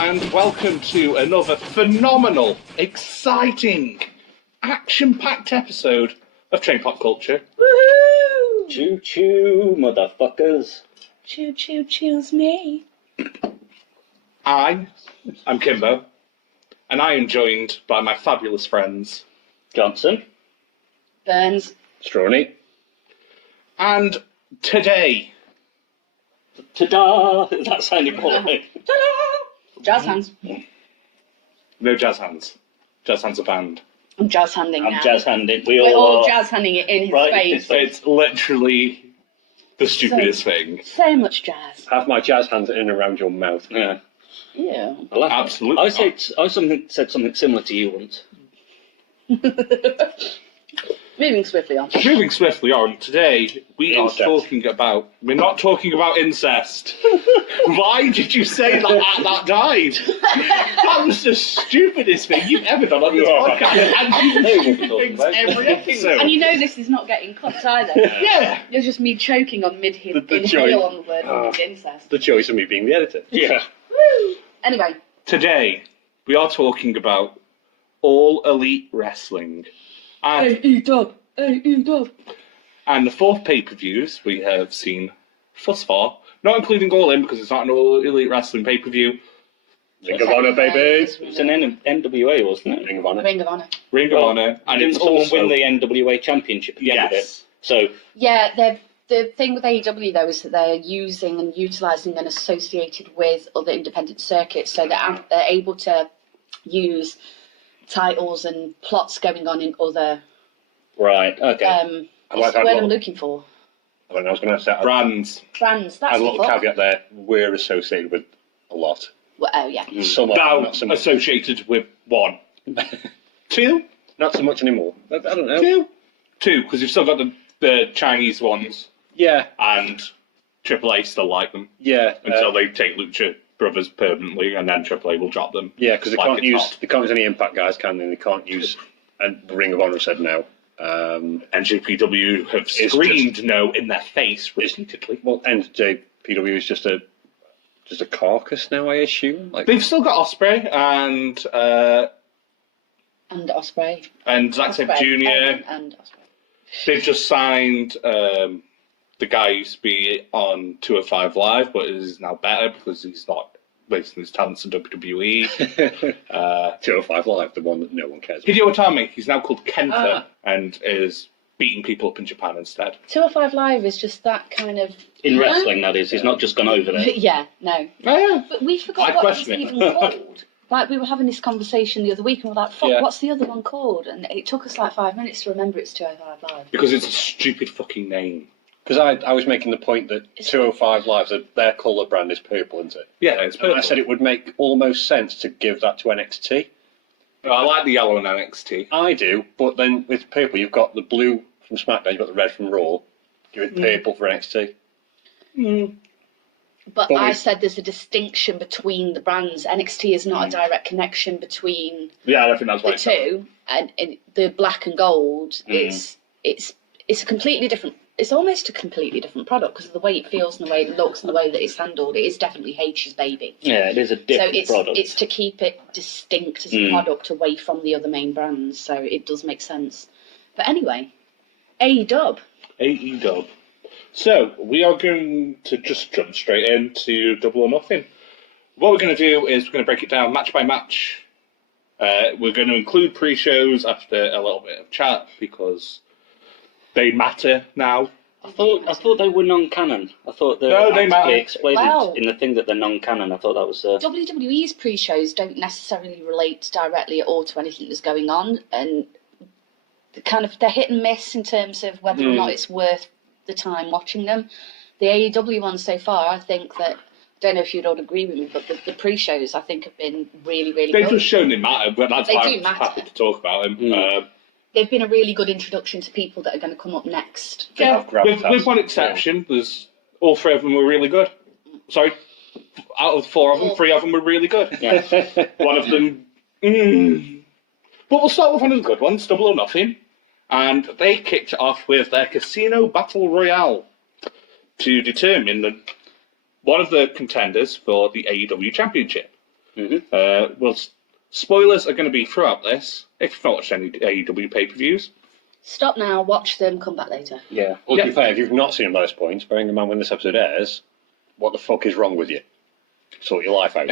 and welcome to another phenomenal, exciting, action-packed episode of TrainPopCulture. Woohoo! Choo-choo, motherfuckers. Choo-choo, choose me. I'm Kimbo, and I am joined by my fabulous friends, Johnson. Burns. Strawny. and today, Ta-da! That sounded poorly. Ta-da! Jazz hands. no jazz hands. Jazz hands are banned. I'm jazz handing now. I'm jazz handing. We're all jazz handing it in his Right, face. It's literally the stupidest thing. So much jazz. Have my jazz hands in and around your mouth. Yeah. Yeah. I like Absolutely. I said something similar to you once. Moving swiftly on. Moving swiftly on, today we're not talking about incest. Why did you say that died? That was the stupidest thing you've ever done on this podcast. And you do stupid things every episode. And you know this is not getting cut either. Yeah. It's just me choking on The inhale joy. on the word incest. The choice of me being the editor. Yeah. Woo! Anyway. Today we are talking about All Elite Wrestling. And E-dub. E-dub. And the 4 pay-per-views we have seen thus far, not including All In because it's not an All Elite Wrestling pay-per-view. Ring of Honor, baby. It was an NWA, wasn't it? Ring of Honor. Ring of Honor. Ring of Honor, and Didn't it's someone also win the NWA championship at the end of it? yes. So, Yeah, the thing with AEW though is that they're using and utilising and associated with other independent circuits, so they're able to use titles and plots going on in other right, okay. what's the word I'm looking for? I was going to say, Brands. Brands. a That's the little thought. caveat there, we're associated with a lot. Well, oh yeah. Some of them, Now not so much. associated with 1. 2? Not so much anymore. I don't know. 2? 2, because you've still got the Chinese ones, Yeah, and AAA still like them yeah. until they take Lucha Brothers permanently, and then AAA will drop them. Yeah, because they like can't it's use hot. they can't use any Impact guys, can they? They can't use, and Ring of Honor said no. NJPW have It's screamed no in their face repeatedly. Well, NJPW is just a carcass now, I assume. Like, They've still got Osprey and And Zack Sabre Osprey. Jr. And Osprey. They've just signed the guy who used to be on 205 Live, but is now better because he's not wasting his talents in WWE. 205 Live, the one that no one cares about. Hideo Itami, he's now called Kenta and is beating people up in Japan instead. 205 Live is just that kind of... In wrestling, that is. He's not just gone over there. Yeah, no. Oh, yeah. But we I forgot what it's question it. even called. Like, we were having this conversation the other week, and we were like, fuck, Yeah. what's the other one called? And it took us like 5 minutes to remember it's 205 Live. Because it's a stupid fucking name. Because I was making the point that 205 Live, their colour brand is purple, isn't it? Yeah, it's And purple. I said it would make almost sense to give that to NXT. I like the yellow in NXT. I do, but then with purple, you've got the blue from SmackDown, you've got the red from Raw. Give it purple for NXT. But But I we- said there's a distinction between the brands. NXT is not a direct connection between Yeah, I think that's why the two. And the black and gold, it's a completely different... It's almost a completely different product because of the way it feels and the way it looks and the way that it's handled. It is definitely H's baby. Yeah, it is a different So product. it's to keep it distinct as a product away from the other main brands. So it does make sense. But anyway, AEW. AEW. So, we are going to just jump straight into Double or Nothing. What we're going to do is we're going to break it down match by match. We're going to include pre-shows after a little bit of chat because they matter now. I thought they were non-canon. I thought they No, they matter. explained Well- in the thing that they're non-canon. I thought that was... WWE's pre-shows don't necessarily relate directly at all to anything that's going on, and they're hit and miss in terms of whether or not it's worth the time watching them. The AEW ones so far, I think that, I don't know if you'd all agree with me, but the pre-shows I think have been really, really They've good. just shown they matter, but that's They why do I'm matter. happy to talk about them. They've been a really good introduction to people that are going to come up next. They have gravitas. with one exception, there's all 3 of them were really good. Sorry, out of 4 of them, 3 of them were really good. Yeah. One of them, But we'll start with one of the good ones, Double or Nothing. And they kicked it off with their Casino Battle Royale to determine one of the contenders for the AEW Championship. Well, spoilers are going to be throughout this. If you've not watched any AEW pay-per-views, Stop now, watch them, come back later. Yeah. Well, to be fair, if you've not seen them by this point, bearing in mind when this episode airs, what the fuck is wrong with you? Sort your life out.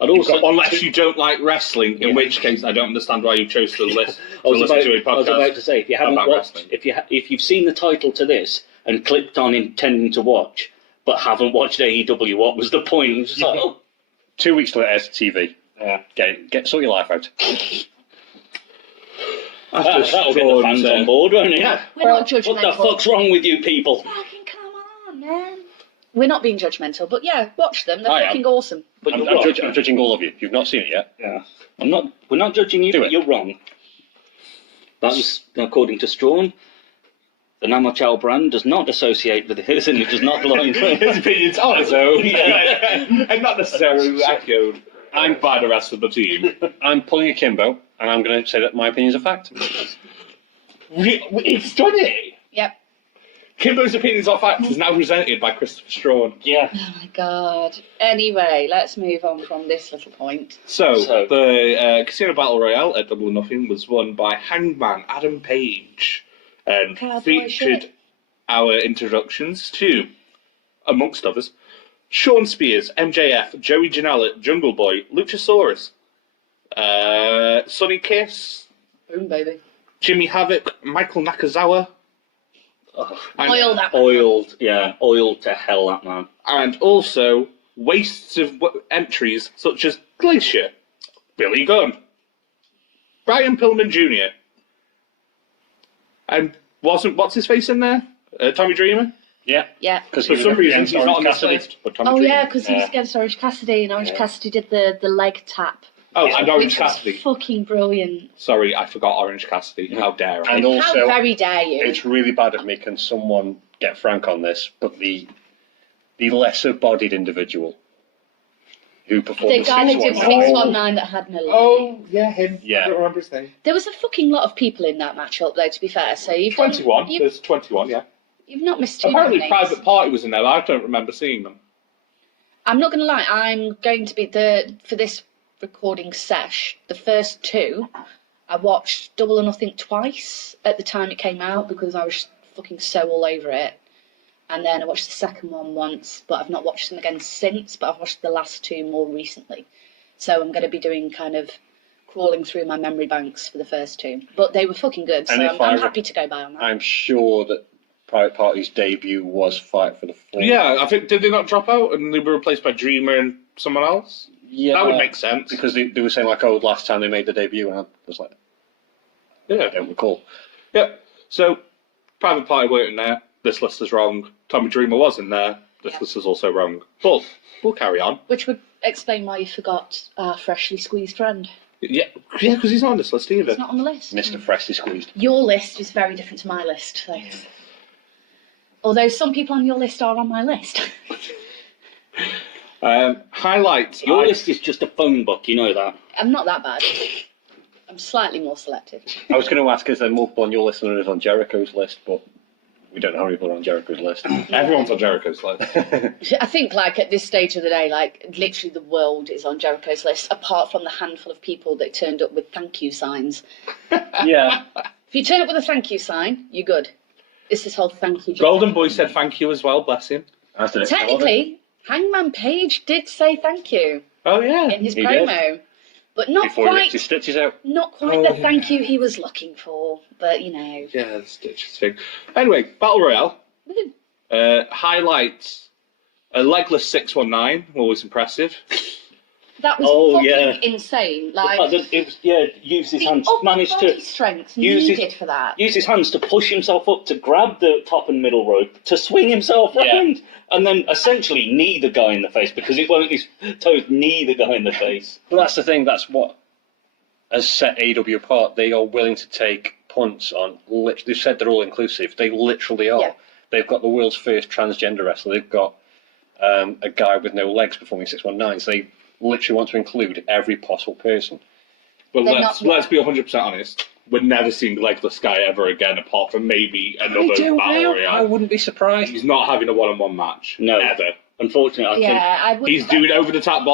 I'd also, unless you don't like wrestling, in which case I don't understand why you chose to listen to a I was podcast. about to say, if you haven't about watched, wrestling. if you've seen the title to this and clicked on intending to watch, but haven't watched AEW, what was the point? It's just like, oh, 2 weeks till it airs to TV. Yeah. Sort your life out. that'll get the fans on board, won't it? Yeah. We're not judgmental. What the fuck's wrong with you people? Fucking come on, man. We're not being judgmental, but yeah, watch them. They're I am. fucking awesome. But I'm, you're I'm, wrong. judging, I'm judging all of you. If you've not seen it yet, Yeah. We're not judging you, Do but it. you're wrong. That was, according to Strawn, the Namachow brand does not associate with his, and it does not belong to His opinions on his own, Yeah. and not necessarily echoed by the rest of the team. I'm pulling a Kimbo, and I'm going to say that my opinion is a fact. It's done it. Yep. Kimbo's opinions on fact is now presented by Christopher Strawn. Yeah. Oh my god. Anyway, let's move on from this little point. So So- the Casino Battle Royale at Double or Nothing was won by Hangman Adam Page, and Cowboy featured shit. our introductions to, amongst others, Sean Spears, MJF, Joey Janela, Jungle Boy, Luchasaurus, Sonny Kiss, Boom, baby. Jimmy Havoc, Michael Nakazawa, and, Oiled to hell, that man. and also wastes of entries such as Glacier, Billy Gunn, Brian Pillman Jr., and what's his face in there? Tommy Dreamer? Yeah. Yeah. Because For some reason, he's not on this list, but Tommy Oh Dreamer. yeah, because he was against Orange Cassidy, and Orange Cassidy did the leg tap. Oh, and Orange Which was Cassidy. fucking brilliant. Sorry, I forgot Orange Cassidy. How dare I? And How also, very dare you? it's really bad of me. Can someone get Frank on this? But the lesser-bodied individual who performed The guy who did 619. 619 that had no leg. Oh, yeah, him. Yeah. I don't remember his name. There was a fucking lot of people in that matchup, though, to be fair. So you've 21. You've, There's 21, yeah. you've not missed too Apparently many. Private Party was in there, but I don't remember seeing them. I'm not going to lie. I'm going to be for this recording sesh. The first two, I watched Double or Nothing twice at the time it came out because I was fucking so all over it. And then I watched the second one once, but I've not watched them again since. But I've watched the last two more recently, so I'm going to be doing kind of crawling through my memory banks for the first two. But they were fucking good, so And if I'm I- happy to go by on that. I'm sure that Private Party's debut was Fight for the Fall. Yeah, I think, did they not drop out and they were replaced by Dreamer and someone else? Yeah. That would make sense. Because they were saying, like, oh, last time they made the debut, and I was like, I Yeah. don't recall. Yep. So, Private Party weren't in there. This list is wrong. Tommy Dreamer was in there. This Yeah. list is also wrong. But we'll carry on. Which would explain why you forgot our freshly squeezed friend. Yeah, because he's not on this list either. It's not on the list. Mr. Freshly Squeezed. Your list is very different to my list, though. Although some people on your list are on my list. Highlights. Your list is just a phone book, you know that. I'm not that bad. I'm slightly more selective. I was going to ask, is there more people on your list than there is on Jericho's list, but we don't know how many people are on Jericho's list. Everyone's on Jericho's list. I think, like, at this stage of the day, like, literally the world is on Jericho's list, apart from the handful of people that turned up with thank you signs. Yeah. If you turn up with a thank you sign, you're good. It's this whole thank you. Golden Boy said thank you as well, bless him. As did it. Technically, Hangman Page did say thank you Oh, yeah. in his He promo. But not Before he ripped quite, his stitches out. not quite Oh, the yeah. thank you he was looking for. But, you know. Yeah, the Stitches thing. Anyway, Battle Royale. Woo. Highlights. A legless 619, always impressive. That was Oh, fucking yeah. insane. The Like, fact that it was, use his the hands, upper managed body to strength use needed his- for that. use his hands to push himself up to grab the top and middle rope to swing himself Yeah. round, and then essentially knee the guy in the face because it won't his toes knee the guy in the face. But that's the thing, that's what has set AEW apart. They are willing to take punts on, they've said they're all inclusive. They literally are. Yeah. They've got the world's first transgender wrestler. They've got a guy with no legs performing 619. So they literally want to include every possible person. But They're let's not- be 100% honest. We're never seeing the legless guy ever again, apart from maybe another Battle I Royale. wouldn't be surprised. He's not having a one-on-one match. No. Ever. Unfortunately, I think I would. He's doing over the top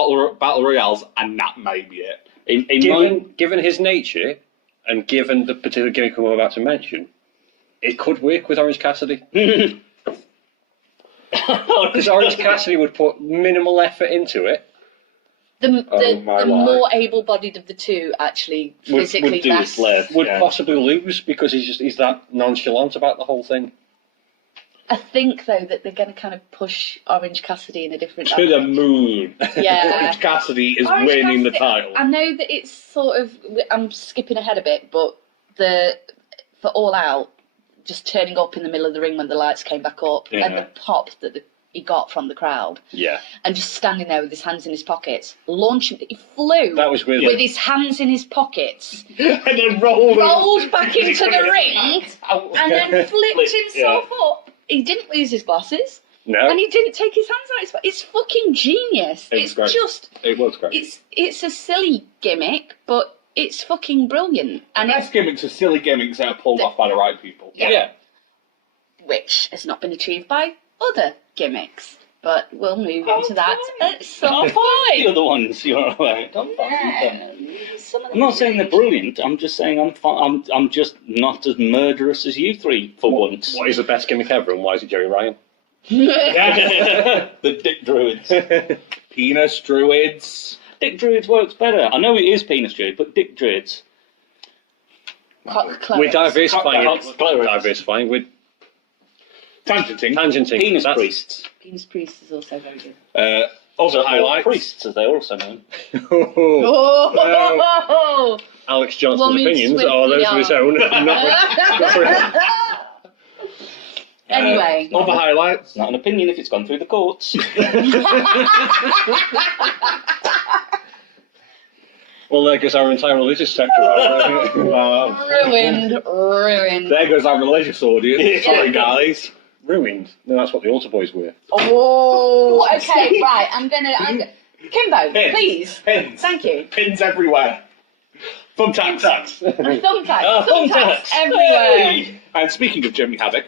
battle royales, and that may be it. Given his nature, and given the particular gimmick I'm about to mention, it could work with Orange Cassidy. Because Orange Cassidy would put minimal effort into it. The my more able-bodied of the two actually physically would do his flair. Would possibly lose because he's that nonchalant about the whole thing. I think though that they're going to kind of push Orange Cassidy in a different To the direction. moon. Yeah. Orange Cassidy is Orange winning the Cassidy- title. I know that it's sort of. I'm skipping ahead a bit, but for All Out, just turning up in the middle of the ring when the lights came back up, and the pop that he got from the crowd, Yeah. and just standing there with his hands in his pockets, launching. He flew That was weird. with his hands in his pockets, And then rolled back into the ring, and then flipped himself up. He didn't lose his glasses. No. And he didn't take his hands out. It's fucking genius. It's great. just. It was great. It's a silly gimmick, but it's fucking brilliant. And Nice gimmicks are silly gimmicks that are pulled off by the right people. Yeah. Which has not been achieved by other gimmicks. But we'll move on to that at some I'll find the point. other ones you're about. I'll find them. Some of I'm not saying they're brilliant. I'm just saying I'm just not as murderous as you three for once. What is the best gimmick ever, and why is it Jerry Ryan? The Dick Druids. Penis druids. Dick Druids works better. I know it is Penis Druid, but Dick Druids. Cock We're clerics. diversifying. We're Tangenting. Penis Yes. priests. Penis priest is also very good. Also Or highlights. priests, as they're also known. Oh! Alex Johnson's We'll move opinions swiftly are those of his own. Anyway. Other highlights. Not an opinion if it's gone through the courts. Well, there goes our entire religious sector. Ruined. There goes our religious audience. Sorry, guys. Ruined. No, that's what the altar boys were. Oh, okay, right. I'm gonna Kimbo, Pins. please. Pins. Thank you. Pins everywhere. Thumbtacks. Thumbtacks everywhere. Hey! And speaking of Jimmy Havoc,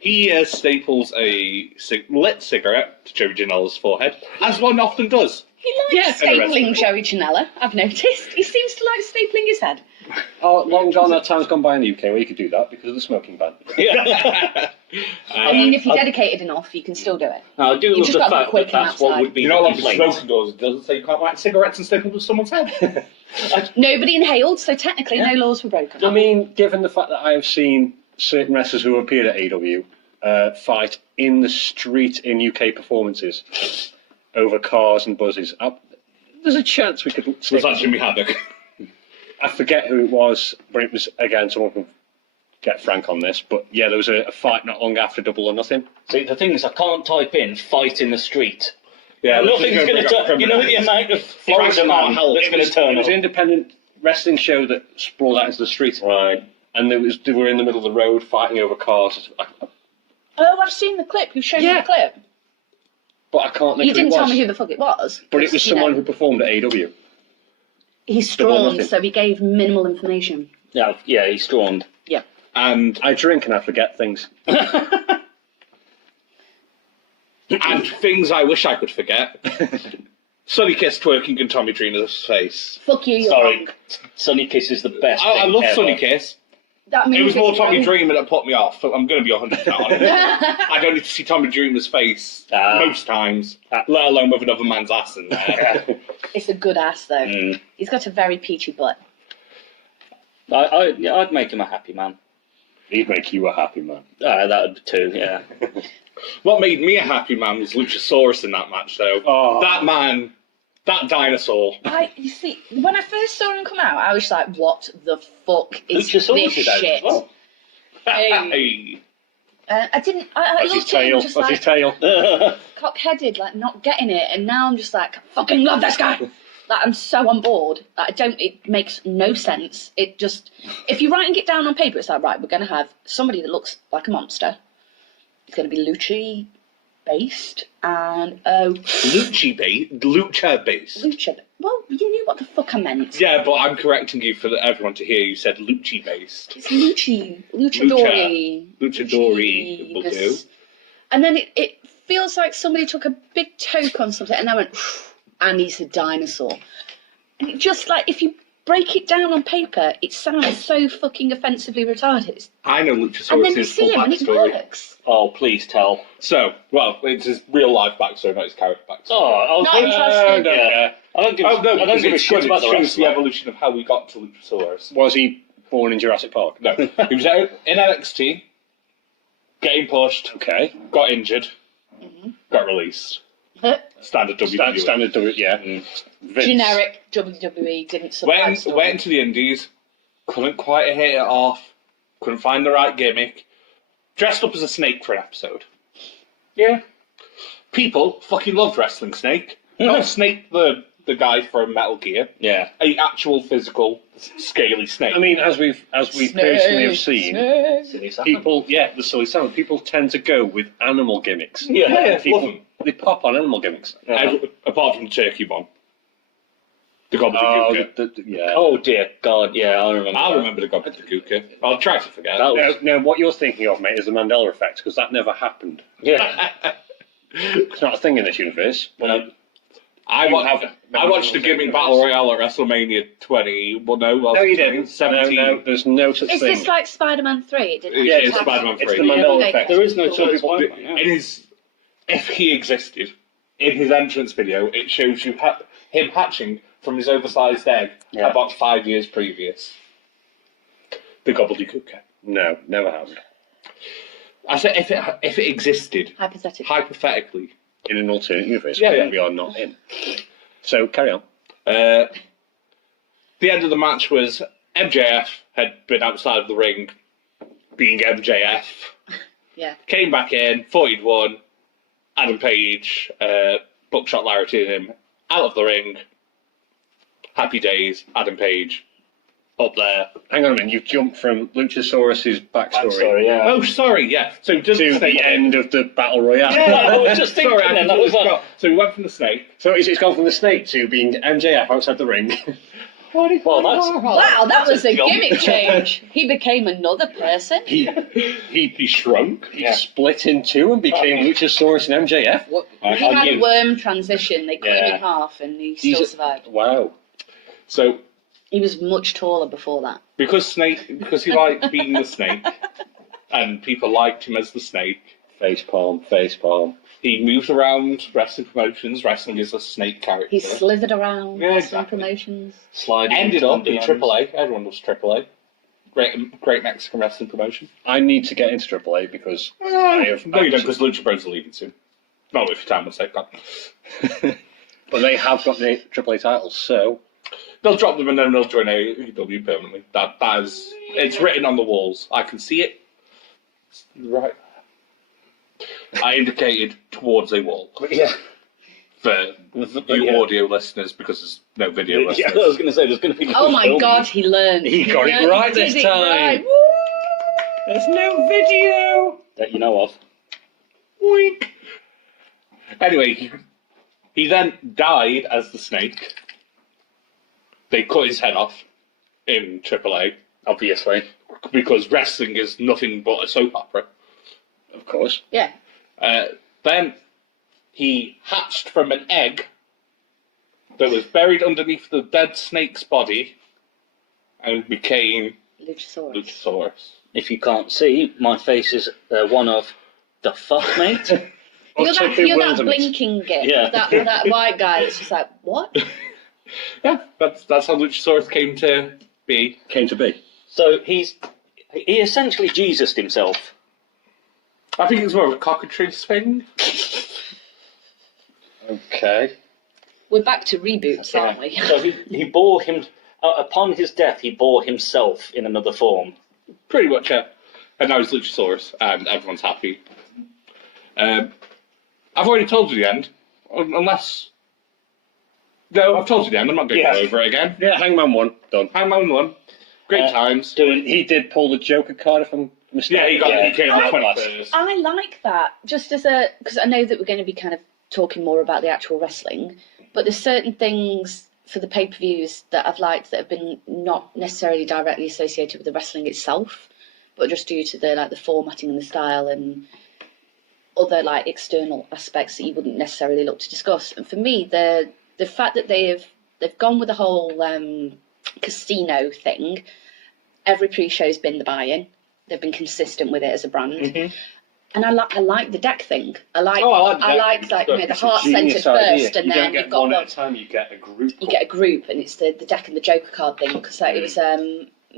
he staples a lit cigarette to Joey Janela's forehead, as one often does. He likes Yeah. stapling Joey Janela, I've noticed. He seems to like stapling his head. Oh, long gone that time's gone by in the UK where you could do that because of the smoking ban. I mean, if you're dedicated enough, you can still do it. Now, I do love just the gotta be fact quick that and that's what outside. would be You know the what the complaint. smoking does? It doesn't say you can't light cigarettes and staple to someone's head. Nobody inhaled, so technically no laws were broken. I mean, given the fact that I have seen certain wrestlers who appeared at AEW fight in the street in UK performances over cars and buses, there's a chance we could. Was that Jimmy Havoc? I forget who it was, but it was, again, someone can get Frank on this, but yeah, there was a fight not long after Double or Nothing. See, the thing is, I can't type in "fight in the street." Yeah, Nothing's going to turn. You know the amount of Florida man that's going to turn It was up. an independent wrestling show that sprawled out into the street. Right. And they were in the middle of the road fighting over cars. Oh, I've seen the clip. You've shown me the clip. But I can't think You who didn't it was. tell me who the fuck it was. But it was you know, someone who performed at AEW. He's Double or strong, Nothing. so he gave minimal information. Yeah, he's drawn. Yeah. And I drink and I forget things. and things I wish I could forget. Sunny Kiss twerking in Tommy Dreamer's face. Fuck you, you're Sorry, wrong. Sunny Kiss is the best. I thing love ever. Sunny Kiss. That means It was more it's Tommy wrong. Dreamer that put me off. I'm going to be 100% honest. I don't need to see Tommy Dreamer's face most times, let alone with another man's ass in there. It's a good ass, though. Mm. He's got a very peachy butt. I'd make him a happy man. He'd make you a happy man. That would be too, yeah. What made me a happy man was Luchasaurus in that match, though. Oh. That man, that dinosaur. You see, when I first saw him come out, I was like, what the fuck is Luchasaurus this is out shit? as well. Hey. I didn't, I That's his looked at him tail. just That's his like, tail. cock-headed, like not getting it, and now I'm just like, I fucking love this guy. Like, I'm so on board. Like, it makes no sense. It just, if you're writing it down on paper, it's like, right, we're going to have somebody that looks like a monster. It's going to be Lucci-based, and, Lucha based. Lucha. Well, you knew what the fuck I meant. Yeah, but I'm correcting you for everyone to hear. You said Lucci based. It's Luchadori. Luchadori will do. And then it feels like somebody took a big toke on something and I went, and he's a dinosaur. And it just like, if you break it down on paper, it sounds so fucking offensively retarded. I know And then Luchasaurus' you full see him and it backstory. works. Oh, please tell. So, well, it's his real life backstory, not his character backstory. Oh, I was Not thinking- interested. Yeah. I don't give, Oh no, I don't because give a it's shit good. about It the shows rest. the evolution of how we got to Luchasaurus. Was he born in Jurassic Park? No, he was out in NXT, getting pushed, Okay. got injured, got released. Standard WWE. Standard W, yeah. Vince. Generic WWE didn't survive. Went into the Indies, couldn't quite hit it off, couldn't find the right gimmick, dressed up as a snake for an episode. Yeah. People fucking loved wrestling Snake. Not Snake the guy from Metal Gear. Yeah. A actual physical scaly snake. I mean, as we personally have seen, Silly sound. people, the silly sound. People tend to go with animal gimmicks. Yeah, people, love 'em. they pop on animal gimmicks. Apart from the turkey one. The Oh, gobbledygooker. yeah. Oh dear God, yeah, I remember. I that. remember the gobbledygooker. I'll try to forget. That was- Now, what you're thinking of, mate, is the Mandela effect, because that never happened. Yeah. It's not a thing in this universe. Well, I watched the gimmick battle royale at WrestleMania 20. Well, no, No, you didn't. 17. No, there's no such Is thing. this like Spider-Man 3? It didn't Yeah, actually it's happen. Spider-Man It's 3. the Mandela Okay. effect. there is no Cool. choice. Yeah. In his, if he existed, in his entrance video, it shows you him hatching from his oversized egg about 5 years previous. The gobbledygooker. No, never happened. I said if it existed, Hypothetically. hypothetically. In an alternate universe, Yeah. we are not in. So, carry on. The end of the match was MJF had been outside of the ring, being MJF. Yeah. Came back in, thought he'd won. Adam Page, buckshot Larry him out of the ring. Happy days, Adam Page up there. Hang on a minute, you've jumped from Luchasaurus's backstory Sorry, yeah. Oh, sorry, yeah. So he does to the snake the end of the Battle Royale. I was just thinking Sorry, I then, that was forgot. So we went from the snake. So it's gone from the snake to being MJF outside the ring. Well, that's Wow, that was a jump. gimmick change. He became another person. He shrunk. He split in two and became Luchasaurus and MJF. What? He had a worm transition. They cut him in half and he still survived. Wow. So He was much taller before that. because he liked being the snake, and people liked him as the snake. Face palm. He moved around wrestling promotions. Wrestling is a snake character. He slithered around Yeah, some exactly. promotions. sliding. Ended up in underarms. AAA. Everyone loves AAA. Great Mexican wrestling promotion. I need to get into AAA because I have. No, you don't, because Lucha Bros are leaving soon. Not if your time will take that. But they have got the AAA titles, so They'll drop them and then they'll join AEW permanently. That is, it's written on the walls. I can see it. Right. I indicated towards a wall Yeah. for you audio listeners because there's no video listeners. Yeah, I was going to say there's going to be. No Oh my film. God, he learned. He got it learned. right He this did it time. right. Woo! there's no video. that you know of. Wink. Anyway, he then died as the snake. They cut his head off in AAA, Obviously, because wrestling is nothing but a soap opera. of course. Yeah. Then he hatched from an egg that was buried underneath the dead snake's body and became Luchasaurus. Luchasaurus. If you can't see, my face is one of the fuck, mate. You're that bewilderment. blinking git. Yeah. That white guy that's just like, what? Yeah, that's how Luchasaurus came to be. Came to be. So he essentially Jesus himself. I think it's more of a cockatrice thing. Okay. We're back to reboots, aren't we? So he bore him upon his death. He bore himself in another form. Pretty much, yeah. And now he's Luchasaurus, and everyone's happy. I've already told you the end, unless... No, I've told you the end, I'm not going to go over it again. Yeah, Hangman won. Done. Hangman won. Great times. He did pull the Joker card from mistake. Yeah, he came out last. 21st. I like that, just as a, because I know that we're going to be kind of talking more about the actual wrestling, but there's certain things for the pay-per-views that I've liked that have been not necessarily directly associated with the wrestling itself, but just due to the formatting and the style and other like external aspects that you wouldn't necessarily look to discuss. And for me, the fact that they've gone with the whole casino thing. Every pre-show's been the buy-in. They've been consistent with it as a brand. Mm-hmm. And I like the deck thing. I like the heart centered first, and then you've got one at a time. You get a group. You get a group, and it's the deck and the Joker card thing, because it was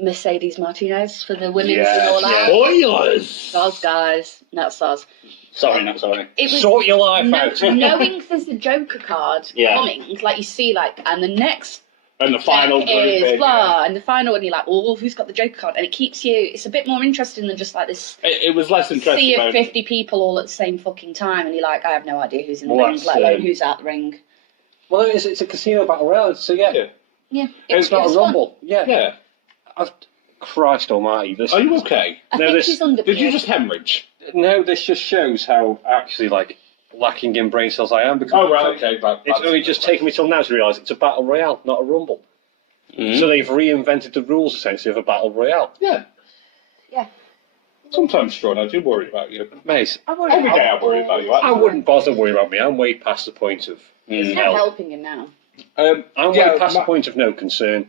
Mercedes Martinez for the women's and all that. Spoilers. Soz, guys, not soz. Sorry, not sorry. It was Sort your life out. knowing there's a Joker card coming, like you see, like, and the next. And the final is blah, and the final one you're like, oh, who's got the Joker card? And it keeps you. It's a bit more interesting than just like this. It was less interesting. Sea of 50 people all at the same fucking time, and you're like, I have no idea who's in the ring, let alone who's out the ring. Well, it's a casino battle royale, so yeah. It's not a rumble. Fun. Yeah. Christ Almighty! Are you okay? I think he's under. Did you just hemorrhage? No, this just shows how actually lacking in brain cells I am, because it's only just taken me till now to realise it's a battle royale, not a rumble. So they've reinvented the rules essentially of a battle royale. Yeah. Sometimes, Sean, I do worry about you. Mate, Every day I worry about you. I wouldn't bother worrying about me. I'm way past the point of There's no helping him now. I'm way past the point of no concern.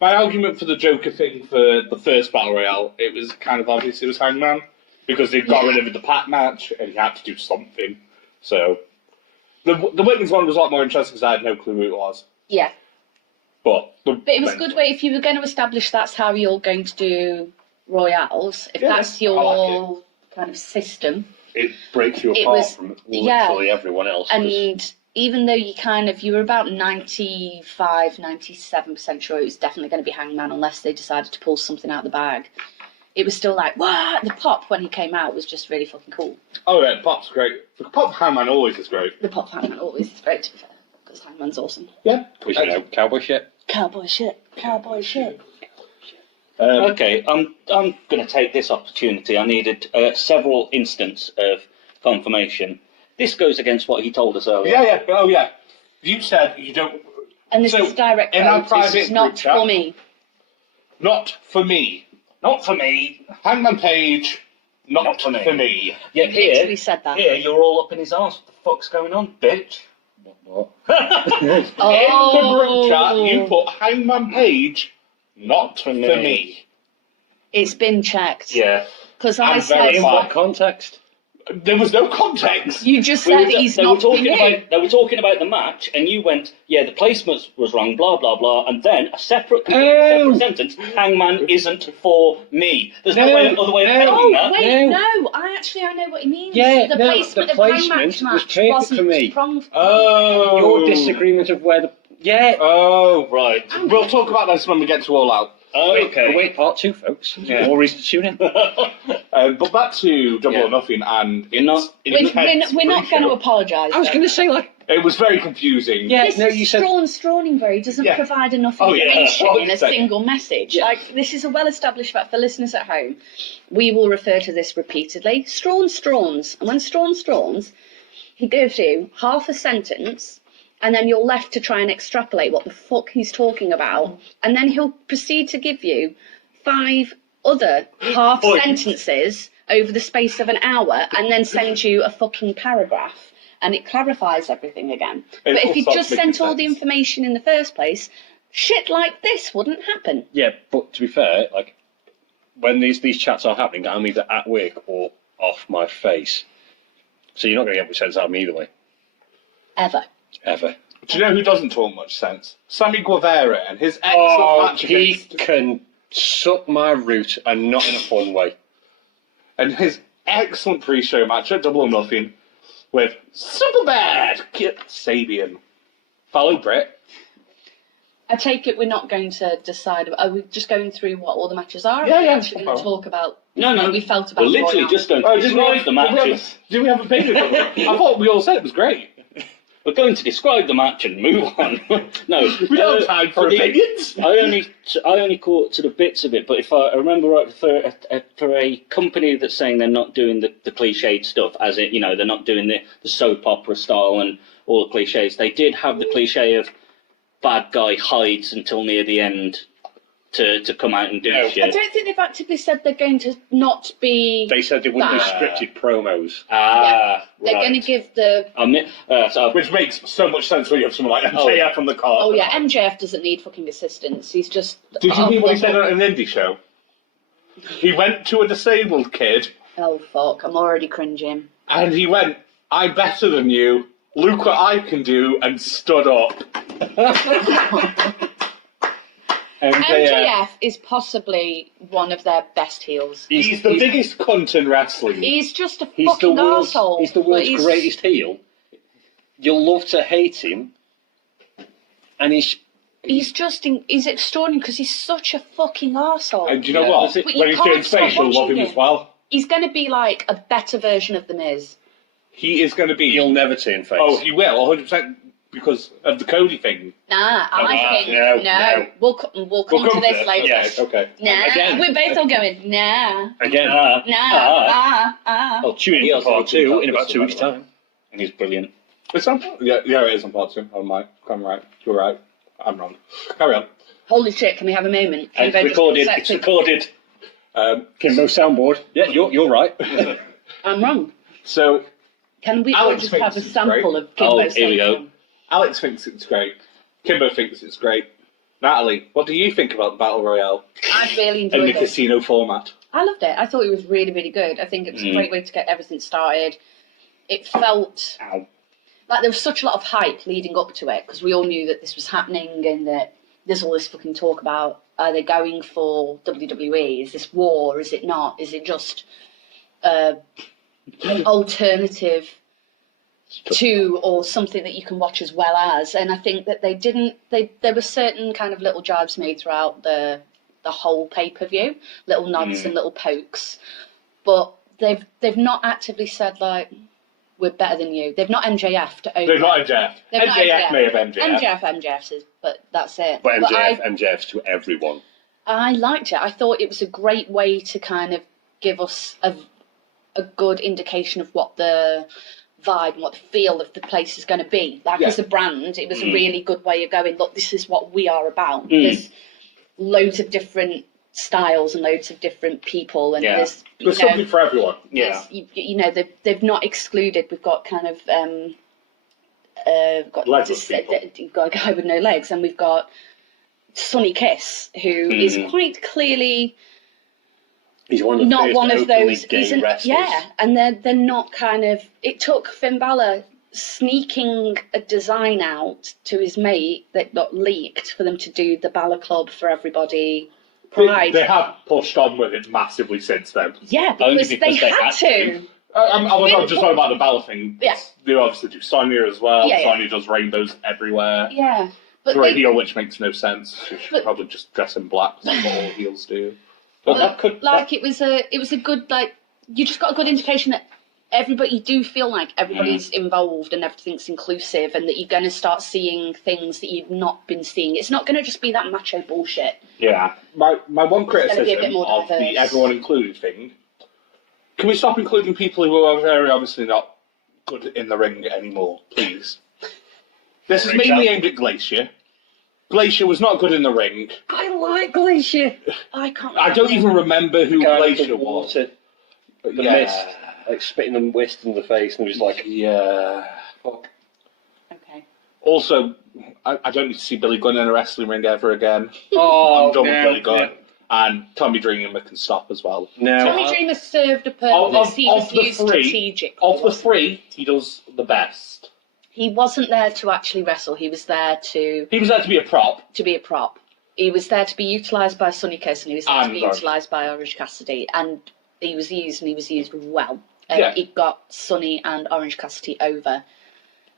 My argument for the Joker thing for the first battle royale, it was kind of obvious it was Hangman, because they got rid of the pack match and he had to do something. So the women's one was a lot more interesting because I had no clue who it was. Yeah. But it was a good way, if you were going to establish that's how you're going to do royales, if that's your kind of system. It breaks you apart from literally everyone else. And even though you were about 97% sure it was definitely going to be Hangman unless they decided to pull something out of the bag. It was still like, what? The pop when he came out was just really fucking cool. Oh yeah, Pop's great. The Pop Hangman always is great. The pop Hangman always is great, to be fair, because Hangman's awesome. Yeah. Because, cowboy shit. Cowboy shit. Cowboy shit. Okay, I'm going to take this opportunity. I needed several instances of confirmation. This goes against what he told us earlier. Yeah. Oh yeah. You said you don't. And this is direct in our quote. private This is not group chat, for me. Not for me. Not for me. Hangman Page. Not for me. Yeah, He literally said that. Here, you're all up in his arse. What the fuck's going on, bitch? What? In the group chat, you put Hangman Page. Not for me. It's been checked. Yeah. Because I I'm said... In what context? There was no context. You just said he's not for me. They were talking about the match, and you went, yeah, the placement was wrong, blah, blah, blah, and then a separate sentence, Hangman isn't for me. There's no other way of saying that. Wait, no. I know what he means. Yeah, the placement of placement the was match perfect wasn't for me. wrong. Oh. Your disagreement of where the... Yeah. Oh, right. We'll talk about this when we get to All Out. Okay. Wait, part 2, folks. More reason to tune in. But back to Double or Nothing, and We're not going to apologise. I was going to say, it was very confusing. Yeah, This no, is you said... Strawn very doesn't provide enough information in a single message. Yeah. Like, this is a well-established fact for listeners at home. We will refer to this repeatedly. Strawns. And when Strawns, he gives you half a sentence, and then you're left to try and extrapolate what the fuck he's talking about. And then he'll proceed to give you 5 other half sentences over the space of an hour, and then send you a fucking paragraph. And it clarifies everything again. But if you just sent all the information in the first place, shit like this wouldn't happen. Yeah, but to be fair, when these chats are happening, I'm either at work or off my face. So you're not going to get much sense out of me either way. Ever. Ever. Do you know who doesn't talk much sense? Sammy Guevara and his excellent match he against... can suck my root, and not in a fun way. And his excellent pre-show match at Double or Nothing with Superbad Kip Sabian. Follow Brett. I take it we're not going to decide. Are we just going through what all the matches are? Yeah, Are we yeah. actually going to talk about No. what we felt about We're literally Royal? just going to describe the matches. Did we have opinions on it? I thought we all said it was great. We're going to describe the match and move on. No, We don't have time for opinions. I only caught sort of bits of it, but if I remember right, for a company that's saying they're not doing the cliched stuff, as it, they're not doing the soap opera style and all the cliches, they did have the cliche of bad guy hides until near the end to come out and do No. I shit. don't think they've actively said they're going to not be. They said they wouldn't do That. scripted promos. They're going to give the. Which makes so much sense when you have someone like MJF on the card. Oh yeah, MJF doesn't need fucking assistance. He's just. Did you hear what he said at an indie show? He went to a disabled kid, Oh fuck! I'm already cringing. and he went, "I'm better than you. Look what I can do," and stood up. MJF is possibly one of their best heels. He's the biggest cunt in wrestling. He's just a He's the fucking world's, arsehole. he's the world's but greatest heel. You'll love to hate him, and he's He's extraordinary because he's such a fucking arsehole. And do you know what? But you When he's doing can't stop space, you'll love watching him him. as well. He's going to be like a better version of The Miz. He is going to be... he'll never turn face. Oh, he will, 100%, because of the Cody thing. Nah, I think no. We'll come to this later. Yes, okay. Nah, Again. we're both all going. Nah, Again, nah. I'll tune in He for also part did 2 that in about with 2 weeks' somebody. time. And he's brilliant. It's on part? Yeah, it is on part 2. I'm right. I'm right. You're right. I'm wrong. Carry on. Holy shit! Can we have a moment? Can It's we just recorded. set It's the- recorded. Kimbo soundboard. Yeah, you're right. I'm wrong. So, Can we all Alex just thinks have a it's sample great. of Kimbo Oh, here we go. saying- Alex thinks it's great. Kimbo thinks it's great. Natalie, what do you think about the Battle Royale I really in the enjoyed it. casino format? I loved it. I thought it was really, really good. I think it was a great way to get everything started. It felt like there was such a lot of hype leading up to it because we all knew that this was happening and that there's all this fucking talk about are they going for WWE? Is this war? Is it not? Is it just an alternative to or something that you can watch as well as? And I think that they didn't. There were certain kind of little jibes made throughout the whole pay-per-view, little nods and little pokes, but they've not actively said like we're better than you. They've not MJF'd over. They've not MJF. They've not MJF may have MJF. MJF says, but that's it. But I MJF's to everyone. liked it. I thought it was a great way to kind of give us a good indication of what the vibe and what the feel of the place is going to be. Like Yeah. as a brand, it was a really good way of going, look, this is what we are about. There's loads of different styles and loads of different people, and Yeah. there's There's something for everyone. Yeah. you know they've not excluded. We've got kind of got Legless people. you've got a guy with no legs, and we've got Sonny Kiss, who is quite clearly He's one of the not first one of openly those. gay wrestlers. Yeah, and they're not kind of. It took Finn Balor sneaking a design out to his mate that got leaked for them to do the Balor Club for everybody. Pride. They have pushed on with it massively since then. Yeah, Only because because they they had had to. to. I was just talking about the Balor thing. Yeah. They obviously do Sonya as well. Yeah, yeah. Sonya does rainbows everywhere. Yeah, but For a they, heel, which makes no sense. She should But- probably just dress in black. 'Cause that's what all heels do. But that could it was a good like you just got a good indication that everybody you do feel like everybody's involved and everything's inclusive and that you're going to start seeing things that you've not been seeing. It's not going to just be that macho bullshit. Yeah. My one gonna be a criticism bit more of the diverse. everyone included thing. Can we stop including people who are very obviously not good in the ring anymore, please? This is For mainly example? aimed at Glacier. Glacier was not good in the ring. I like Glacier. I can't. I don't even remember who Guy with Glacier the was. water, the mist, like spitting the mist in the face, and he was like, Yeah. "Fuck." Okay. Also, I don't need to see Billy Gunn in a wrestling ring ever again. "Oh, I'm done with no, Billy Gunn. And Tommy Dreamer can stop as well. no." Tommy Dreamer served a purpose. He was used strategically. Of the three, he does the best. He wasn't there to actually wrestle. He was there to He was there to be a prop. be a prop. He was there to be utilised by Sonny Kiss and he was there to be And utilised by Orange Cassidy. And he was used and he was used well. Yeah. It got Sonny and Orange Cassidy over,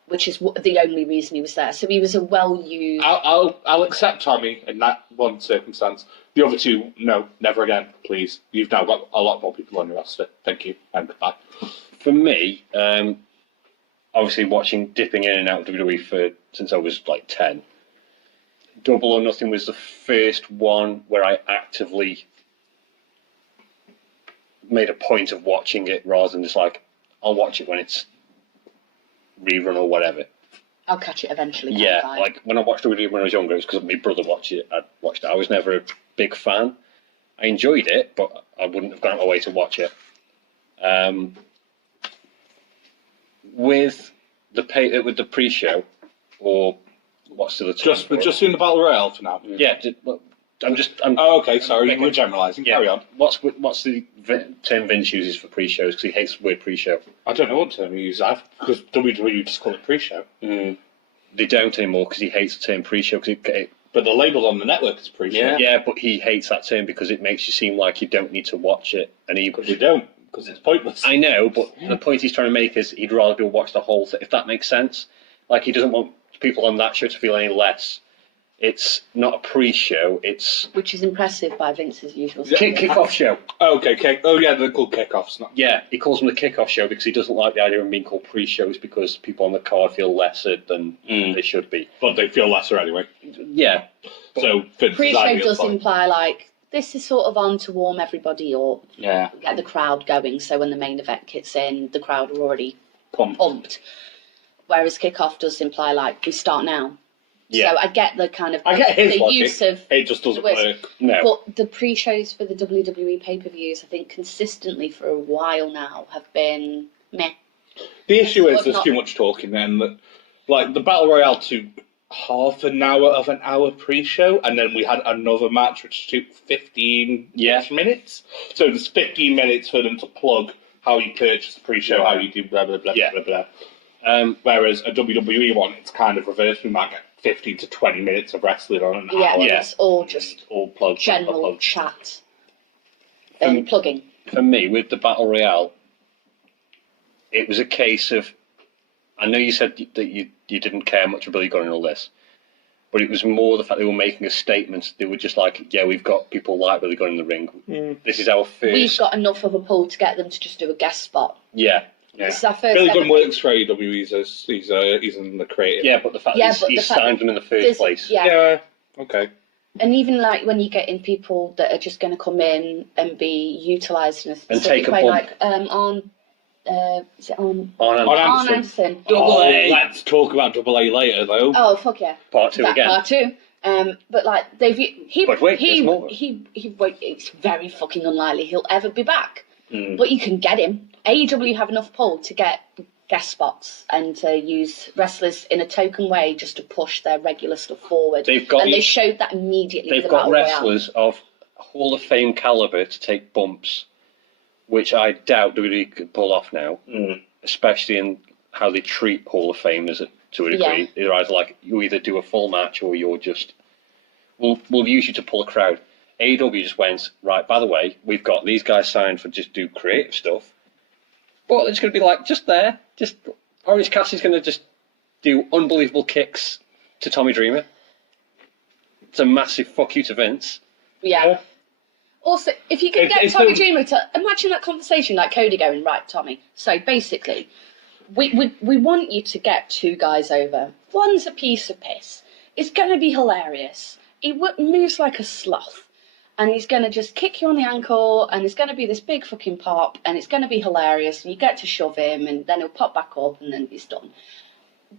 which is the only reason he was there. So he was a well-used... I'll accept Tommy in that one circumstance. The other two, no, never again, please. You've now got a lot more people on your roster. Thank you, and goodbye. For me, obviously dipping in and out of WWE since I was like 10. Double or Nothing was the first one where I actively made a point of watching it rather than just like, I'll watch it when it's rerun or whatever. I'll catch it eventually. Yeah, can't I? like when I watched WWE when I was younger, it was because my brother watched it. I watched it. I was never big fan. I enjoyed it, but I wouldn't have gone out of my way to watch it. With the pre-show, or what's the term? We're just doing the battle royale for now. Yeah, I'm Oh, okay. Sorry, we're generalising. yeah. Carry on. What's the term Vince uses for pre-shows? Because he hates the word pre-show. I don't know what term you use that because WWE just call it pre-show. They don't anymore because he hates the term pre-show. But the label on the network is pre-show. Yeah, but he hates that term because it makes you seem like you don't need to watch it. And Because you don't, because it's pointless. I know, but the point he's trying to make is he'd rather people watch the whole thing, if that makes sense. Like, he doesn't want people on that show to feel any less. It's not a pre-show, it's... Which is impressive by Vince's usual Kick-off show. Oh, okay, oh yeah, they're called kickoffs. Not... Yeah, he calls them the kick-off show because he doesn't like the idea of them being called pre-shows because people on the card feel lesser than they should be. But they feel lesser anyway. Yeah. So, pre-show does imply, like, this is sort of on to warm everybody up, get the crowd going, so when the main event kicks in, the crowd are already pumped. Whereas kick-off does imply, like, we start now. Yeah. So I get the kind of his logic. use of it just doesn't work. No. But the pre-shows for the WWE pay-per-views, I think consistently for a while now have been meh. The issue is But there's not- too much talking then. That, like, the Battle Royale took half an hour of an hour pre-show, and then we had another match which took 15 minutes. So there's 15 minutes for them to plug how you purchase the pre-show, how you do blah, blah, blah, blah, blah. Whereas a WWE one, it's kind of reversed. We might get 15 to 20 minutes of wrestling on an hour. Yeah, it's all just all plug, general plug. chat. Plugging. For me, with the Battle Royale, it was a case of... I know you said that you didn't care much about Billy Gunn and all this, but it was more the fact they were making a statement. They were just like, yeah, we've got people like Billy Gunn in the ring. This is our first... We've got enough of a pull to get them to just do a guest spot. Yeah. This is our first Billy ever Gunn works for AEW. He's in the creative. Yeah, but the fact that he signed them in the first place. Yeah. Okay. And even like when you get in people that are just going to come in and be utilised in a And specific take a way, bump. like is it on On Anderson? Let's talk about Double A later, though. Oh fuck yeah! Part two that again. Part two. But like But wait, there's more. It's very fucking unlikely he'll ever be back. But you can get him. AEW have enough pull to get guest spots and to use wrestlers in a token way just to push their regular stuff forward. They showed that immediately. They've got wrestlers of Hall of Fame caliber to take bumps, which I doubt WWE could pull off now, especially in how they treat Hall of Famers to a degree. They're either like, you either do a full match or you're just, we'll use you to pull a crowd. AEW just went, right, by the way, we've got these guys signed for just do creative stuff. But it's going to be like, just there. Just Orange Cassidy's going to just do unbelievable kicks to Tommy Dreamer. It's a massive fuck you to Vince. Yeah. Also, if you could get Tommy Dreamer to imagine that conversation, like Cody going, right, Tommy. So basically, we want you to get two guys over. One's a piece of piss. It's going to be hilarious. He moves like a sloth. And he's going to just kick you on the ankle, and it's going to be this big fucking pop, and it's going to be hilarious, and you get to shove him, and then he'll pop back up, and then he's done.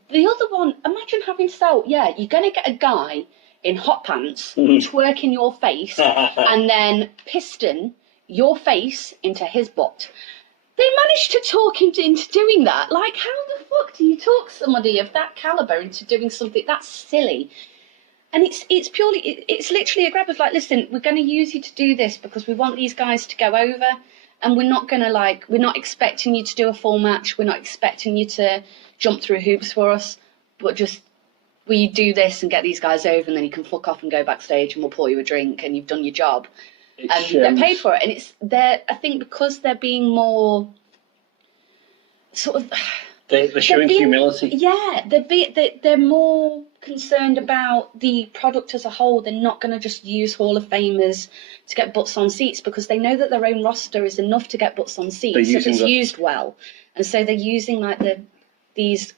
The other one, imagine having you're going to get a guy in hot pants, twerk in your face, and then piston your face into his butt. They managed to talk him into doing that. Like, how the fuck do you talk somebody of that caliber into doing something that's silly? And it's literally a grab of like, listen, we're going to use you to do this because we want these guys to go over, and we're not expecting you to do a full match. We're not expecting you to jump through hoops for us, but just will you do this and get these guys over, and then you can fuck off and go backstage, and we'll pour you a drink, and you've done your job. And they're paid for it, and I think because they're being more sort of. They're showing humility. Yeah, they're more concerned about the product as a whole. They're not going to just use Hall of Famers to get butts on seats because they know that their own roster is enough to get butts on seats if it's used well. And so they're using like these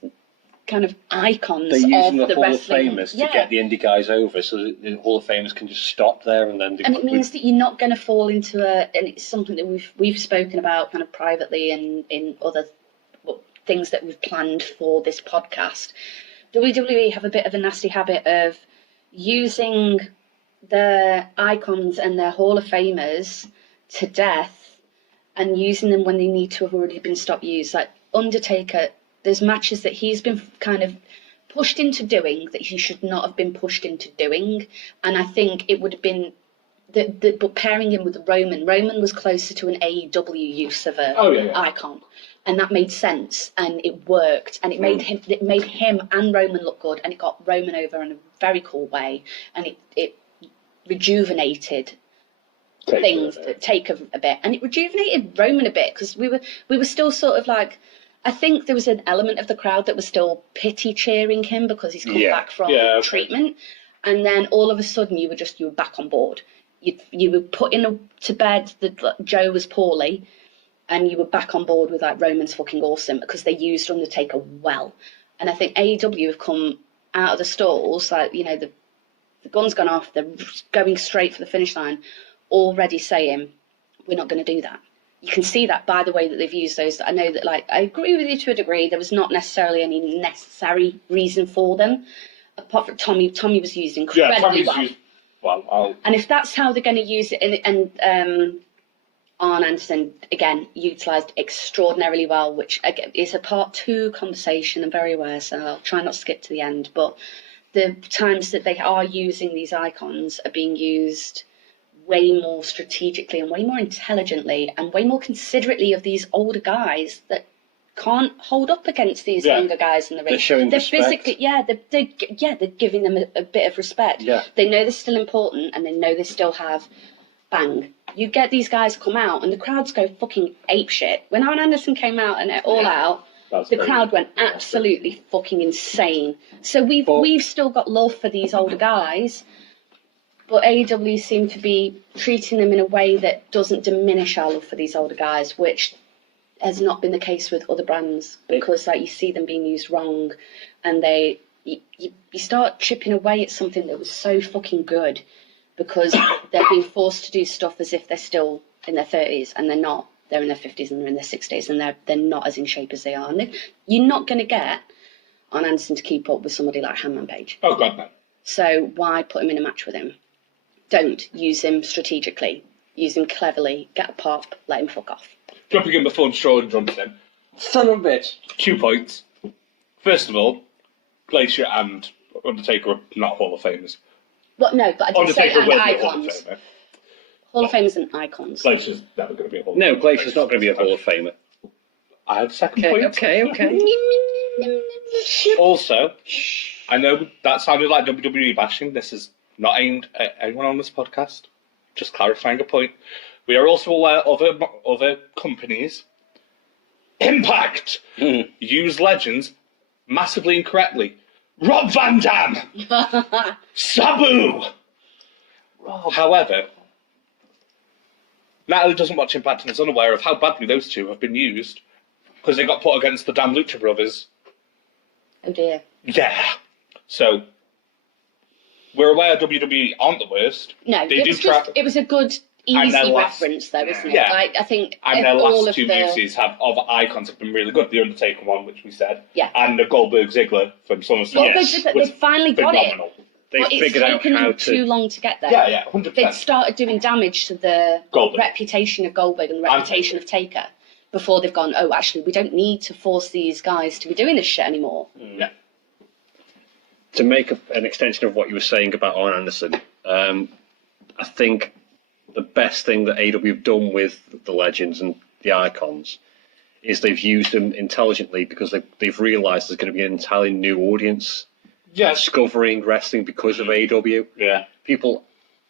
kind of icons they're using of the Hall wrestling. of Famers to get the indie guys over, so that the Hall of Famers can just stop there and then. And it means that you're not going to fall into and it's something that we've spoken about kind of privately and in other things that we've planned for this podcast. WWE have a bit of a nasty habit of using their icons and their Hall of Famers to death and using them when they need to have already been stopped used. Like Undertaker, there's matches that he's been kind of pushed into doing that he should not have been pushed into doing. And I think it would have been but pairing him with Roman was closer to an AEW use of a icon, and that made sense and it worked and it made him and Roman look good, and it got Roman over in a very cool way, and it rejuvenated Taker a bit, and it rejuvenated Roman a bit, because we were still sort of like, I think there was an element of the crowd that was still pity cheering him because he's come back from treatment, and then all of a sudden you were back on board. You were putting to bed that Joe was poorly, and you were back on board with like Roman's fucking awesome, because they used Undertaker well. And I think AEW have come out of the stalls, like, you know, the gun's gone off, they're going straight for the finish line, already saying, we're not going to do that. You can see that by the way that they've used those. I know that, like, I agree with you to a degree, there was not necessarily any necessary reason for them, apart from Tommy was used incredibly well. And if that's how they're going to use it, and Arn Anderson, again, utilised extraordinarily well, which again is a part 2 conversation, I'm very aware, so I'll try not to skip to the end, but the times that they are using these icons are being used way more strategically and way more intelligently and way more considerately of these older guys that can't hold up against these younger guys in the ring. They're showing respect. Physically, they're giving them a bit of respect. Yeah. They know they're still important, and they know they still have bang. You get these guys come out, and the crowds go fucking apeshit. When Arn Anderson came out and All Out, the crowd went absolutely fucking insane. So we've still got love for these older guys, but AEW seem to be treating them in a way that doesn't diminish our love for these older guys, which has not been the case with other brands, because like you see them being used wrong, and you start chipping away at something that was so fucking good, because they're being forced to do stuff as if they're still in their 30s, and they're not. They're in their 50s and they're in their 60s, and they're not as in shape as they are. And you're not going to get Arn Anderson to keep up with somebody like Hangman Page. Oh God, no. So why put him in a match with him? Don't use him strategically. Use him cleverly. Get a pop. Let him fuck off. Jumping in before Strowman jumps in. Son of a bitch. 2 points. First of all, Glacier and Undertaker are not Hall of Famers. Well, no, but I did say Undertaker and will be a Hall of icons. Famer. Hall of Famers and icons. Glacier's never going to be a Hall of Famer. No, Glacier's not going to be a Hall of Famer. I have a second point. Okay. Also, I know that sounded like WWE bashing. This is not aimed at anyone on this podcast. Just clarifying a point. We are also aware of other companies, Impact, use legends massively incorrectly. Rob Van Dam! Sabu! However, Natalie doesn't watch Impact and is unaware of how badly those two have been used, because they got put against the damn Lucha Brothers. Oh dear. Yeah. So, we're aware WWE aren't the worst. No, it was a good, easy reference though, isn't it? Yeah. Like, I think And their all last of two uses of icons have been really good. The Undertaker one, which we said. Yeah. And the Goldberg Ziggler from SummerSlam. They finally got phenomenal. They've but it's figured out taken how them too long to get there. Yeah, 100%. They'd started doing damage to the Goldberg. reputation of Goldberg and the reputation of Taker before they've gone, oh, actually, we don't need to force these guys to be doing this shit anymore. Yeah. To make an extension of what you were saying about Arn Anderson, I think the best thing that AEW have done with the legends and the icons is they've used them intelligently, because they've realised there's going to be an entirely new audience discovering wrestling because of AEW. Yeah. People,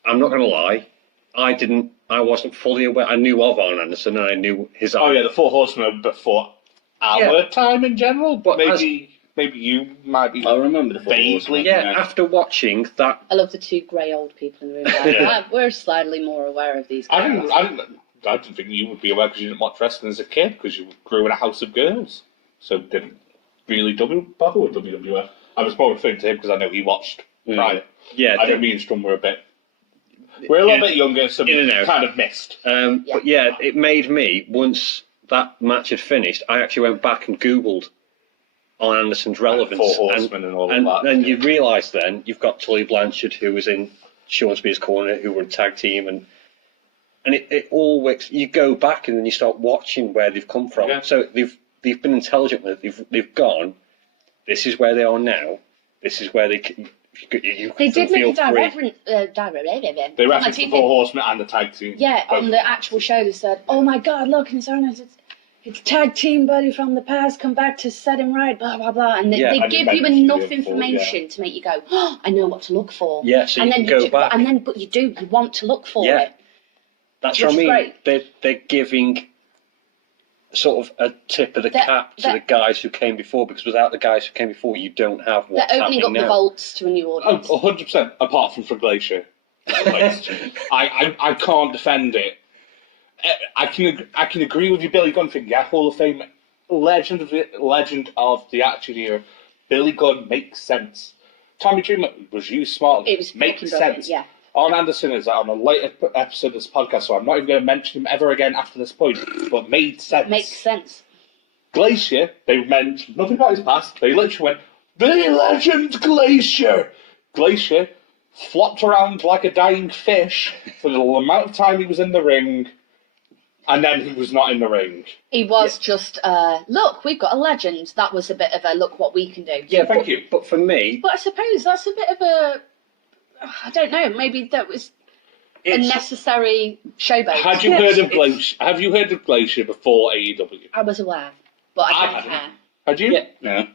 I'm not going to lie, I wasn't fully aware. I knew of Arn Anderson and I knew his. Oh yeah, the Four Horsemen before our time in general, but maybe you might be. I remember the Four Horsemen. Yeah, after watching that. I love the two grey old people in the room. Like, we're slightly more aware of these guys. I didn't think you would be aware because you didn't watch wrestling as a kid, because you grew in a house of girls, so didn't really bother with WWF. I was more referring to him because I know he watched prior. Yeah, I think me and Strum were a little bit younger, so we kind of missed. But yeah, it made me, once that match had finished, I actually went back and Googled Arn Anderson's relevance. Four Horsemen and all of that. And you realise then you've got Tully Blanchard, who was in Sean Spears Corner, who were a tag team, and it all works. You go back and then you start watching where they've come from. Yeah. So they've been intelligent with it. They've gone. This is where they are now. This is where they can. They did make a They referenced the Four Horsemen and the tag team. Yeah, on the actual show they said, "Oh my God, look, it's tag team buddy from the past, come back to set him right, blah blah blah." And they And give you you mentioned enough it before, information to make you go, "Oh, I know what to look for." Yeah, so and you then can go back. but you want to look for Yeah. it. That's Which what I is mean. great. They're giving sort of a tip of the cap to the guys who came before, because without the guys who came before, you don't have what's They're opening happening up now. the vaults to a new audience. 100%. Apart from for Glacier, I can't defend it. I can agree with you, Billy Gunn thing. Yeah, Hall of Fame legend of the Attitude Era. Billy Gunn makes sense. Tommy Dreamer was used smartly. It was makes fucking brilliant, sense. yeah. Arn Anderson is on a later episode of this podcast, so I'm not even going to mention him ever again after this point. But made sense. Makes sense. Glacier, they mentioned nothing about his past. They literally went, "The legend Glacier." Glacier flopped around like a dying fish for the amount of time he was in the ring, and then he was not in the ring. He was just, look, we've got a legend. That was a bit of a look what we can do. Yeah, Thank you. But for me, But I suppose that's a bit of a, I don't know, maybe that was a necessary showboat. Had you heard of Glacier? Have you heard of Glacier before AEW? I was aware, but I didn't hadn't. care. Had you? Yeah. Yeah.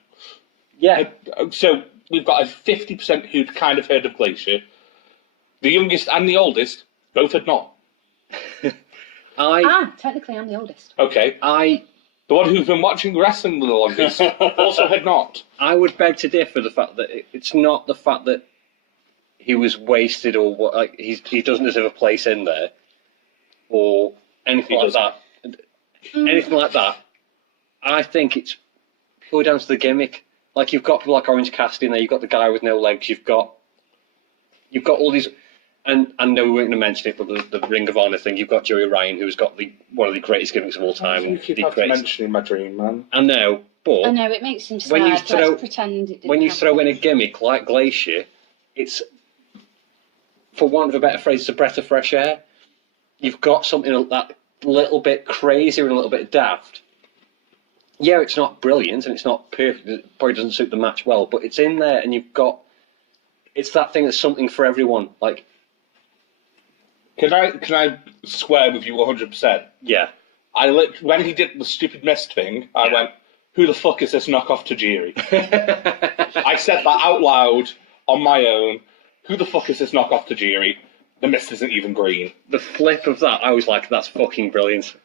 yeah, So we've got a 50% who'd kind of heard of Glacier. The youngest and the oldest both had not. Technically I'm the oldest. Okay. The one who's been watching wrestling the longest also had not. I would beg to differ. The fact that it's not the fact that he was wasted or what, like he doesn't deserve a place in there or anything like that. Anything like that. I think it's purely down to the gimmick. Like you've got people like Orange Cassidy in there. You've got the guy with no legs. You've got all these. And I know we weren't going to mention it, but the Ring of Honor thing. You've got Joey Ryan, who's got one of the greatest gimmicks of all time. You keep mentioning my dream, man. I know, but I know, it makes him sad. when you Let's throw pretend it didn't when you happen. throw in a gimmick like Glacier, it's, for want of a better phrase, it's a breath of fresh air. You've got something that little bit crazy and a little bit daft. Yeah, it's not brilliant and it's not perfect. It probably doesn't suit the match well, but it's in there, and it's that thing that's something for everyone. Like, Can I swear with you 100%? yeah, When he did the stupid mist thing, I went, "Who the fuck is this knockoff Tajiri?" I said that out loud on my own. Who the fuck is this knockoff Tajiri? The mist isn't even green. the flip of that, I was like, that's fucking brilliant.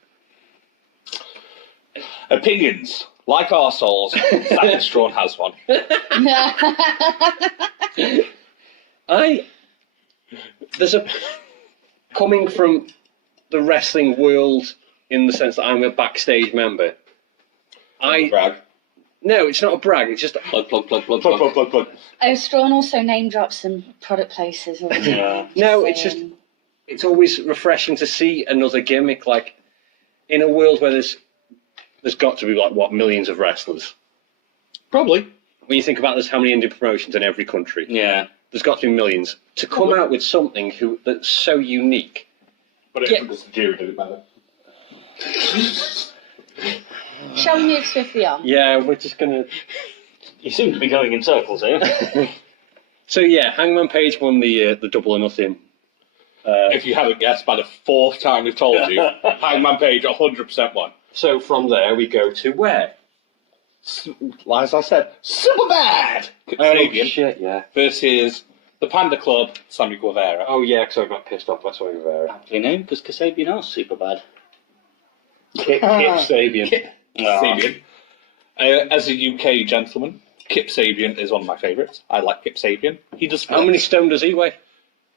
Opinions, like arseholes, Sam Strawn has one. There's a coming from the wrestling world in the sense that I'm a backstage member. Brag. No, it's not a brag. It's just Plug. Oh, Strawn also name drops some product places. Yeah. no. It's just it's always refreshing to see another gimmick. Like in a world where there's got to be like millions of wrestlers. Probably. When you think about there's how many indie promotions in every country. Yeah. There's got to be millions. To come out with something that's so unique. But it's because Tajiri did it better. Shall we move swiftly on? Yeah, we're just gonna. You seem to be going in circles here. So yeah, Hangman Page won the Double or Nothing. If you haven't guessed by the fourth time we've told you, Hangman Page 100% won. So from there we go to where? As I said, Superbad! Sabian yeah. versus the Panda Club, Sammy Guevara. Oh yeah, because I got pissed off by Sammy Guevara. Aptly known, because Kasabian are super bad. Kip Sabian. Kip Sabian. As a UK gentleman, Kip Sabian is one of my favourites. I like Kip Sabian. He does. How many stone does he weigh?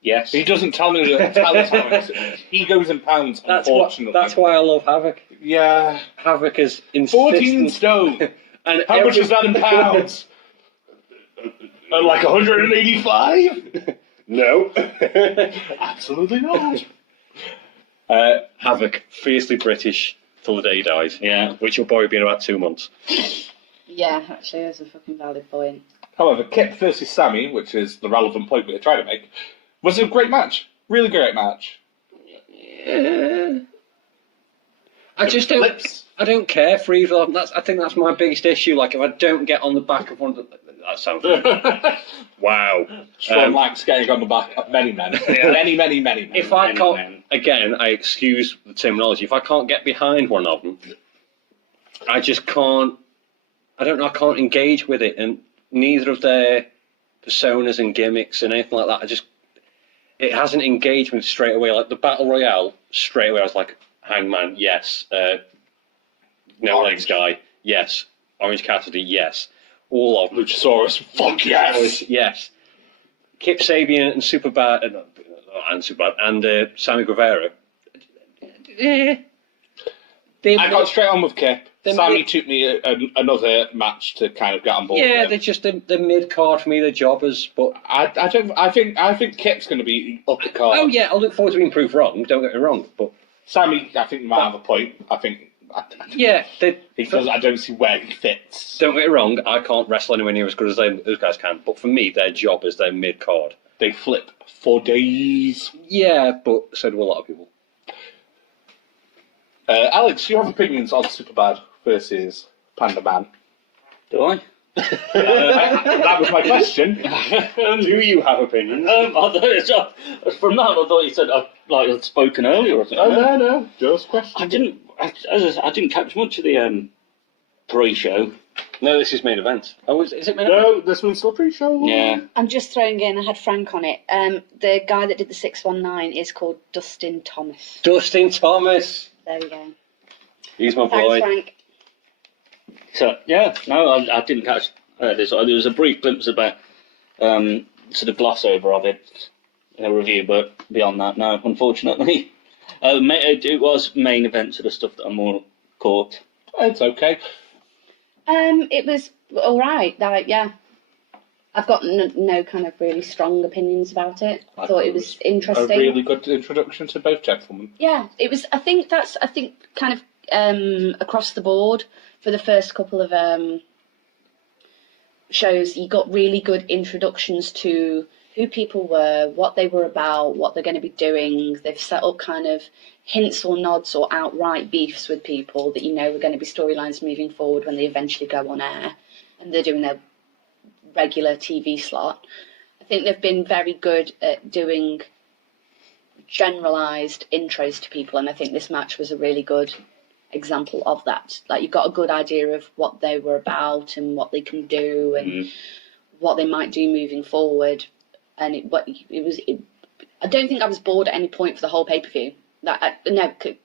Yes. He doesn't tell us how many. He goes in pounds, unfortunately. That's why I love Havoc. Yeah. Havoc is 14 stone. And How much is that in pounds? Like 185? No. Absolutely not. Havoc, fiercely British till the day he dies. Yeah. Which will probably be in about 2 months. Yeah, actually, that's a fucking valid point. However, Kip versus Sammy, which is the relevant point we're trying to make, Was it a great match? Really great match. I just don't. Lips. I don't care for either of them. I think that's my biggest issue. Like, if I don't get on the back of one of the... That sounds... Wow. Sean likes getting on the back of many men. Many men. If I Many can't... men. Again, I excuse the terminology. If I can't get behind one of them, I just can't... I don't know, I can't engage with it. And neither of their personas and gimmicks and anything like that, it hasn't engaged me straight away. Like, the Battle Royale, straight away I was like, Hangman, yes. No Legs Guy, yes. Orange Cassidy, yes. All of them. Luchasaurus, fuck yes. Yes. Kip Sabian and Superbad, and Sammy Guevara. I got straight on with Kip. They're Sammy mid- took me another match to kind of get on board. Yeah, with. they're just the mid card for me. They're jobbers, but I think Kip's going to be up the card. oh yeah, I look forward to being proved wrong. Don't get me wrong, but Sammy, I think might have a point. yeah, Because I don't see where he fits. don't get me wrong. I can't wrestle anywhere near as good as those guys can. But for me, their job is their mid card. They flip for days. Yeah, but so do a lot of people. Alex, you have opinions on Superbad versus Panda Man? Do I? That was my question. Do you have opinions? I thought from that, I thought you said I'd spoken earlier or something. Oh no, just question. I didn't catch much of the pre-show. No, this is main event. Oh, is it main event? No, this one's still pre-show. Yeah. I'm just throwing in, I had Frank on it. The guy that did the 619 is called Dustin Thomas. Dustin Thomas. There we go. He's my Thanks, boy. Frank. So yeah, no, I didn't catch this. There was a brief glimpse about sort of gloss over of it in a review, but beyond that, no, unfortunately. It was main event sort of stuff that I'm more caught. It's okay. It was all right. Yeah, I've got no kind of really strong opinions about it. I thought it was interesting. A really good introduction to both gentlemen. Yeah, it was. I think kind of across the board for the first couple of shows, you got really good introductions to who people were, what they were about, what they're going to be doing. They've set up kind of hints or nods or outright beefs with people that you know are going to be storylines moving forward when they eventually go on air and they're doing their regular TV slot. I think they've been very good at doing generalised intros to people, and I think this match was a really good example of that. Like, you've got a good idea of what they were about and what they can do and what they might do moving forward. And I don't think I was bored at any point for the whole pay-per-view.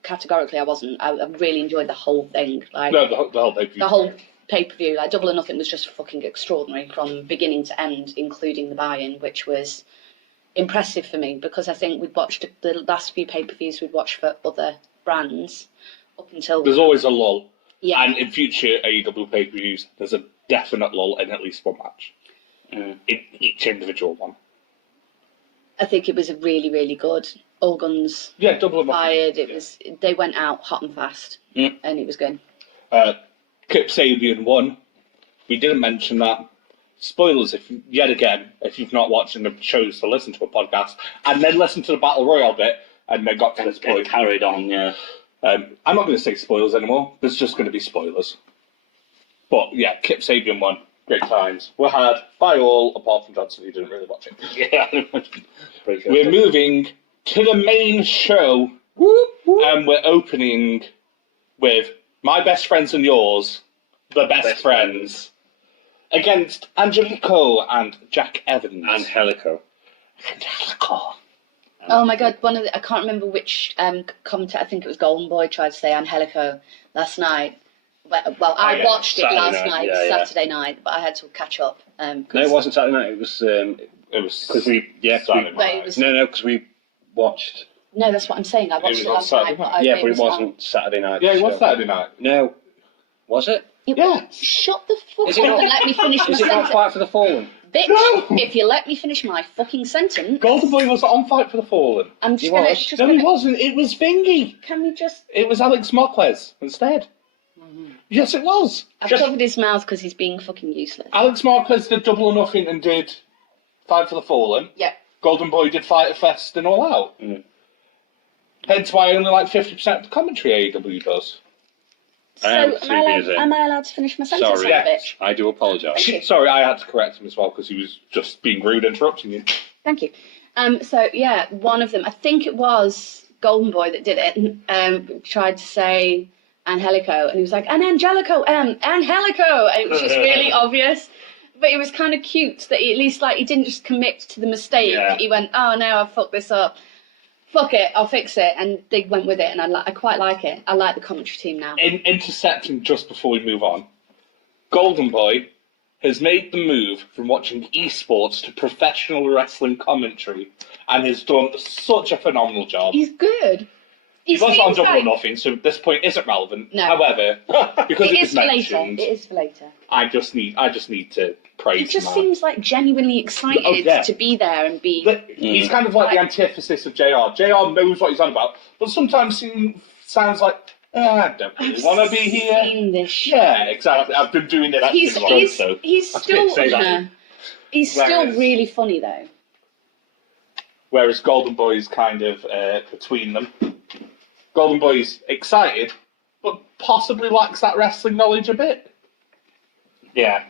Categorically I wasn't. I really enjoyed the whole thing. Like, No, the whole pay-per-view. the whole pay-per-view, like Double or Nothing, was just fucking extraordinary from beginning to end, including the buy-in, which was impressive for me because I think we'd watched the last few pay-per-views we'd watched for other brands up until... There's always a lull. Yeah. And in future AEW pay-per-views, there's a definite lull in at least one match. In each individual one. I think it was a really, really good. All guns Yeah, Double or Nothing. fired. They went out hot and fast, and it was good. Kip Sabian won. We didn't mention that. Spoilers, if you've not watched and have chose to listen to a podcast, and then listen to the Battle Royale bit, and then got to this It point. carried on, yeah. I'm not going to say spoilers anymore. There's just going to be spoilers. But yeah, Kip Sabian won. Great times were had by all, apart from Johnson, who didn't really watch it. Yeah. We're moving to the main show, and we're opening with My Best Friends and Yours, the Best Friends, against Angelico and Jack Evans. Angelico. Oh my god, I can't remember which commentator, I think it was Golden Boy, tried to say Angelico last night. Well, I watched it Saturday last night, night, yeah. Saturday night, but I had to catch up. No, it wasn't Saturday night. It was because because we watched. No, that's what I'm saying. I watched was it on last Saturday night. night. But it wasn't Saturday night. Yeah, it was so- Saturday night. No, was it? Yeah. Shut the fuck Is up it not- and let me finish my Is it not sentence. Fight for the Fallen? Bitch, No. if you let me finish my fucking sentence, Golden Boy was on Fight for the Fallen. I'm just He gonna... was. Just No, gonna he wasn't. It was Thingy. Can we just... It was Alex Marquez instead. Yes, it was. I've covered his mouth because he's being fucking useless. Alex Marquez did Double or Nothing and did Fight for the Fallen. Yeah. Golden Boy did Fighter Fest and All Out. Hence why only like 50% of the commentary AEW does. So, am I allowed to finish my sentence? Sorry, bitch? I do apologise. Sorry, I had to correct him as well because he was just being rude, interrupting you. Thank you. So yeah, one of them, I think it was Golden Boy that did it, tried to say Angelico, and he was like, Angelico, Angelico, and it was just really obvious. But it was kind of cute that he, at least, like, he didn't just commit to the mistake. Yeah. He went, oh no, I fucked this up. Fuck it, I'll fix it, and they went with it, and I quite like it. I like the commentary team now. Intersecting just before we move on, Golden Boy has made the move from watching esports to professional wrestling commentary, and has done such a phenomenal job. He's good. He was on seems Double or like- Nothing, so this point isn't relevant. No. However, because it was is for later. mentioned, It is for later. I just need to praise He just him. seems like genuinely excited Oh, yeah. to be there and be. He's kind of like the antithesis of JR. JR knows what he's on about, but sometimes he sounds like, I don't really want to be here. Seen this shit. Yeah, exactly. I've been doing this. He's since I was still say that. he's still Whereas- really funny though. Whereas Golden Boy's kind of between them. Golden Boy's excited, but possibly lacks that wrestling knowledge a bit. Yeah.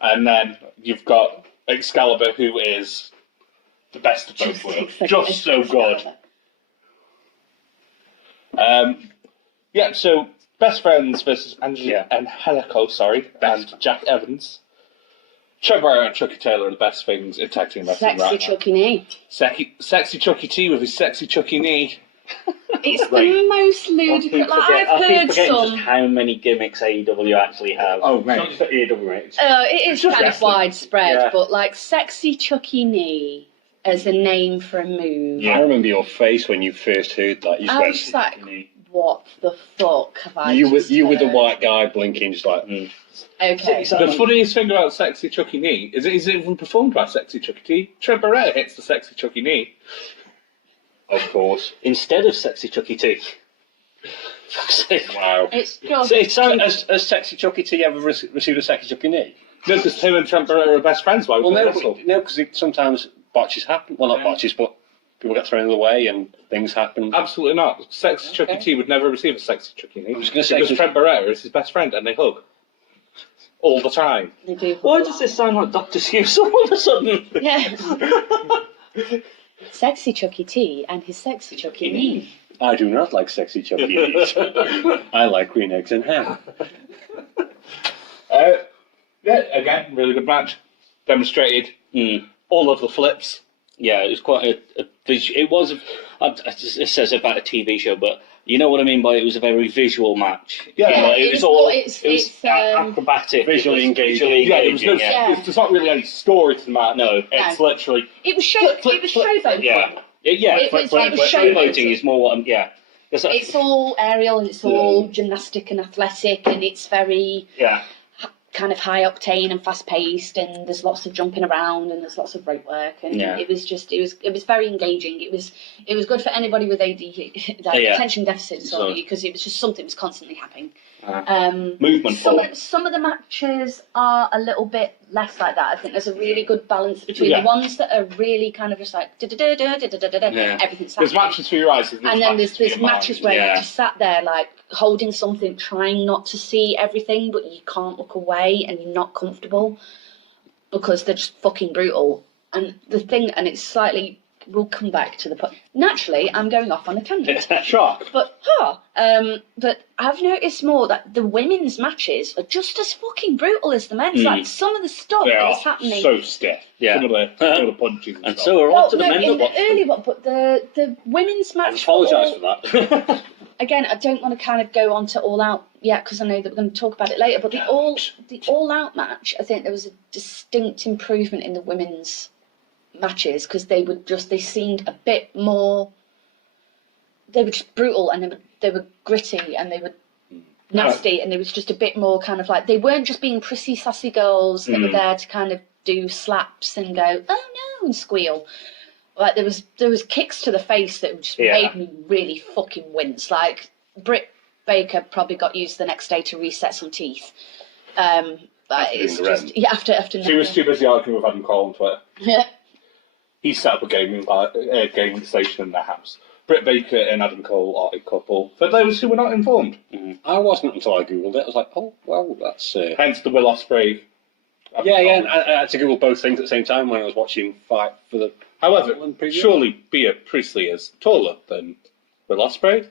And then you've got Excalibur, who is the best of both worlds. Just so good. Yeah, so Best Friends versus Angelico, and Jack Evans. Trevor and Chucky Taylor are the best things in tag team wrestling Sexy right Chucky knee. now. Sexy Chucky T with his sexy Chucky knee. It's the most ludicrous. Like, I've heard forgetting some. just how many gimmicks AEW actually have. Oh, mate. Not just AEW, mate. It is just kind of wrestling. widespread, Yeah. but like Sexy Chucky knee as a name for a move. I remember your face when you first heard that. You I was just like, what the fuck have I just were the heard? white guy blinking, just like. Okay. The funniest thing about Sexy Chucky Knee is it isn't even performed by Sexy Chucky T. Trent Barrett hits the Sexy Chucky Knee. Of course. Instead of Sexy Chucky T. Fuck's sake. Wow. It's just. Has Sexy Chucky T ever received a Sexy Chucky knee? No, because him and Trent Barrett are best friends. Why would they wrestle? No, because sometimes botches happen. Well, not botches, but people get thrown in the way and things happen. Absolutely not. Sexy Chucky T would never receive a Sexy Chucky Knee. I was going to say, Because Trent Barrett is his best friend and they hug. All the time. They do. Why does this sound like Dr. Seuss all of a sudden? Yeah. Sexy Chucky T and his Sexy Chucky knee. I do not like Sexy Chucky knees. I like green eggs and ham. Yeah, again, really good match. Demonstrated all of the flips. Yeah, it was quite it was. It says about a TV show, but you know what I mean by it was a very visual match. Yeah, You know, it was all. It was it's, acrobatic, visually engaging. Yeah, there was no. Yeah. There's not really any story to the match. No. It's literally. It was show. Flip, flip, It was flip, showboating. Yeah, It was showboating is more what I'm. Yeah, It's all aerial and it's all gymnastic and athletic and it's very yeah. kind of high octane and fast paced and there's lots of jumping around and there's lots of rope work and Yeah. it was very engaging. It was good for anybody with attention deficit disorder because it was just something that was constantly happening. Movement forward. Some of the matches are a little bit less like that. I think there's a really good balance between the ones that are really kind of just like everything's There's happening. matches for your eyes. And then there's matches where Yeah. you just sat there like holding something, trying not to see everything, but you can't look away and you're not comfortable because they're just fucking brutal. And the thing, and it's slightly, we'll come back to the point. Naturally, I'm going off on a tangent. Shock. But I've noticed more that the women's matches are just as fucking brutal as the men's. Like some of the stuff They that are was happening. so stiff. Yeah. Some of the punches. And so are all to the men in that the watch early them. one, but the women's I match. apologise for that. Again, I don't want to kind of go on to All Out yet because I know that we're going to talk about it later. But the All Out match, I think there was a distinct improvement in the women's matches because they seemed a bit more. They were just brutal and they were gritty and they were nasty and it was just a bit more kind of like they weren't just being prissy sassy girls that were there to kind of do slaps and go oh no and squeal. Like there was kicks to the face that just made me really fucking wince. Like Britt Baker probably got used the next day to reset some teeth. It's just after She was too busy arguing with Adam Cole on Twitter. Yeah. he set up a gaming station in their house. Britt Baker and Adam Cole are a couple. For those who were not informed, I wasn't until I googled it. I was like, oh, well, that's. hence the Will Ospreay. Yeah. I had to Google both things at the same time when I was watching Fight for the. However, surely Bea Priestley is taller than Will Ospreay.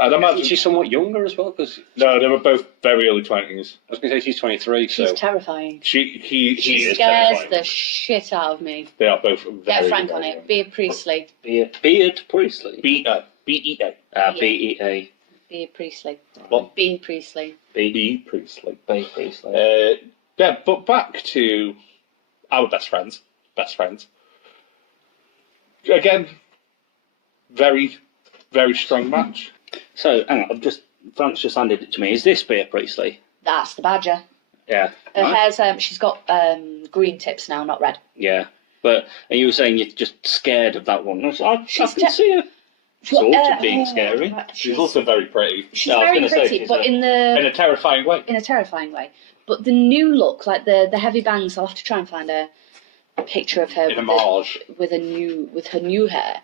I'd imagine She's somewhat younger as well, because no, they were both very early 20s. I was going to say she's 23. She's so terrifying. He She is scares terrifying. the shit out of me. They are both very. Get Frank on very it. Bea Priestley. Beard Priestley. B-E-A. B-E-A. Bea Priestley. What? Bea Priestley. B. Priestley. B. Priestley. Yeah, but back to our best friends. Again, very, very strong match. So, hang on, Frank's just handed it to me. Is this Bea Priestley? That's the badger. Yeah. Her hair's she's got green tips now, not red. Yeah. But and you were saying you're just scared of that one. I She's can see her sort of being oh, scary. right, She's also very pretty. She's No, I was very gonna say pretty, she's but In a terrifying way. in a terrifying way. But the new look, like the heavy bangs, I'll have to try and find a picture of her In homage. with her new hair.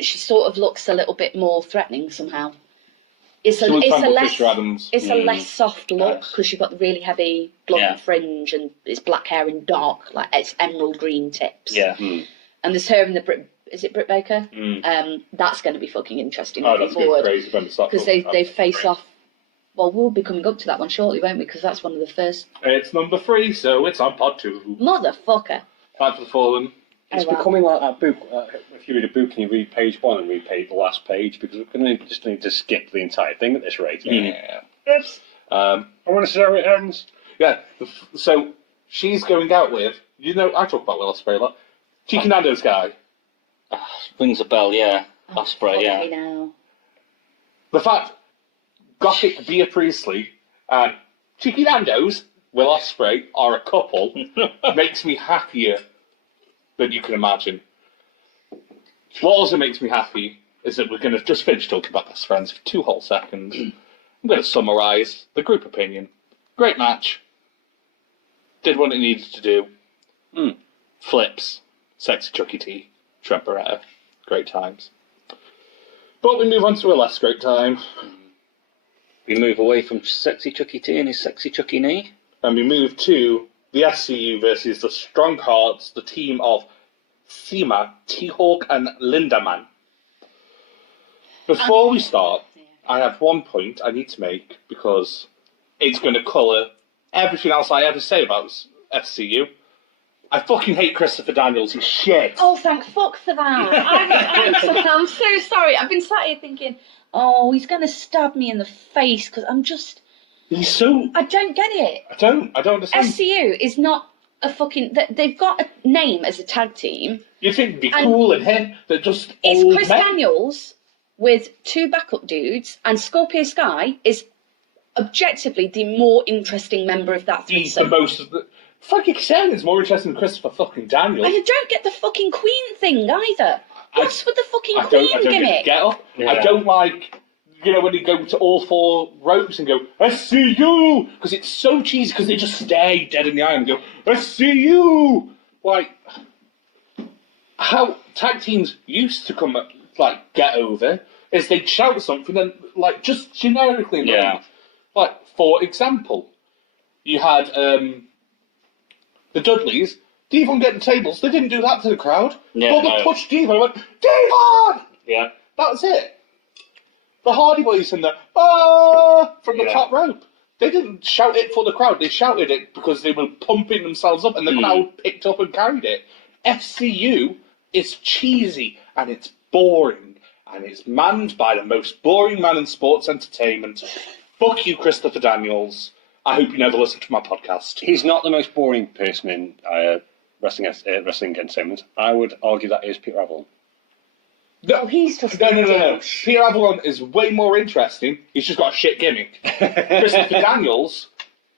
She sort of looks a little bit more threatening somehow. It's a less soft look because she's got the really heavy blonde fringe and it's black hair and dark, like it's emerald green tips. Yeah. And there's her in the is it Britt Baker? That's going to be fucking interesting moving That's going forward crazy when it starts. because they face off. Well, we'll be coming up to that one shortly, won't we? Because that's one of the first. It's number 3, so it's on pod 2. Motherfucker. Fight for the Fallen. It's Oh, wow. becoming like that book. If you read a book and you read page 1 and read the last page, because we're going to just need to skip the entire thing at this rate. Yeah. I want to see how it ends. Yeah. So she's going out with, I talk about Will Ospreay a lot. Cheeky Nando's guy. Rings a bell, yeah. Ospreay, yeah. Okay, now. The fact Gothic Bea Priestley and Cheeky Nando's Will Ospreay are a couple makes me happier than you can imagine. What also makes me happy is that we're going to just finish talking about best friends for 2 whole seconds. I'm going to summarise the group opinion. Great match. Did what it needed to do. Flips. Sexy Chucky T. Trent Beretta. Great times. But we move on to a less great time. We move away from Sexy Chucky T and his Sexy Chucky knee. And we move to the SCU versus the Strong Hearts, the team of Seema, T-Hawk and Lindaman. Before we start, I have one point I need to make because it's going to colour everything else I ever say about SCU. I fucking hate Christopher Daniels, he's shit. Oh, thank fuck for that. I'm so sorry. I've been sat here thinking, oh, he's going to stab me in the face because He's so... I don't get it. I don't understand. SCU is not a fucking... They've got a name as a tag team. You'd think it'd be cool and hip, they're just It's old Chris men. Daniels with 2 backup dudes, and Scorpio Sky is objectively the more interesting member of that He's the threesome. most... Frankie Kazan is more interesting than Christopher fucking Daniels. And I don't get the fucking Queen thing either. What's with the fucking I Queen don't get gimmick? the get up. Yeah. I don't like, when they go to all 4 ropes and go, I see you! Because it's so cheesy, because they just stare you dead in the eye and go, I see you! Like, how tag teams used to come, get over is they'd shout something and, just generically in the Yeah. ring. Like, for example, you had, the Dudleys, Devon get the tables, they didn't do that to the crowd. Yeah, Bubba no. pushed Devon and went, Devon! Yeah. That was it. The Hardy Boys and the from the top rope. They didn't shout it for the crowd. They shouted it because they were pumping themselves up and the crowd picked up and carried it. FCU is cheesy and it's boring and it's manned by the most boring man in sports entertainment. Fuck you, Christopher Daniels. I hope you never listen to my podcast. He's not the most boring person in wrestling against him. I would argue that is Peter Avalon. No, he's just no. Peter Avalon is way more interesting. He's just got a shit gimmick. Christopher Daniels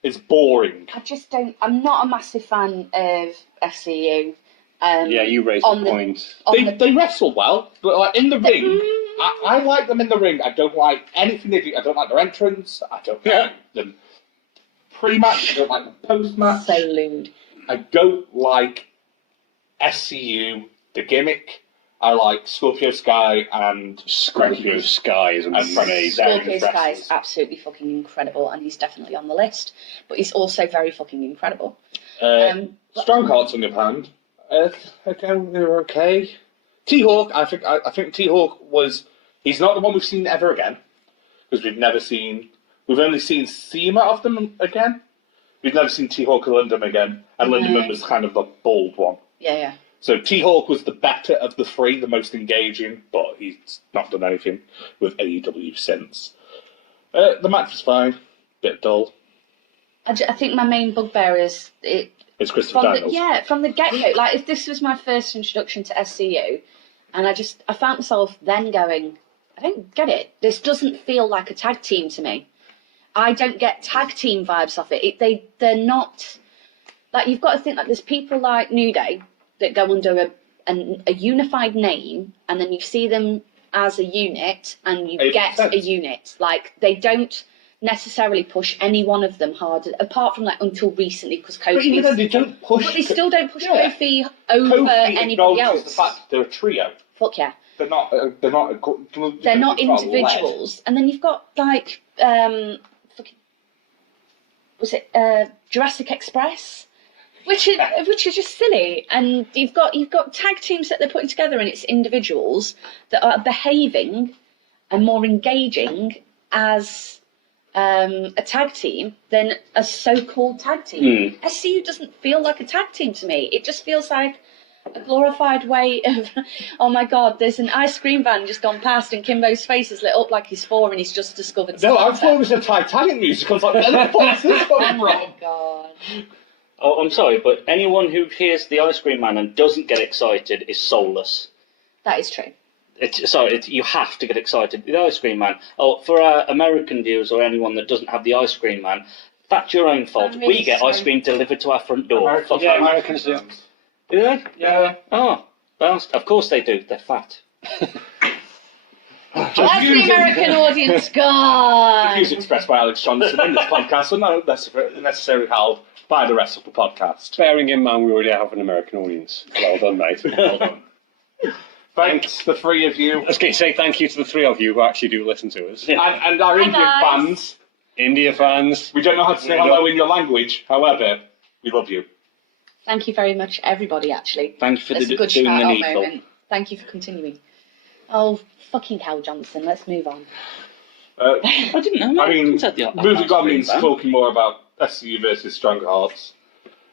is boring. I just don't. I'm not a massive fan of SCU. Yeah, you raised on the point. They wrestle well, but in the ring, I like them in the ring. I don't like anything they do. I don't like their entrance. I don't like them pre-match. I don't like them post-match. So lewd. I don't like SCU, the gimmick, I like Scorpio Sky and Scorpio Sky is amazing. Scorpio Sky is absolutely fucking incredible, and he's definitely on the list. But he's also very fucking incredible. Stronghearts on the other hand, again, they're okay. T-Hawk, I think T-Hawk he's not the one we've seen ever again, because we've only seen Seema of them again. We've never seen T-Hawk or Lindemann again, and Lindemann was kind of the bald one. Yeah. So T-Hawk was the better of the three, the most engaging, but he's not done anything with AEW since. The match was fine, bit dull. I think my main bugbear is it. It's Christopher Daniels. From the get-go. Like, if this was my first introduction to SCU, and I found myself then going, I don't get it. This doesn't feel like a tag team to me. I don't get tag team vibes off it. They're not... Like, you've got to think, like, there's people like New Day that go under a unified name, and then you see them as a unit, and you get a unit. Like, they don't necessarily push any one of them harder, apart from, like, until recently, because Kofi... But they don't push... But they still don't push Kofi over anybody else. The fact they're a trio. Fuck yeah. They're not individuals. And then you've got, like, was it Jurassic Express? Which is just silly, and you've got tag teams that they're putting together, and it's individuals that are behaving and more engaging as a tag team than a so-called tag team. SCU doesn't feel like a tag team to me. It just feels like a glorified way of, oh my god, there's an ice cream van just gone past, and Kimbo's face is lit up like he's 4 and he's just discovered. No, I thought it was a Titanic musical. Like, where's this coming from? Oh god. Oh, I'm sorry, but anyone who hears the Ice Cream Man and doesn't get excited is soulless. That is true. You have to get excited. The Ice Cream Man. Oh, for our American viewers or anyone that doesn't have the Ice Cream Man, that's your own fault. Really we get ice cream delivered to our front door. Americans do. Do they? Yeah. Oh, of course they do. They're fat. That's the American audience, God. The views expressed by Alex Johnson in this podcast are not necessarily held by the rest of the podcast. Bearing in mind we already have an American audience. Well done, mate. Well done. Thanks, the three of you. I was going to say thank you to the three of you who actually do listen to us. And our Indian fans. India fans. We don't know how to say hello in your language, however, we love you. Thank you very much, everybody, actually. Thank you for That's a good doing the shout-out needful. moment. Thank you for continuing. Oh, fucking hell, Johnson. Let's move on. I didn't know. I mean, moving on means talking more about SCU versus Stronger Hearts,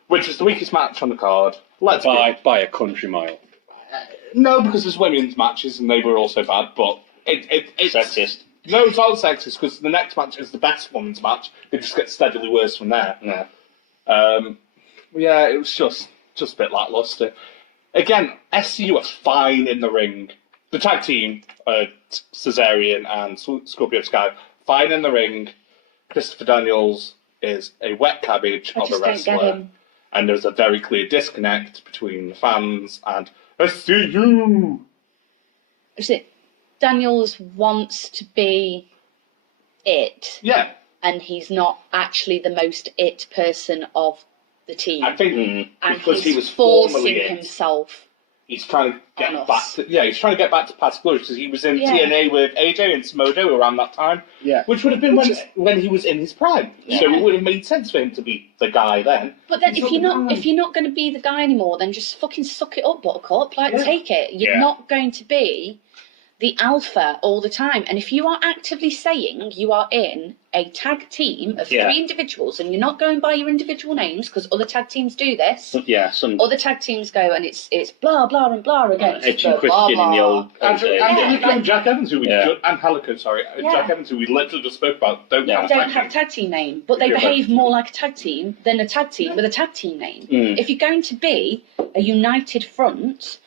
which is the weakest match on the card. By a country mile. No, because there's women's matches and they were also bad, but it's... Sexist. No, it's all sexist, because the next match is the best women's match. It just gets steadily worse from there. Yeah. Yeah, it was just a bit lackluster. Again, SCU are fine in the ring. The tag team, Caesarian and Scorpio Sky, fine in the ring. Christopher Daniels is a wet cabbage of a wrestler. And there's a very clear disconnect between the fans and SCU. Is it Daniels wants to be it? Yeah. And he's not actually the most it person of the team. I think and because he's he was forcing formerly himself. He's trying to get back to he's trying to get back to past glory because he was in TNA with AJ and Samoa Joe around that time. Yeah. Which would have been when he was in his prime. Yeah. So it would have made sense for him to be the guy then. But then if you're not going to be the guy anymore, then just fucking suck it up, Buttercup. Like take it. You're not going to be the alpha all the time. And if you are actively saying you are in a tag team of 3 individuals and you're not going by your individual names because other tag teams do this. Yeah, other tag teams go and it's blah blah and blah against Edge and Christian in the old and Jack Evans, who and Helico, Jack Evans, who we literally just spoke about, don't have a tag team name, but they behave more like a tag team than a tag team with a tag team name. If you're going to be a united front,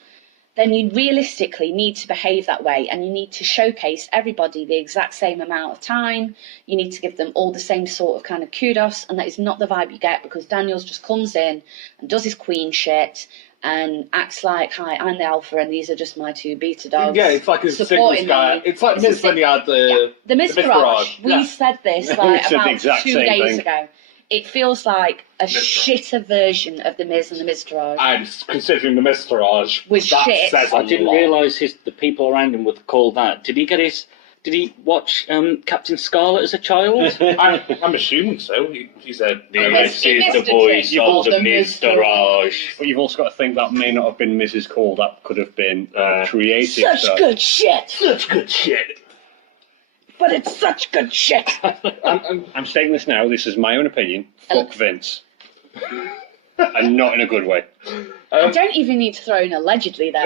then you realistically need to behave that way, and you need to showcase everybody the exact same amount of time. You need to give them all the same sort of kind of kudos, and that is not the vibe you get because Daniels just comes in and does his queen shit and acts like, hi, I'm the alpha and these are just my 2 beta dogs. Yeah, it's like a singles guy. It's like Miz when he had the Miz Barrage. We said this like about 2 days ago. It feels like a Miztourage. shitter version of the Miz and the Miztourage. I'm considering the Miztourage. With that shit. says a I didn't lot. realise the people around him would call that. Did he watch Captain Scarlet as a child? I'm assuming so. He said, This It is is the the voice trick. of the The Miztourage. But you've also got to think that may not have been Mrs. Cole. That could have been creative. Such so- good shit! such good shit. But it's such good shit! I'm saying this now. This is my own opinion. Fuck Vince. And not in a good way. I don't even need to throw in allegedly there.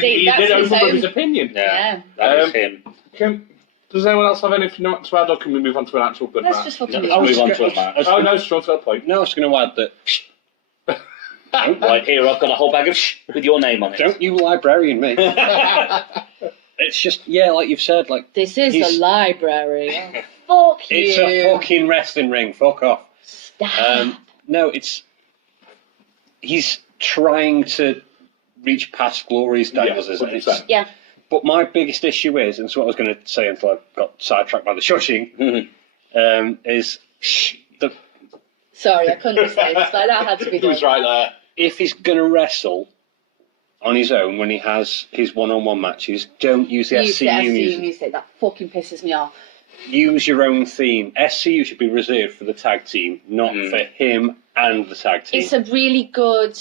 He That's did his open own. his opinion. Yeah. That is Um, him. Does anyone else have anything to add, or can we move on to an actual good Let's match? just fucking Let's move on to a I match. was Oh, gonna- no, strong to that point. No, I was going to add that. Right here, I've got a whole bag of with your name on it. Don't you librarian me. It's just, yeah, like you've said, like This is He's- a library. Oh, fuck you. it's a fucking wrestling ring. Fuck off. Stop. No, he's trying to reach past glory's dangles, Yeah, isn't it? 100%. Yeah. But my biggest issue is, and it's what I was going to say until I got sidetracked by the shushing, is the Sorry, I couldn't resist. Like, that had to be He was done. right there. if he's going to wrestle on his own when he has his one-on-one matches, don't use the Use the SCU SCU music. music. That fucking pisses me off. Use your own theme. SCU should be reserved for the tag team, not for him and the tag team. It's a really good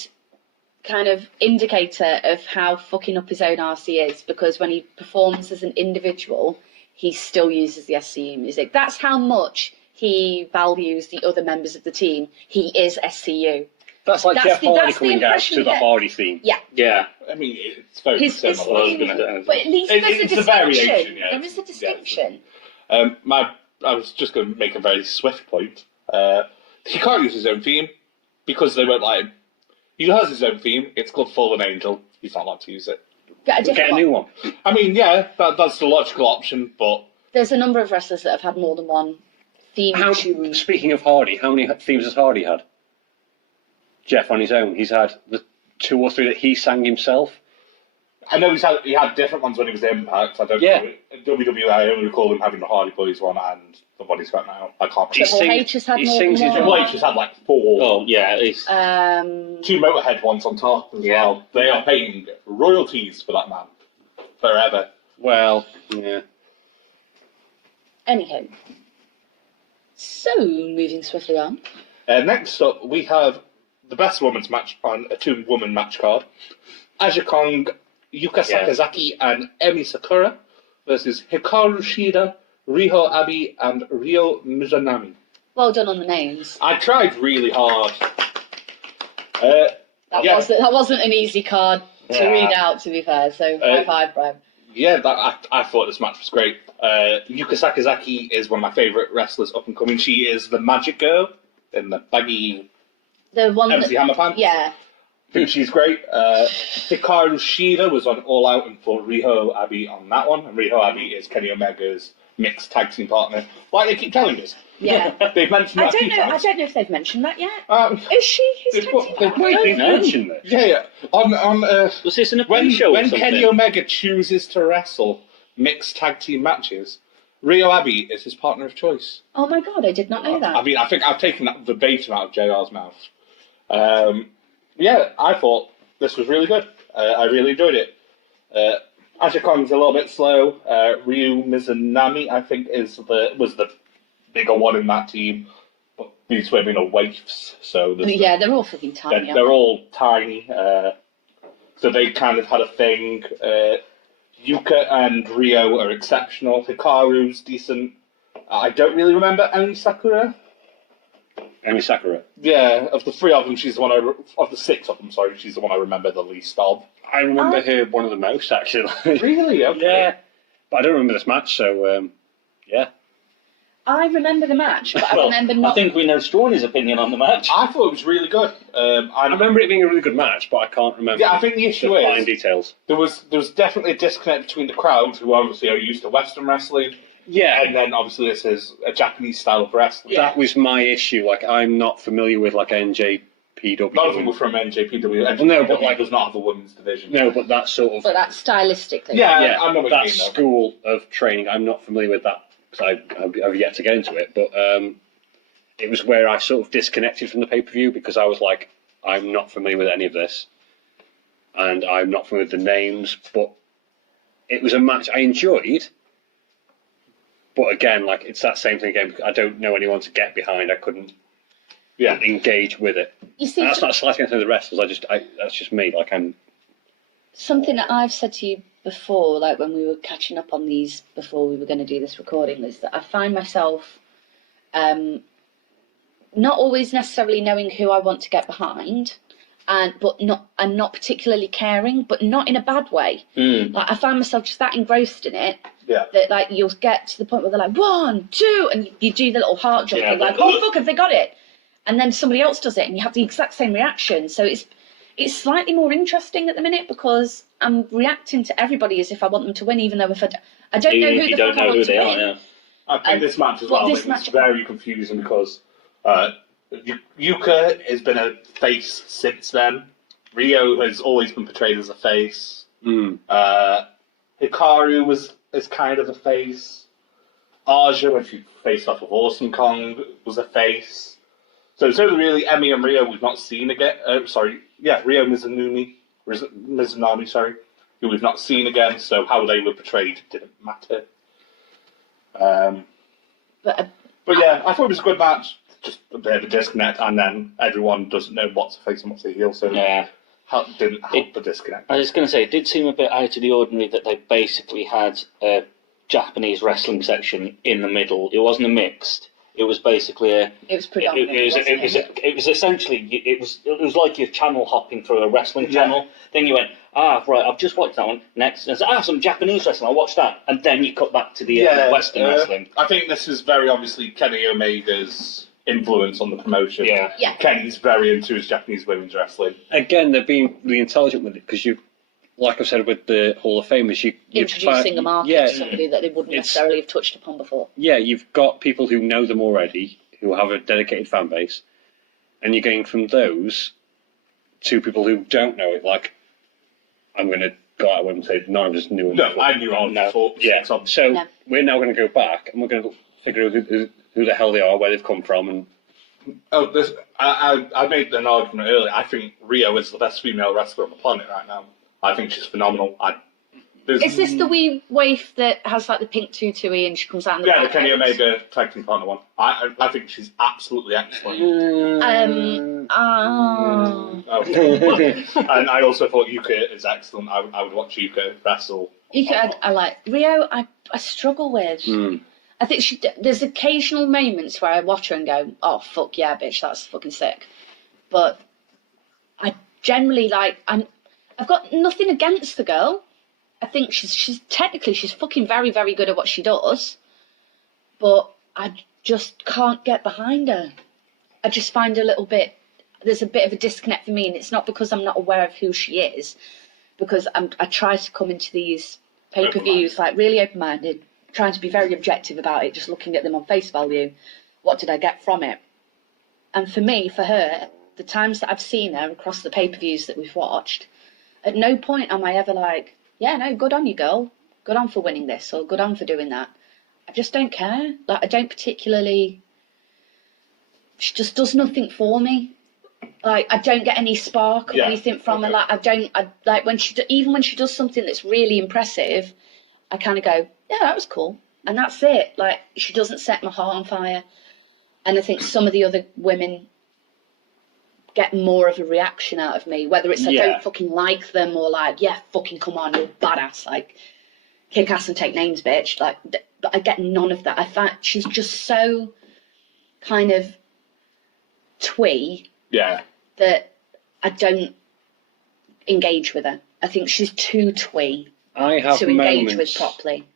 kind of indicator of how fucking up his own arse he is, because when he performs as an individual, he still uses the SCU music. That's how much he values the other members of the team. He is SCU. That's like that's Jeff the- Hardy that's the coming out impression to you the get. Hardy theme. Yeah. Yeah. I mean, it's very His similar. theme, but at least there's a It's a distinction. variation, yeah. There is a distinction. I was just going to make a very swift point. He can't use his own theme because they won't let him. He has his own theme. It's called Fallen Angel. He's not allowed to use it. Get a Get different a one. new one. I mean, yeah, that's the logical option, but There's a number of wrestlers that have had more than one theme tune. Speaking of Hardy, how many themes has Hardy had? Jeff on his own. He's had the 2 or 3 that he sang himself. I know he had different ones when he was in Impact. I don't Yeah. know. In WWE, I only recall him having the Hardy Boys one and the one he's got now. I can't He remember. Triple sings- H has had he more sings than his one. Triple H has had like 4. Oh, yeah. It's, 2 Motorhead ones on top as Yeah. well. They are paying royalties for that man. Forever. Well, yeah. Anyhow. So, moving swiftly on. Next up, we have the best women's match on a 2-woman match card. Aja Kong, Yuka Sakazaki, and Emi Sakura versus Hikaru Shida, Riho Abe, and Ryo Mizunami. Well done on the names. I tried really hard. That wasn't an easy card to Yeah. read out, to be fair. So, high five, Brian. Yeah, I thought this match was great. Yuka Sakazaki is one of my favourite wrestlers up and coming. She is the magic girl in the baggy The one MC Hammer pants. Yeah. I think she's great. Hikaru Shida was on All Out and fought Riho Abe on that one. And Riho Abe is Kenny Omega's mixed tag team partner. Why do they keep telling us? Yeah. They've mentioned that a few I times. don't know if they've mentioned that yet. Is she his They've tag team got- partner? They mentioned this. Yeah. On was this in a when pre-show or when something? Kenny Omega chooses to wrestle mixed tag team matches, Rio Abe is his partner of choice. Oh my god, I did not know that. I mean, I think I've taken that verbatim out of JR's mouth. Yeah, I thought this was really good. I really enjoyed it. Aja Kong's a little bit slow. Ryu Mizunami, I think, was the bigger one in that team. But these women are waifs, so Yeah, they're all fucking tiny. they're all tiny. So they kind of had a thing. Yuka and Rio are exceptional. Hikaru's decent. I don't really remember Emi Sakura. Emi Sakura. Yeah, of the 3 of them, she's the one of the 6 of them, sorry, she's the one I remember the least of. I remember her one of the most, actually. Really? Okay. Yeah. But I don't remember this match, so, yeah. I remember the match, but I remember I not. think we know Strawny's opinion on the match. I thought it was really good. I remember it being a really good match, but I can't remember Yeah, I think the issue the fine is details. there was definitely a disconnect between the crowd, who obviously are used to Western wrestling, Yeah, and then obviously this is a Japanese style of wrestling. that was my issue. Like, I'm not familiar with, like, NJPW. None of them were from NJPW. NJPW no, but, like- does not have a women's division. No, but that sort of... But that's stylistically. Yeah, yeah, I know what that you mean, though. school of training, I'm not familiar with that, because I've yet to get into it. But it was where I sort of disconnected from the pay-per-view because I was like, I'm not familiar with any of this, and I'm not familiar with the names, but it was a match I enjoyed. But again, like, it's that same thing again. I don't know anyone to get behind. I couldn't engage with it. You see, And that's not slighting anything to the wrestlers. That's just me. Like, I'm something that I've said to you before, like when we were catching up on these before we were going to do this recording, is that I find myself not always necessarily knowing who I want to get behind, and not particularly caring, but not in a bad way. Like I find myself just that engrossed in it that like you'll get to the point where they're like 1, 2, and you do the little heart jump, and like, oh fuck, have they got it? And then somebody else does it, and you have the exact same reaction. So it's slightly more interesting at the minute because I'm reacting to everybody as if I want them to win, even though if I don't know who the fuck I want to win. Yeah. I think this match as well is very confusing because Yuka has been a face since then. Rio has always been portrayed as a face. Hikaru is kind of a face. Aja, when she faced off with Awesome Kong, was a face. So it's only really Emi and Rio we've not seen again. Rio Mizunami, who we've not seen again. So how they were portrayed didn't matter. But yeah, I thought it was a good match. Just a bit of a disconnect, and then everyone doesn't know what's a face and what's a heel. So didn't help the disconnect. I was going to say, it did seem a bit out of the ordinary that they basically had a Japanese wrestling section in the middle. It wasn't a mixed. It was basically a. It was predominantly. It was essentially. It was like you're channel hopping through a wrestling channel. Then you went, right, I've just watched that one. Next, and some Japanese wrestling. I'll watch that, and then you cut back to the Western wrestling. I think this is very obviously Kenny Omega's influence on the promotion. Yeah. Kenny's very into his Japanese women's wrestling. again, they're being really intelligent with it because you, like I've said with the Hall of Famers, you're introducing a market to somebody that they wouldn't necessarily have touched upon before. Yeah, you've got people who know them already, who have a dedicated fan base, and you're going from those to people who don't know it. Like, I'm going to go out and say, no, I'm just new. I knew all no. Yeah, so we're now going to go back and we're going to figure out who the hell they are, where they've come from, and I made an argument earlier. I think Rio is the best female wrestler on the planet right now. I think she's phenomenal. Is this the wee waif that has like the pink tutu and she comes out in the the Kenny Omega tag team partner one. I think she's absolutely excellent. Oh. And I also thought Yuka is excellent. I would watch Yuka wrestle. Yuka, I like. Rio, I struggle with. I think there's occasional moments where I watch her and go, oh, fuck yeah, bitch, that's fucking sick. But I generally I've got nothing against the girl. I think she's technically fucking very, very good at what she does. But I just can't get behind her. I just find her there's a bit of a disconnect for me, and it's not because I'm not aware of who she is, because I try to come into these pay-per-views like really open-minded, trying to be very objective about it, just looking at them on face value. What did I get from it? And for me, for her, the times that I've seen her across the pay-per-views that we've watched, at no point am I ever like, yeah, no, good on you, girl. Good on for winning this, or good on for doing that. I just don't care. Like, I don't particularly... She just does nothing for me. Like, I don't get any spark or anything from her. Like, when she does something that's really impressive, I kind of go, yeah, that was cool. And that's it. Like, she doesn't set my heart on fire. And I think some of the other women get more of a reaction out of me, whether it's I don't fucking like them or like, yeah, fucking come on, you're badass, like, kick ass and take names, bitch. Like, but I get none of that. I find she's just so kind of twee that I don't engage with her. I think she's too twee to engage with properly.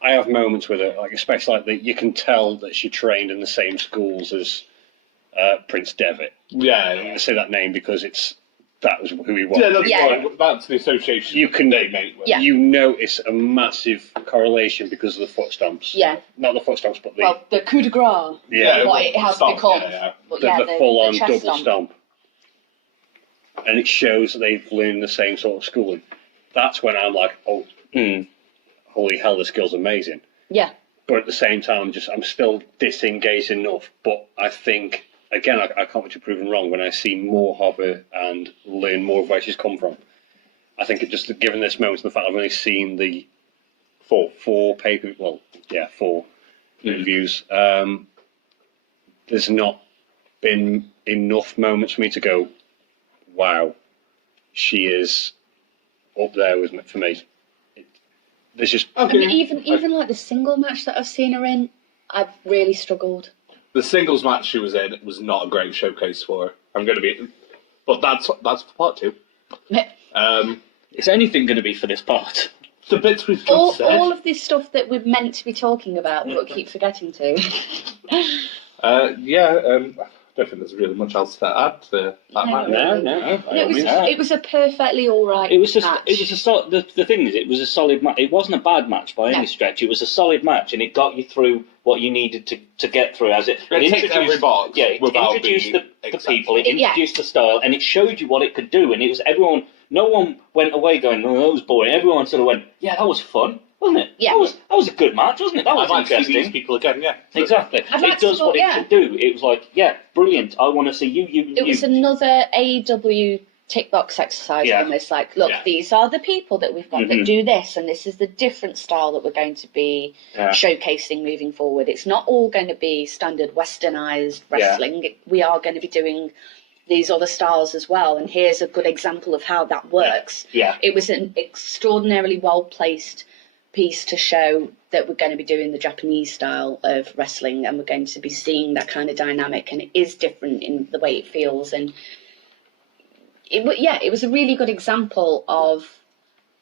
I have moments with her, like especially like you can tell that she trained in the same schools as Prince Devitt. I say that name because that was who he was. That's the association. You notice a massive correlation because of the foot stomps. Yeah. Not the foot stomps, but the coup de grace. Yeah. What it has become. But the full-on double stomp. And it shows that they've learned the same sort of schooling. That's when I'm like, holy hell, this girl's amazing. Yeah. but at the same time, I'm still disengaged enough. But I think, again, I can't be proven wrong when I see more of her and learn more of where she's come from. I think given this moment, the fact I've only seen the four reviews, there's not been enough moments for me to go, wow, she is up there for me. There's just I mean, even like the single match that I've seen her in, I've really struggled. The singles match she was in was not a great showcase for her. But that's for part 2. Is anything going to be for this part? The bits we've just said. All of this stuff that we're meant to be talking about, but keep forgetting to. I don't think there's really much else to add to that match. No. It was a perfectly all right match. The thing is, it was a solid match. It wasn't a bad match by any stretch. It was a solid match, and it got you through what you needed to get through. It ticked every box. Yeah, it introduced the people, it introduced the style, and it showed you what it could do. And it was everyone. No one went away going, "Oh, that was boring." Everyone sort of went, "Yeah, that was fun." Wasn't it? Yeah. That was a good match, wasn't it? That was I'd like to see interesting. these people again, yeah. Exactly. It does what it can do. It was like, yeah, brilliant. I want to see you. It was another AEW tick box exercise, almost like, look, these are the people that we've got that do this, and this is the different style that we're going to be showcasing moving forward. It's not all going to be standard westernized wrestling. We are going to be doing these other styles as well, and here's a good example of how that works. Yeah. It was an extraordinarily well placed piece to show that we're going to be doing the Japanese style of wrestling, and we're going to be seeing that kind of dynamic, and it is different in the way it feels. And it was a really good example of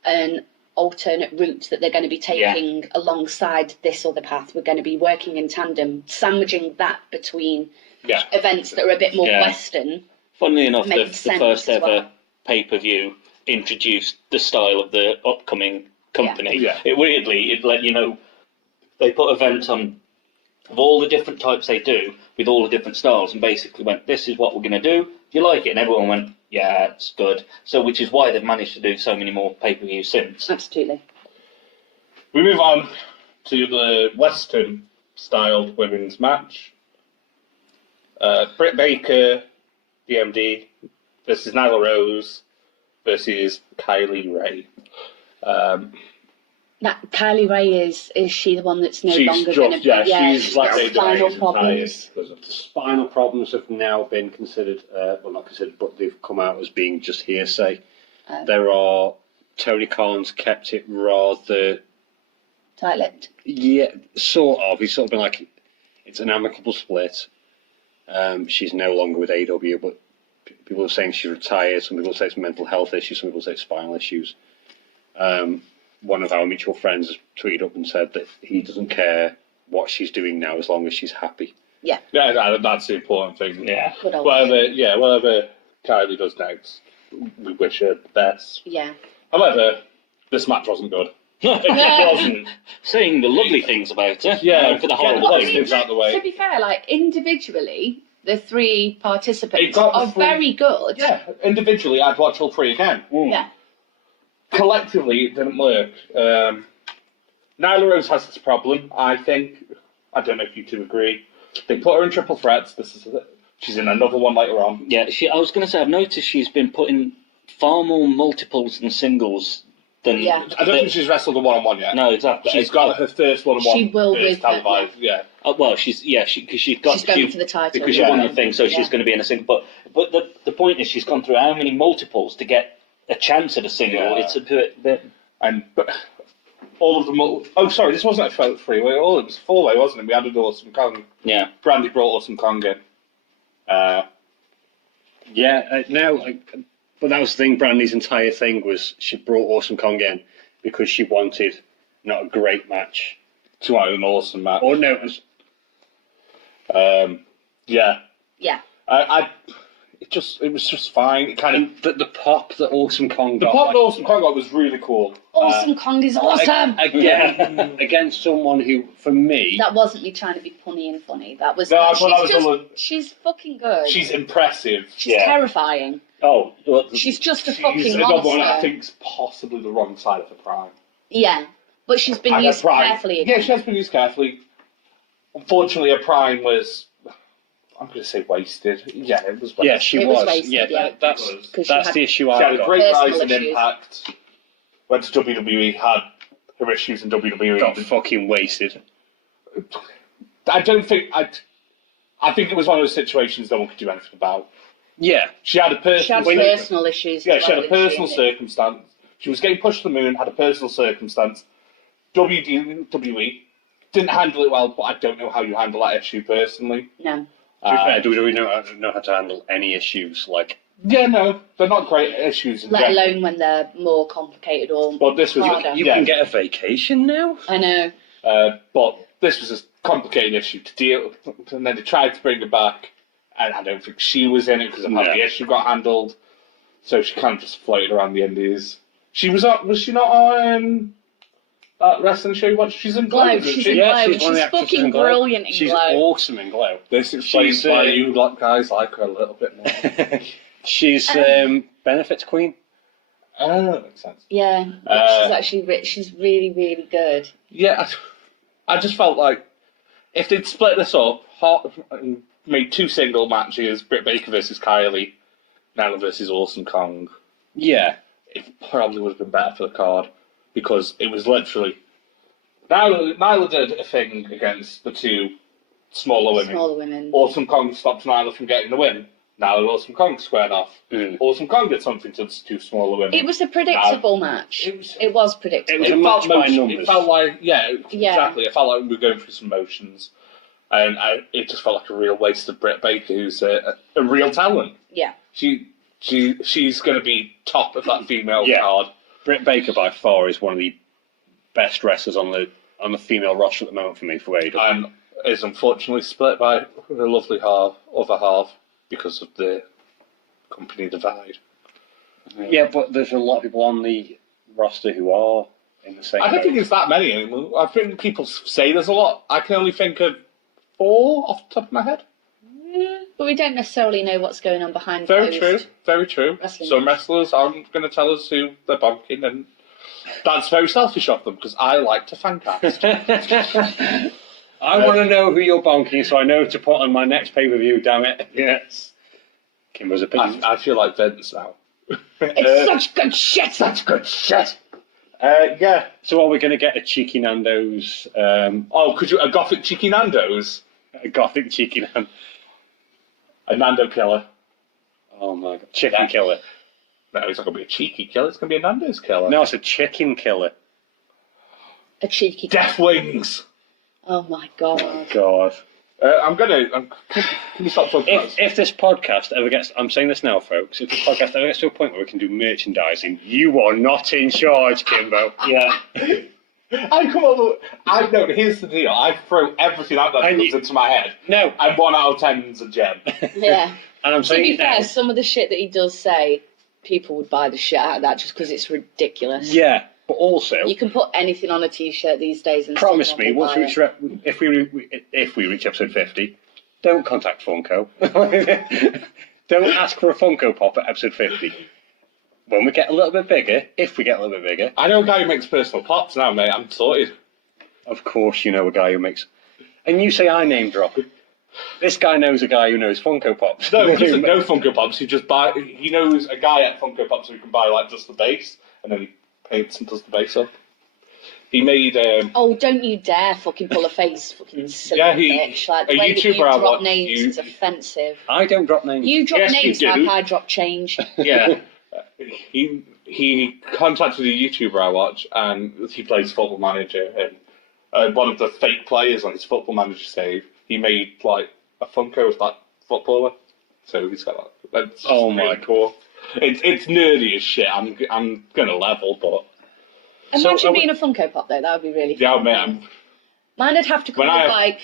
an alternate route that they're going to be taking alongside this other path. We're going to be working in tandem, sandwiching that between events that are a bit more Western. Funnily enough, the first ever pay-per-view introduced the style of the upcoming company. It let you know, they put events on of all the different types they do with all the different styles, and basically went, this is what we're going to do, do you like it? And everyone went, yeah, it's good. So which is why they've managed to do so many more pay-per-views since. Absolutely. We move on to the Western styled women's match. Britt Baker, DMD, versus Nyla Rose versus Kylie Ray. Kylie Ray is she the one that's no longer going to be? She's like spinal problems. Spinal problems have now been considered, not considered, but they've come out as being just hearsay. Tony Khan's kept it rather tight-lipped. Yeah, sort of. He's sort of been like, it's an amicable split. She's no longer with AW, but people are saying she's retired. Some people say it's mental health issues. Some people say it's spinal issues. One of our mutual friends has tweeted up and said that he doesn't care what she's doing now as long as she's happy. Yeah, that's the important thing. Yeah, whatever Kylie does next, we wish her the best. Yeah. However, this match wasn't good. It wasn't. Saying the lovely things about her. Yeah, for the horrible positives out the way. To be fair, like individually, the 3 participants are are very good. Yeah, individually, I'd watch all 3 again. Yeah. Collectively, it didn't work. Nyla Rose has this problem, I think. I don't know if you two agree. They put her in triple threats. She's in another one later on. Yeah, I was going to say, I've noticed she's been putting far more multiples than singles than... Yeah. I don't think she's wrestled a one-on-one yet. No, exactly. She's got her first one-on-one. She will with televised, yeah. Well, she's going for the title. Because she won the thing, so she's going to be in a single. But the point is, she's gone through how many multiples to get a chance at a single? Yeah. It's a bit. But all of them. Oh, sorry, this wasn't a three-way. It was a four-way, wasn't it? We added Awesome Kong. Yeah. Brandy brought Awesome Kong in. But that was the thing. Brandy's entire thing was she brought Awesome Kong in because she wanted not a great match. She wanted an awesome match. Oh no, it was. Yeah. Yeah. It was just fine. It kind of the pop that Awesome Kong got. The pop that Awesome Kong got was really cool. Awesome Kong is awesome. Again, against someone who, for me, that wasn't me trying to be punny and funny. That was. No, she's fucking good. She's impressive. She's terrifying. Oh, well, she's just a fucking she's monster. One I think's possibly the wrong side of her prime. Yeah, But she's been And her used prime- carefully. Yeah, she has been used carefully. Unfortunately, her prime was, I'm going to say wasted. Yeah, it was wasted. Yeah, she It was was. wasted, Yeah, yeah. that's 'Cause she had- the issue She I've had a got. great Personal rise in issues. Impact. Went to WWE, had her issues in WWE. Got fucking wasted. I don't think I think it was one of those situations no one could do anything about. Yeah. She had a She had personal personal issues. Yeah, as she had well, a didn't personal she? circumstance. She was getting pushed to the moon, had a personal circumstance. WWE didn't handle it well, but I don't know how you handle that issue personally. No. To be fair, do we know how to handle any issues? Like, Yeah, no, they're not great issues in Let general. alone when they're more complicated or But this was harder. you Yeah. can get a vacation now? I know. But this was a complicated issue to deal with, and then they tried to bring her back, and I don't think she was in it because of how No. the issue got handled. So she kind of just floated around the Indies. She was she not on that wrestling show you watched? She's in Glow, Glow, isn't she's she? in Yeah, Glow. she's one of the She's actresses fucking in Glow. brilliant in She's Glow. awesome in Glow. This explains She's, why you guys like her a little bit more. She's benefits queen. Oh, that makes sense. Yeah, she's actually she's really, really good. Yeah, I just felt like if they'd split this up, and made 2 single matches, Britt Baker versus Kylie, Nyla versus Awesome Kong, Yeah. it probably would have been better for the card because it was literally Nyla did a thing against the 2 smaller women. Smaller women. Awesome Kong stopped Nyla from getting the win. Nyla and Awesome Kong squared off. Awesome Kong did something to the 2 smaller women. It was a predictable match. It was predictable. It was a match by It numbers. felt like, exactly. It felt like we were going through some motions. And it just felt like a real waste of Britt Baker, who's a real talent. Yeah. She's going to be top of that female Yeah. card. Britt Baker by far is one of the best wrestlers on the female roster at the moment for me for AEW. And is unfortunately split by her lovely other half because of the company divide. Yeah, but there's a lot of people on the roster who are in the same. I don't boat. think it's that many anymore. I think people say there's a lot. I can only think of 4 off the top of my head. Yeah, but we don't necessarily know what's going on behind Very closed. true. Very true. Wrestling. Some wrestlers aren't going to tell us who they're bonking, and that's very selfish of them because I like to fancast. I want to know who you're bonking, so I know to put on my next pay-per-view. Damn it! Yes. Kimber's opinion. I feel like Vince now. It's such good shit. Such good shit. Yeah. So are we going to get a cheeky Nando's? Oh, could you a gothic cheeky Nando's? A gothic cheeky Nando's? A Nando killer? Oh my god, chicken killer. No, it's not going to be a cheeky killer. It's going to be a Nando's killer. No, it's a chicken killer. A cheeky. Death Wings. Oh my god. God. Can you stop talking about this? If this podcast ever gets, I'm saying this now, folks, if this podcast ever gets to a point where we can do merchandising, you are not in charge, Kimbo. Yeah. I come up with... No, here's the deal. I throw everything out that And comes you- into my head. No. And 1 out of 10's a gem. Yeah. And I'm To saying be it now. fair, some of the shit that he does say, people would buy the shit out of that just because it's ridiculous. Yeah, but also, You can put anything on a t-shirt these days and promise still me, not once buy we it. reach, if we reach episode 50, don't contact Funko. Don't ask for a Funko Pop at episode 50. When we get a little bit bigger, if we get a little bit bigger, I know a guy who makes personal pops now, mate. I'm sorted. of course you know a guy who makes... And you say I name drop. This guy knows a guy who knows Funko Pops. No, he doesn't know Funko Pops. He knows a guy at Funko Pops who can buy like just the base, and then he paints and does the base up. He made Oh, don't you dare fucking pull a face, fucking silly Yeah, bitch. Like, the a way that you YouTuber I drop watch, names is offensive. I don't drop names. You drop Yes, you names do. like I drop change. yeah. He contacted a YouTuber I watch, and he plays Football Manager, and one of the fake players on his Football Manager save, he made like a Funko of that footballer. So he's got that. That's Oh my really cool. It's nerdy as shit. I'm gonna level, but Imagine are we- being a Funko Pop though, that would be really yeah, fun. man. Mine would have to come When I with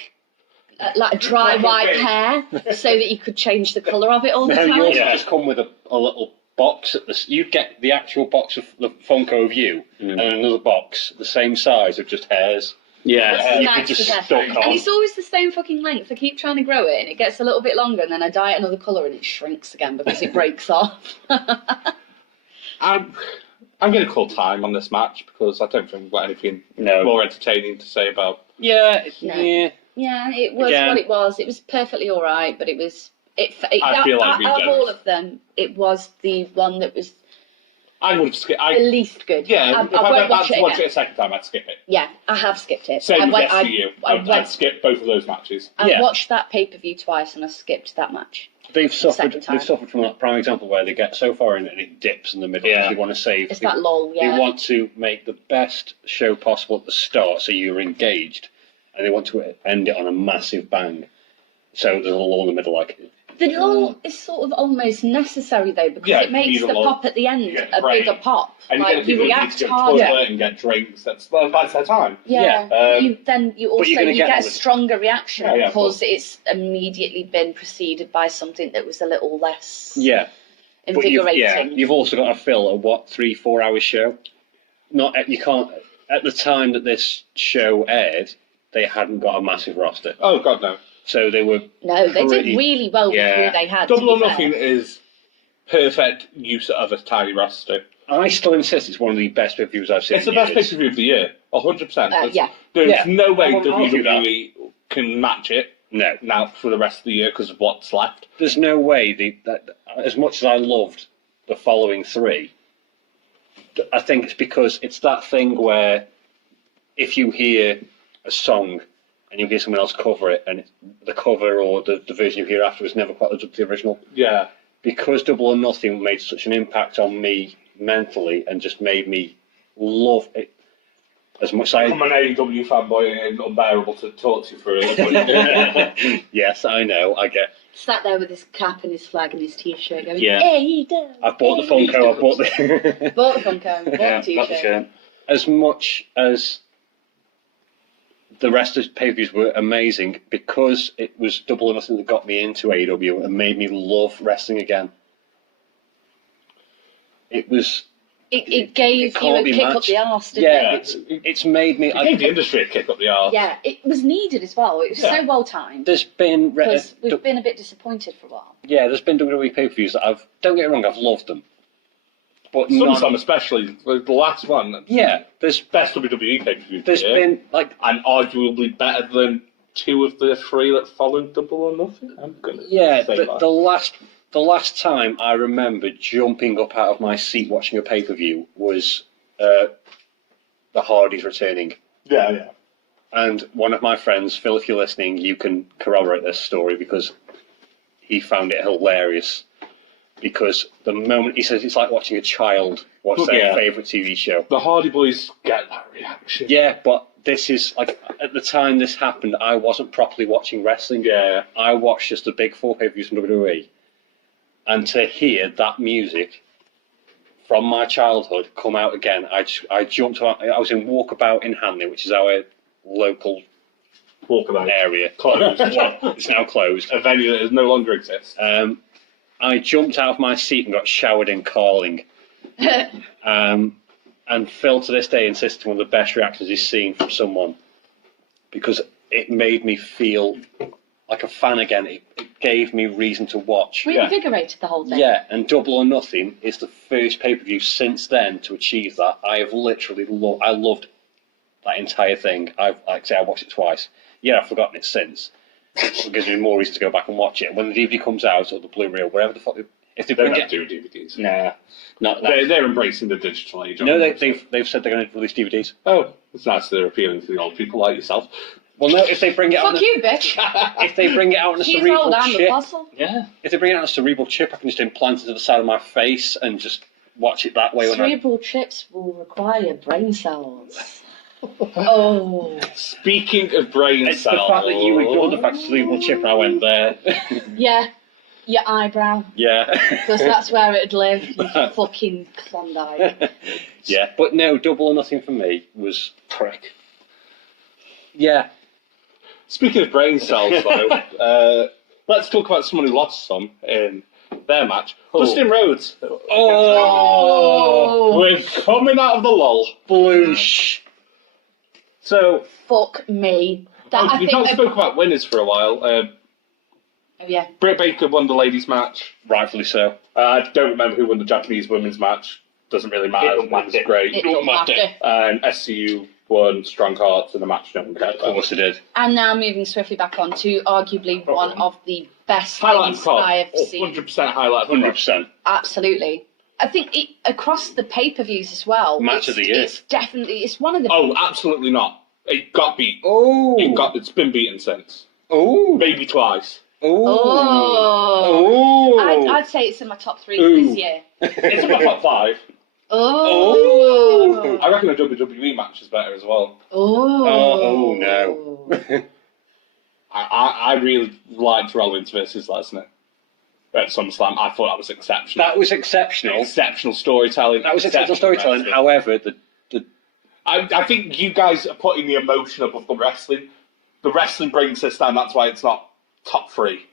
have- like dry white hair so that you could change the colour of it all the No, time. yours would just come with a little box. You'd get the actual box of the Funko of you, and another box the same size of just hairs. Yeah. You Nice could just to death. stuck And on. it's always the same fucking length. I keep trying to grow it and it gets a little bit longer and then I dye it another colour and it shrinks again because it breaks off. I'm going to call time on this match because I don't think we've got anything No. more entertaining to say about. Yeah, No. yeah. Yeah, it was Again. what it was. It was perfectly all right, but it was. I feel like we out of don't. all of them, it was the one that was I would have skipped. the least good. Yeah, if I won't went back to watch again. it a second time, I'd skip it. Yeah, I have skipped it. Same I with went, yes to you. I'd skip both of those matches. I Yeah. watched that pay-per-view twice and I skipped that match. They've suffered. Second time. They've suffered from that prime example where they get so far in and it dips in the middle. Yeah. They want to save. It's that lull, yeah. They want to make the best show possible at the start, so you're engaged, and they want to end it on a massive bang. So there's a lull in the middle, like. The lull is sort of almost necessary though, because Yeah, it makes you need a the lull. pop at the end Yeah, a right. bigger pop. And you Like get you people who need react to go to the harder. toilet and get drinks. That's their time. Yeah, Um, you you're also gonna you get get a them. stronger reaction Yeah, of because course. it's immediately been preceded by something that was a little less Yeah. But invigorating. you've also got to fill a 3-4 hour show. You can't. At the time that this show aired, they hadn't got a massive roster, Oh God, no. so they were. No, they pretty- did really well with Yeah. who they had. Double or to be Nothing fair. is perfect use of a tiny roster. I still insist it's one of the best reviews I've seen. It's the in best years. pay-per-view of the year, 100%. Yeah. There's Yeah. no way I won't argue WWE can match it No, now for the rest of the year because of what's left. there's no way that as much as I loved the following three, I think it's because it's that thing where if you hear a song and you hear someone else cover it, and the cover or the version you hear afterwards never quite lives up to the original, Yeah. because Double or Nothing made such an impact on me mentally and just made me love it as much as I'm an AEW fanboy and unbearable to talk to you through it. Yes, I know, I get. Sat there with his cap and his flag and his t-shirt going, Yeah. hey, I've bought the Funko, I've bought the. Bought the Funko, bought Yeah, the got the t-shirt. shirt. As much as the rest of the pay-per-views were amazing, because it was Double or Nothing that got me into AEW and made me love wrestling again. It was. It gave It you a can't be kick up matched. the arse, didn't Yeah, it? it's made me. It gave the industry a kick up the arse. Yeah, it was needed as well. It was Yeah. so well timed. There's been. Because we've been a bit disappointed for a while. Yeah, there's been WWE pay-per-views that I've. Don't get me wrong, I've loved them. But SummerSlam especially, the last one. Yeah, there's Best WWE pay-per-view. there's been like And arguably better than 2 of the 3 that followed Double or Nothing. I'm gonna say that. the last time I remember jumping up out of my seat watching a pay-per-view was the Hardys returning. Yeah. And one of my friends, Phil, if you're listening, you can corroborate this story because he found it hilarious. Because the moment he says it's like watching a child watch their Yeah. favourite TV show. The Hardy Boys get that reaction. Yeah, but this is like at the time this happened, I wasn't properly watching wrestling. Yeah. I watched just the big 4 pay-per-views from WWE, and to hear that music from my childhood come out again, I jumped out. I was in Walkabout in Hanley, which is our local Walkabout. area. Closed. Well, it's now closed. A venue that no longer exists. I jumped out of my seat and got showered in calling. And Phil to this day insists one of the best reactions he's seen from someone because it made me feel like a fan again. It gave me reason to watch. Reinvigorated the whole thing. Yeah, and Double or Nothing is the first pay-per-view since then to achieve that. I have literally I loved that entire thing. I watched it twice. Yeah, I've forgotten it since. It gives me more reason to go back and watch it. When the DVD comes out or the Blu-ray or whatever the fuck, if they They're bring not it, doing DVDs. Nah, not that. They're embracing the digital age. no, aren't they've said they're going to release DVDs. Oh, it's nice that they're appealing to the old people like yourself. Well, no, if they bring it out, Fuck you, bitch. if they bring it out on a She's cerebral old, I'm the chip, puzzle. Yeah. if they bring it out on a cerebral chip, I can just implant it to the side of my face and just watch it that way. Cerebral chips will require brain cells. Oh. Speaking of brain It's cells, the fact that you ignored the fact cerebral chip and I went there. Yeah, your eyebrow. Yeah. Because that's where it'd live, you fucking Klondike. Yeah, but no, Double or Nothing for me was prick. Yeah. Speaking of brain cells, though, let's talk about someone who lost some in their match. Dustin Rhodes. Oh, We're coming out of the lull. Blush. So, Fuck me. That, I we've think not spoke about winners for a while. Oh, yeah. Britt Baker won the ladies' match. Rightfully so. I don't remember who won the Japanese women's match. doesn't really matter. It don't It was matter. great. It don't matter. And SCU won Strong Hearts in the match. No one cared Of about. course it did. And now moving swiftly back on to arguably one of the best Highlight things of the card. I have seen. 100% highlight of the card. 100%. Absolutely. I think across the pay-per-views as well. Match of the year. It's definitely, it's one of the... Oh, absolutely not. It got beat. Oh. It's been beaten since. Oh. Maybe twice. Oh. Oh. I'd say it's in my top 3 Ooh. this year. It's in my top 5. Oh. I reckon a WWE match is better as well. Oh. Oh, no. I really liked Rollins versus Lesnar at SummerSlam. I thought that was exceptional. That was exceptional. Exceptional storytelling. That was exceptional storytelling. wrestling. However, the I think you guys are putting the emotion above the wrestling. The wrestling brings this down. That's why it's not top 3.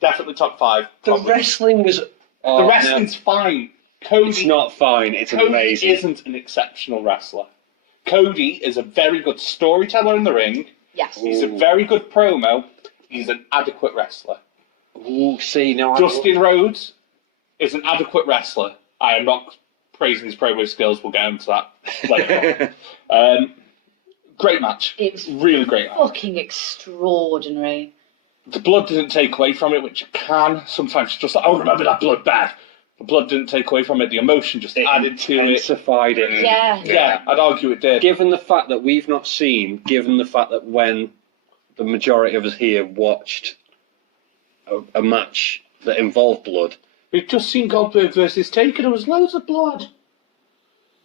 Definitely top 5. probably. wrestling was. Oh, The wrestling's fine. Cody, It's not fine. It's Cody amazing. isn't an exceptional wrestler. Cody is a very good storyteller in the ring. Yes. He's a very good promo. He's an adequate wrestler. Ooh, see, no, Dustin Rhodes is an adequate wrestler. I am not praising his promo skills. We'll get into that later on. Great match. It was Really great match. fucking extraordinary. The blood didn't take away from it, which it can. Sometimes it's just like, oh, remember that bloodbath. The blood didn't take away from it. The emotion just added to it. intensified it. Yeah. Yeah, I'd argue it did. Given the fact that we've not seen, given the fact that when the majority of us here watched a match that involved blood, We've just seen Goldberg versus Taker. There was loads of blood.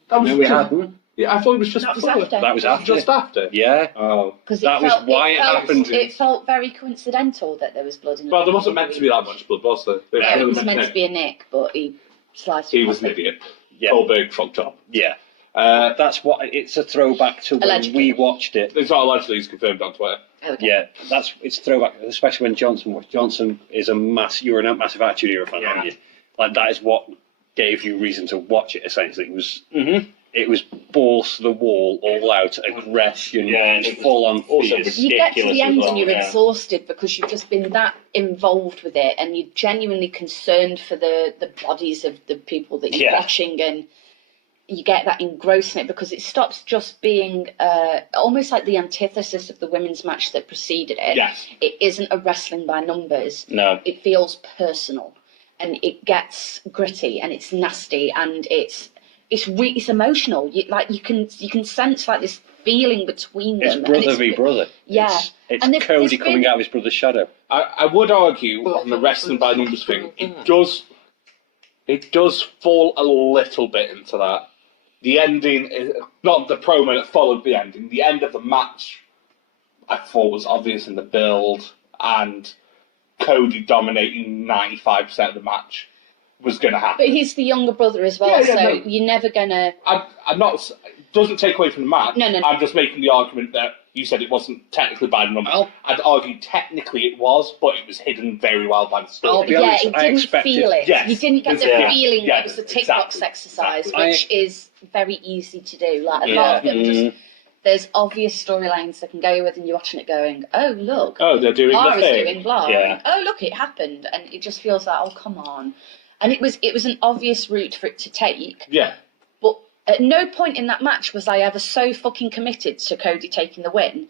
That was no, we hadn't. Yeah, I thought it was just That was before. after. That was after. Just after. Yeah. Oh. Because That was why it happened. It felt very coincidental that there was blood in the Well, there wasn't meant to be that much blood, was there? Yeah, it was meant to be a nick, but he sliced He it. was an idiot. Yeah. Goldberg fucked up. Yeah. Uh, That's what it's a throwback to when Allegedly. we watched it. it's not allegedly, he's confirmed on Twitter. Okay. Yeah, it's a throwback, especially when Johnson watched. Johnson is you're a massive Attitude Era fan, aren't you? Like, that is what gave you reason to watch it, essentially. It was balls to the wall, all out, aggression, Yeah, it was full on also fierce. You get to ridiculous the as end well, and you're yeah. exhausted because you've just been that involved with it and you're genuinely concerned for the bodies of the people that you're Yeah. watching, and you get that engrossed in it because it stops just being almost like the antithesis of the women's match that preceded it. Yes. It isn't a wrestling by numbers. No. It feels personal and it gets gritty and it's nasty and it's emotional. You can sense like this feeling between It's them. brother and v brother. Yeah. It's And Cody there's coming been- out of his brother's shadow. I would argue on the wrestling by numbers thing, it does fall a little bit into that. The ending, not the promo that followed the ending, the end of the match, I thought was obvious in the build, and Cody dominating 95% of the match was going to happen. But he's the younger brother as well, Yeah, so no. you're never gonna. I'm not. It doesn't take away from the match. No. I'm just making the argument that you said it wasn't technically by the numbers. I'd argue technically it was, but it was hidden very well by the story. I'll be Yeah, honest, it I didn't expected- feel it. Yes. You didn't get the Yeah. feeling Yeah, that it was a tick box exactly. exercise, Exactly. which is very easy to do. Like a Yeah. lot of them just. There's obvious storylines they can go with, and you're watching it going, "Oh look, Oh, they're doing the Lara's thing. doing blah." Yeah. Oh look, it happened, and it just feels like, "Oh come on," and it was an obvious route for it to take. Yeah. But at no point in that match was I ever so fucking committed to Cody taking the win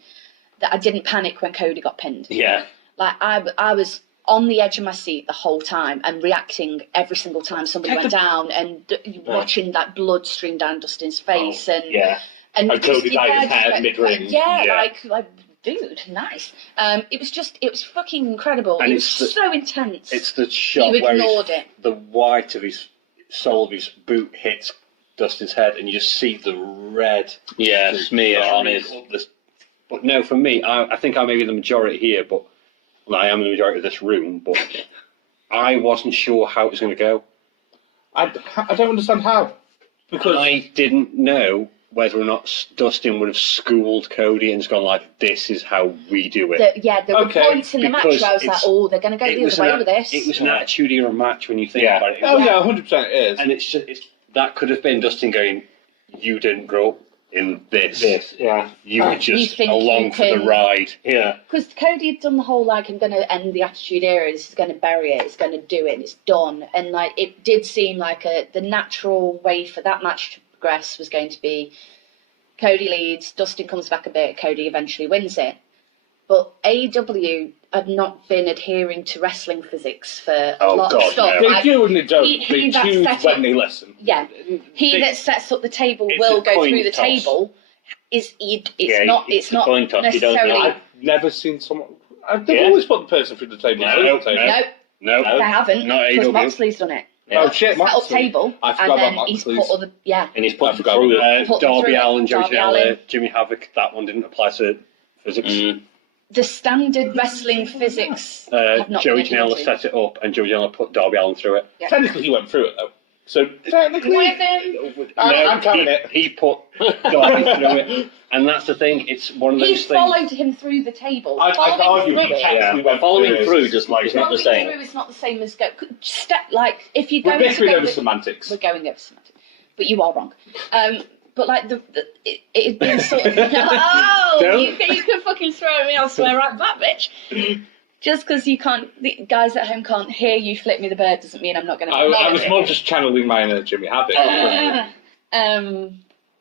that I didn't panic when Cody got pinned. Yeah. Like I was on the edge of my seat the whole time and reacting every single time somebody went down and watching that blood stream down Dustin's face Yeah. and And just- Cody your dyed his head hair went- mid-ring. Yeah, Yeah. like dude, nice. It was fucking incredible. And it it's was so intense. It's the shot You where ignored it. the white of his sole of his boot hits Dustin's head, and you just see the red. Yeah, smear on his. But no, for me, I think I may be the majority here, but well, I am the majority of this room. But I wasn't sure how it was going to go. I don't understand how. Because I didn't know whether or not Dustin would have schooled Cody and just gone like, "This is how we do it." There were Okay, points in the match because where I was like, it's- "Oh, they're going to go the other way with this." It was an attitude era match when you think Yeah. about it. oh yeah, 100% it is. And it's that could have been Dustin going, "You didn't grow up in this. Yeah. You were You just think along you for the can- ride. Yeah. Because Cody had done the whole, like, I'm going to end the Attitude Era, he's going to bury it, he's going to do it, and it's done. And, like, it did seem like the natural way for that match to progress was going to be Cody leads, Dustin comes back a bit, Cody eventually wins it. But AEW have not been adhering to wrestling physics for a lot of stuff. no. They do and they don't. He They that choose set when it- they listen. Yeah, he They- that sets up the table It's will a go coin through the toss. table. It's Yeah, not it's a coin toss, you don't necessarily. know. I've never seen someone. They've Yeah. always put the person through the table. No, through the table. No, No, they haven't. not Because AEW. Moxley's done it. Yeah. Oh shit, Set up Moxley. table, I forgot and about then he's Moxley's. put other. Yeah. And he's I put forgot through about it. Put them Darby through it. Allin, Joey Darby Janela, Allin. Jimmy Havoc, that one didn't apply to physics. The standard wrestling physics have not Joey been Janela adhered to. set it up, and Joey Janela put Darby Allin through it. Yeah. Technically, he went through it though. So technically, With him, I'm counting it. He put Darby through it, and that's the thing. It's one of he those things. followed him through the table. I'd argue he through it. technically went Following through through it. just like it's not the Following same. through is not the same as go. Step like if you go We're to bickering go over with- semantics. We're going over semantics, but you are wrong. But like it had been sort of you can fucking throw me. I'll swear right back, bitch. Just because you can't, the guys at home can't hear you flip me the bird doesn't mean I'm not going to. I was more just channeling my inner Jimmy Havoc.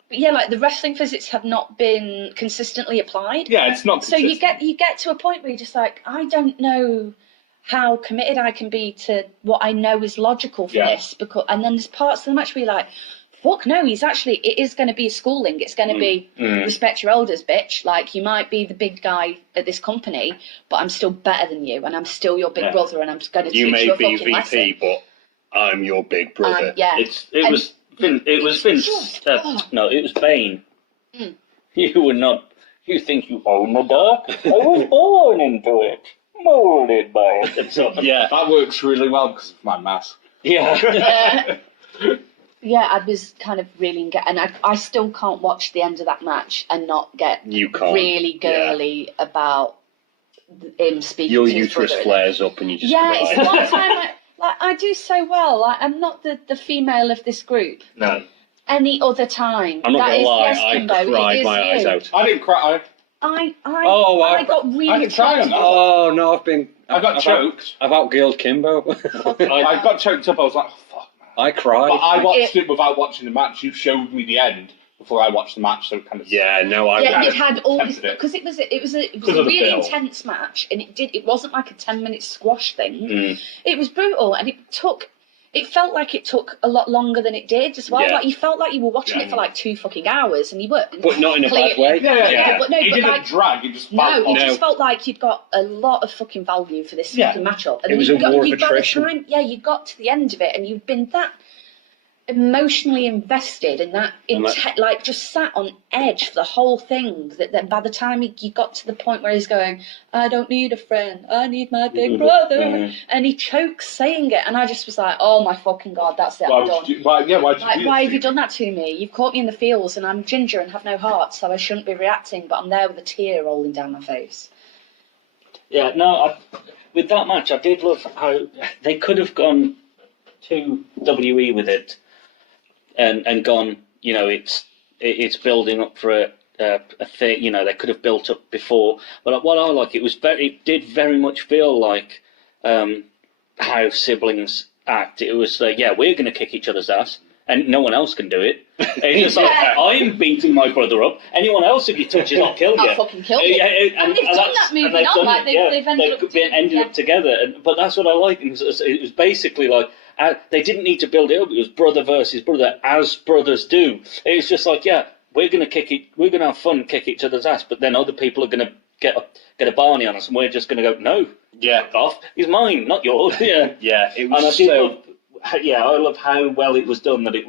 But yeah, like the wrestling physics have not been consistently applied. Yeah, it's not. So you consistent. get to a point where you're just like, I don't know how committed I can be to what I know is logical for Yeah. this, and then there's parts of the match where you're like, fuck no, it is going to be a schooling. It's going to be respect your elders, bitch. Like, you might be the big guy at this company, but I'm still better than you, and I'm still your big brother, and I'm going to teach You you may a be fucking lesson. VP, but I'm your big brother. Yeah. It was Vince. No, it was Bane. You were not. You think you own the dark? I was born into it, molded by it. So, Yeah. That works really well because of my mask. yeah. Yeah, I was kind of really and I still can't watch the end of that match and not get You can't. really girly about him speaking Your to his uterus brother. flares up and you just Yeah, cry. it's the one time I do so well. Like, I'm not the female of this group. No. Any other time, I'm not that going is to lie, yes, I Kimbo, it cried is my you. eyes out. I didn't cry. I I got really I can try touched. on that. Oh no, I got choked. I've outgirled Kimbo. I got choked up. I was like, oh, fuck, man. I cried. But I watched it without watching the match. You showed me the end before I watched the match, so kind of. Yeah, no, I. Yeah, kind it of had all this tempted it. because it was a Because of the really bill. intense match, and it wasn't like a 10-minute squash thing. Mm. It was brutal, and it felt like it took a lot longer than it did as well. Yeah. Like, you felt like you were watching it for like 2 fucking hours, and you weren't. But not in a bad Clearly. way. Yeah. But no, it but didn't like- drag. It just No, felt it off. just felt like you'd got a lot of fucking value for this Yeah. fucking matchup. And It was then a war of you got the attrition. time, you got to the end of it, and you'd been that emotionally invested and that like just sat on edge for the whole thing that by the time you got to the point where he's going, I don't need a friend, I need my big brother, and he chokes saying it, and I just was like, oh my fucking god, that's it, I'm done. Why'd you do Why this have you to done that to me? You've caught me in the feels, and I'm ginger and have no heart, so I shouldn't be reacting, but I'm there with a tear rolling down my face. Yeah, no, with that match, I did love how they could have gone to WE with it and gone, you know, it's building up for a thing, you know, they could have built up before. But what I like, it did very much feel like how siblings act. It was like, yeah, we're going to kick each other's ass, and no one else can do it. It's just like, I'm beating my brother up. Anyone else, if you touch it, I'll kill you. I'll fucking kill you. And they've done that moving they've on, done like, it, they've ended up together. But that's what I like. It was basically like, they didn't need to build it up. It was brother versus brother, as brothers do. It was just like, yeah, we're going to have fun, kick each other's ass, but then other people are going to get a Barney on us, and we're just going to go, no, fuck off. He's mine, not yours. Yeah, Yeah, it and I was did so. love, I love how well it was done. That it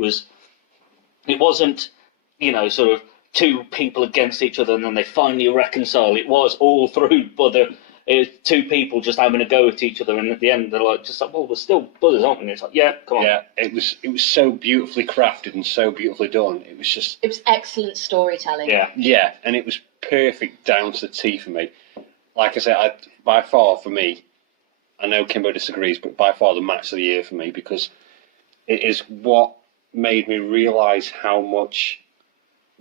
wasn't, you know, sort of two people against each other, and then they finally reconcile. It was all through two people just having a go at each other, and at the end they're like, just like, well, we're still brothers, aren't we? And it's like, yeah, come on. Yeah, it was so beautifully crafted and so beautifully done. It was excellent storytelling. Yeah. and it was perfect down to the T for me. Like I said, by far for me, I know Kimbo disagrees, but by far the match of the year for me, because it is what made me realise how much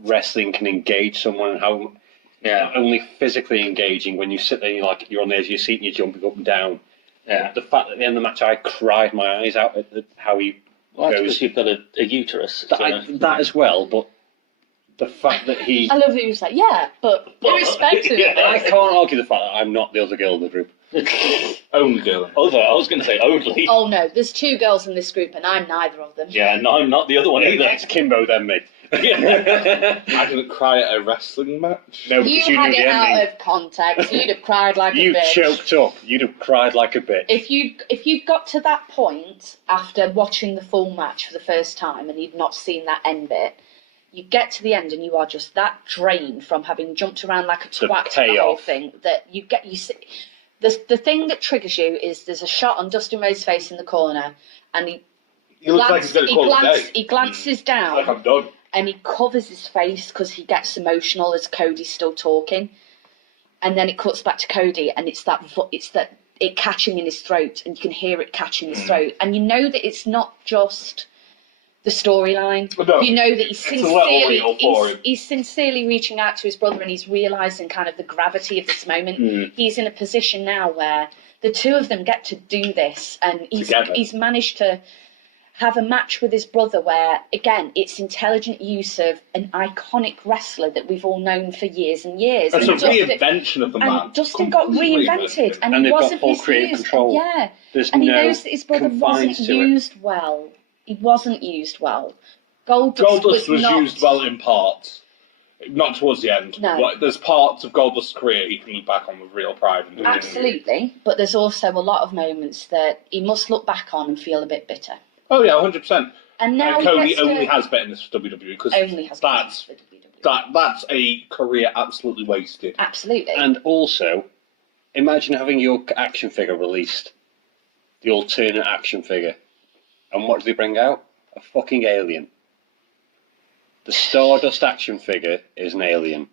wrestling can engage someone and how not only physically engaging when you sit there, you're on the edge of your seat and you're jumping up and down. Yeah. The fact that at the end of the match I cried my eyes out at how he Well, that's goes. because you've got a uterus. That as well, but the fact that he... I love that you was like, yeah, but irrespective of I it. can't argue the fact that I'm not the other girl in the group. Only girl. Other, I was going to say only. Oh no, there's 2 girls in this group and I'm neither of them. Yeah, no, I'm not the other one either. It's Kimbo then, mate. I didn't cry at a wrestling match. No, You because you had knew it the out ending. of context. You'd have cried like You a bitch. choked up. You'd have cried like a bitch. If you'd got to that point after watching the full match for the first time and you'd not seen that end bit, you get to the end and you are just that drained from having jumped around like a twat to the whole thing that you see. The thing that triggers you is there's a shot on Dustin Rhodes' face in the corner and He looks like he's going to call it a day. he glances down. Like, I'm done. And he covers his face because he gets emotional as Cody's still talking, and then it cuts back to Cody, and it's that it catching in his throat, and you can hear it catching his throat, and you know that it's not just the storyline. No, you know that he's it's sincerely reaching out to his brother, and he's realizing kind of the gravity of this moment. He's in a position now where the two of them get to do this, and he's managed to have a match with his brother where, again, it's intelligent use of an iconic wrestler that we've all known for years and years. It's a Dustin, reinvention of the man. and Dustin got reinvented, and he they've got wasn't full misused. creative control. Yeah, There's and he no knows that his brother wasn't confines to it. used well. He wasn't used well. Goldust Goldust was not used well in parts. Not towards the end. No. But there's parts of Goldust's career he can look back on with real pride. And Absolutely, but there's also a lot of moments that he must look back on and feel a bit bitter. Oh yeah, 100%. And now And Cody he gets only to, has bitterness for WWE because only has that's for WWE. that's a career absolutely wasted. Absolutely. And also, imagine having your action figure released, the alternate action figure, and what do they bring out? A fucking alien. The Stardust action figure is an alien.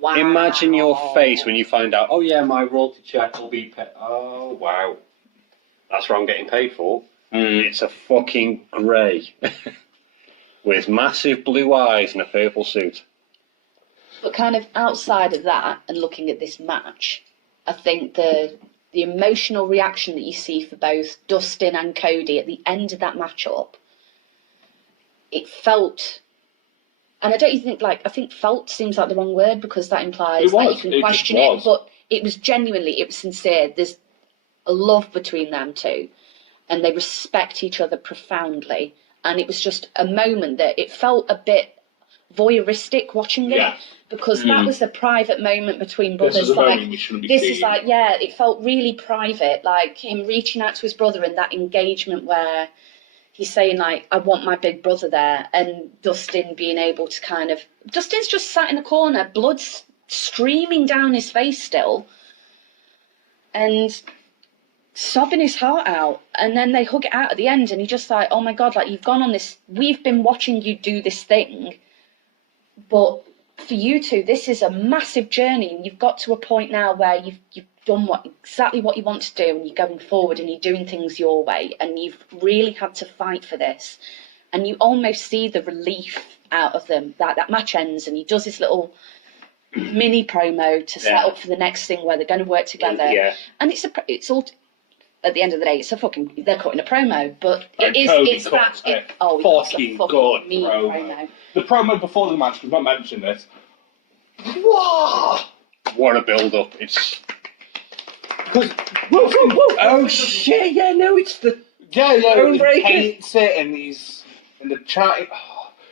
Wow. Imagine your face when you find out, oh yeah, my royalty check will be paid. Oh wow. That's what I'm getting paid for. It's a fucking grey. With massive blue eyes and a purple suit. But kind of outside of that and looking at this match, I think the emotional reaction that you see for both Dustin and Cody at the end of that matchup, it felt, and I don't even think I think felt seems like the wrong word because that implies that you can question it, but it was genuinely, it was sincere. There's a love between them two, and they respect each other profoundly. And it was just a moment that it felt a bit voyeuristic watching it because that was a private moment between brothers. This is a moment we shouldn't be seeing. It felt really private, like him reaching out to his brother and that engagement where he's saying like, I want my big brother there, and Dustin being able to kind of, Dustin's just sat in a corner, blood streaming down his face still, and sobbing his heart out, and then they hug it out at the end, and he just like, oh my god, like you've gone on this, we've been watching you do this thing, but for you two, this is a massive journey, and you've got to a point now where you've done exactly what you want to do, and you're going forward, and you're doing things your way, and you've really had to fight for this, and you almost see the relief out of them. That match ends, and he does this little mini promo to set up for the next thing where they're going to work together, and it's all. At the end of the day, they're cutting a promo, but it's fucking good promo. The promo before the match, we've not mentioned this. Wow! What a build-up. It's... Oh shit, yeah, no, it's the... He hates it, and he's in the chat.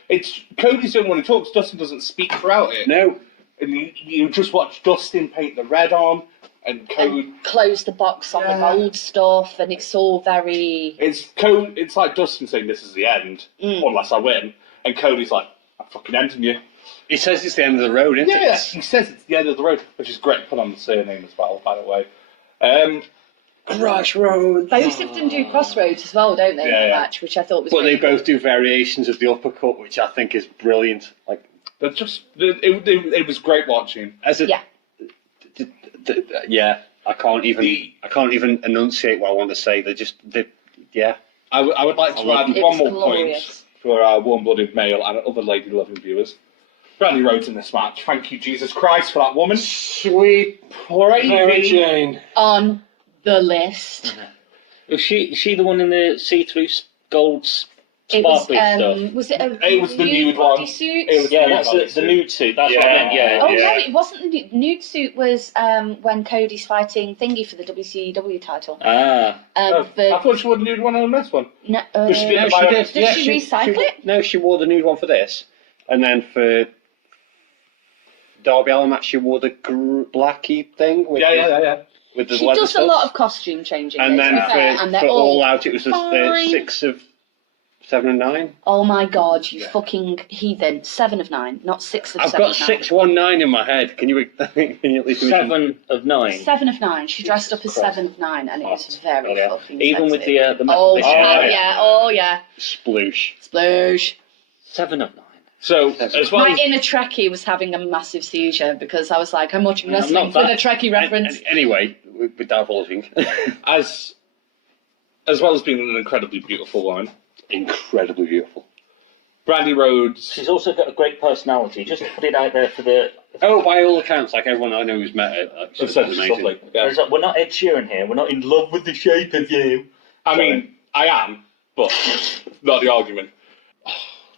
It's Cody's the only one who talks. Dustin doesn't speak throughout it. No. And you just watch Dustin paint the red on, and Cody close the box on the gold stuff, and it's all very. It's like Dustin saying this is the end, unless I win, and Cody's like, I'm fucking ending you. He says it's the end of the road, isn't it? Yes, he says it's the end of the road, which is great. Put on the surname as well, by the way. Crossroads. Both of them do crossroads as well, don't they? In the match, which I thought was. But really they both do variations of the uppercut, which I think is brilliant. Like, they're just it was great watching. As a I can't even enunciate what I want to say. I would like to add one more point for our warm-blooded male and other lady-loving viewers. Brandy Rhodes in this match. Thank you, Jesus Christ, for that woman. Sweet Mary Jane. On the list. Was she the one in the see-through gold It was, sparkly stuff? was it a It was the nude one. bodysuit? It was Yeah, nude that's bodysuit. the nude suit. That's what I meant. Yeah. Oh Yeah. no, it wasn't the nude suit. Was when Cody's fighting Thingy for the WCW title. Ah. Oh, The- I thought she wore the nude one on this one. no, But she didn't buy it. Did she recycle it? No, she wore the nude one for this, and then for Darby Allin match, she wore the blacky thing. With Yeah. With the She leather does a stuff. lot of costume changing. And though, to then be fair, and they're for all. All Out, it was the fine. 6 of 7 and 9. Oh my god, you fucking heathen! 7 of 9, not 6 of I've 7. got 619 in my head. Can you at least 7 of 9. 7 of 9. She dressed up as 7 of 9, and it was very Yeah. fucking. Even with sexy. the Oh, Methodist. yeah. Oh yeah. sploosh? Sploosh. 7 of 9. So, as well My as... inner Trekkie was having a massive seizure because I was like, I'm watching I'm wrestling not for the that- Trekkie reference. Anyway, with divulging, As well as being an incredibly beautiful woman, incredibly beautiful. Brandy Rhodes... She's also got a great personality. Just to put it out there for the. Oh, by all accounts, like everyone I know who's met her, she's said amazing. lovely. Yeah. It's like, we're not Ed Sheeran here. We're not in love with the shape of you. I mean, I am, but not the argument. Oh,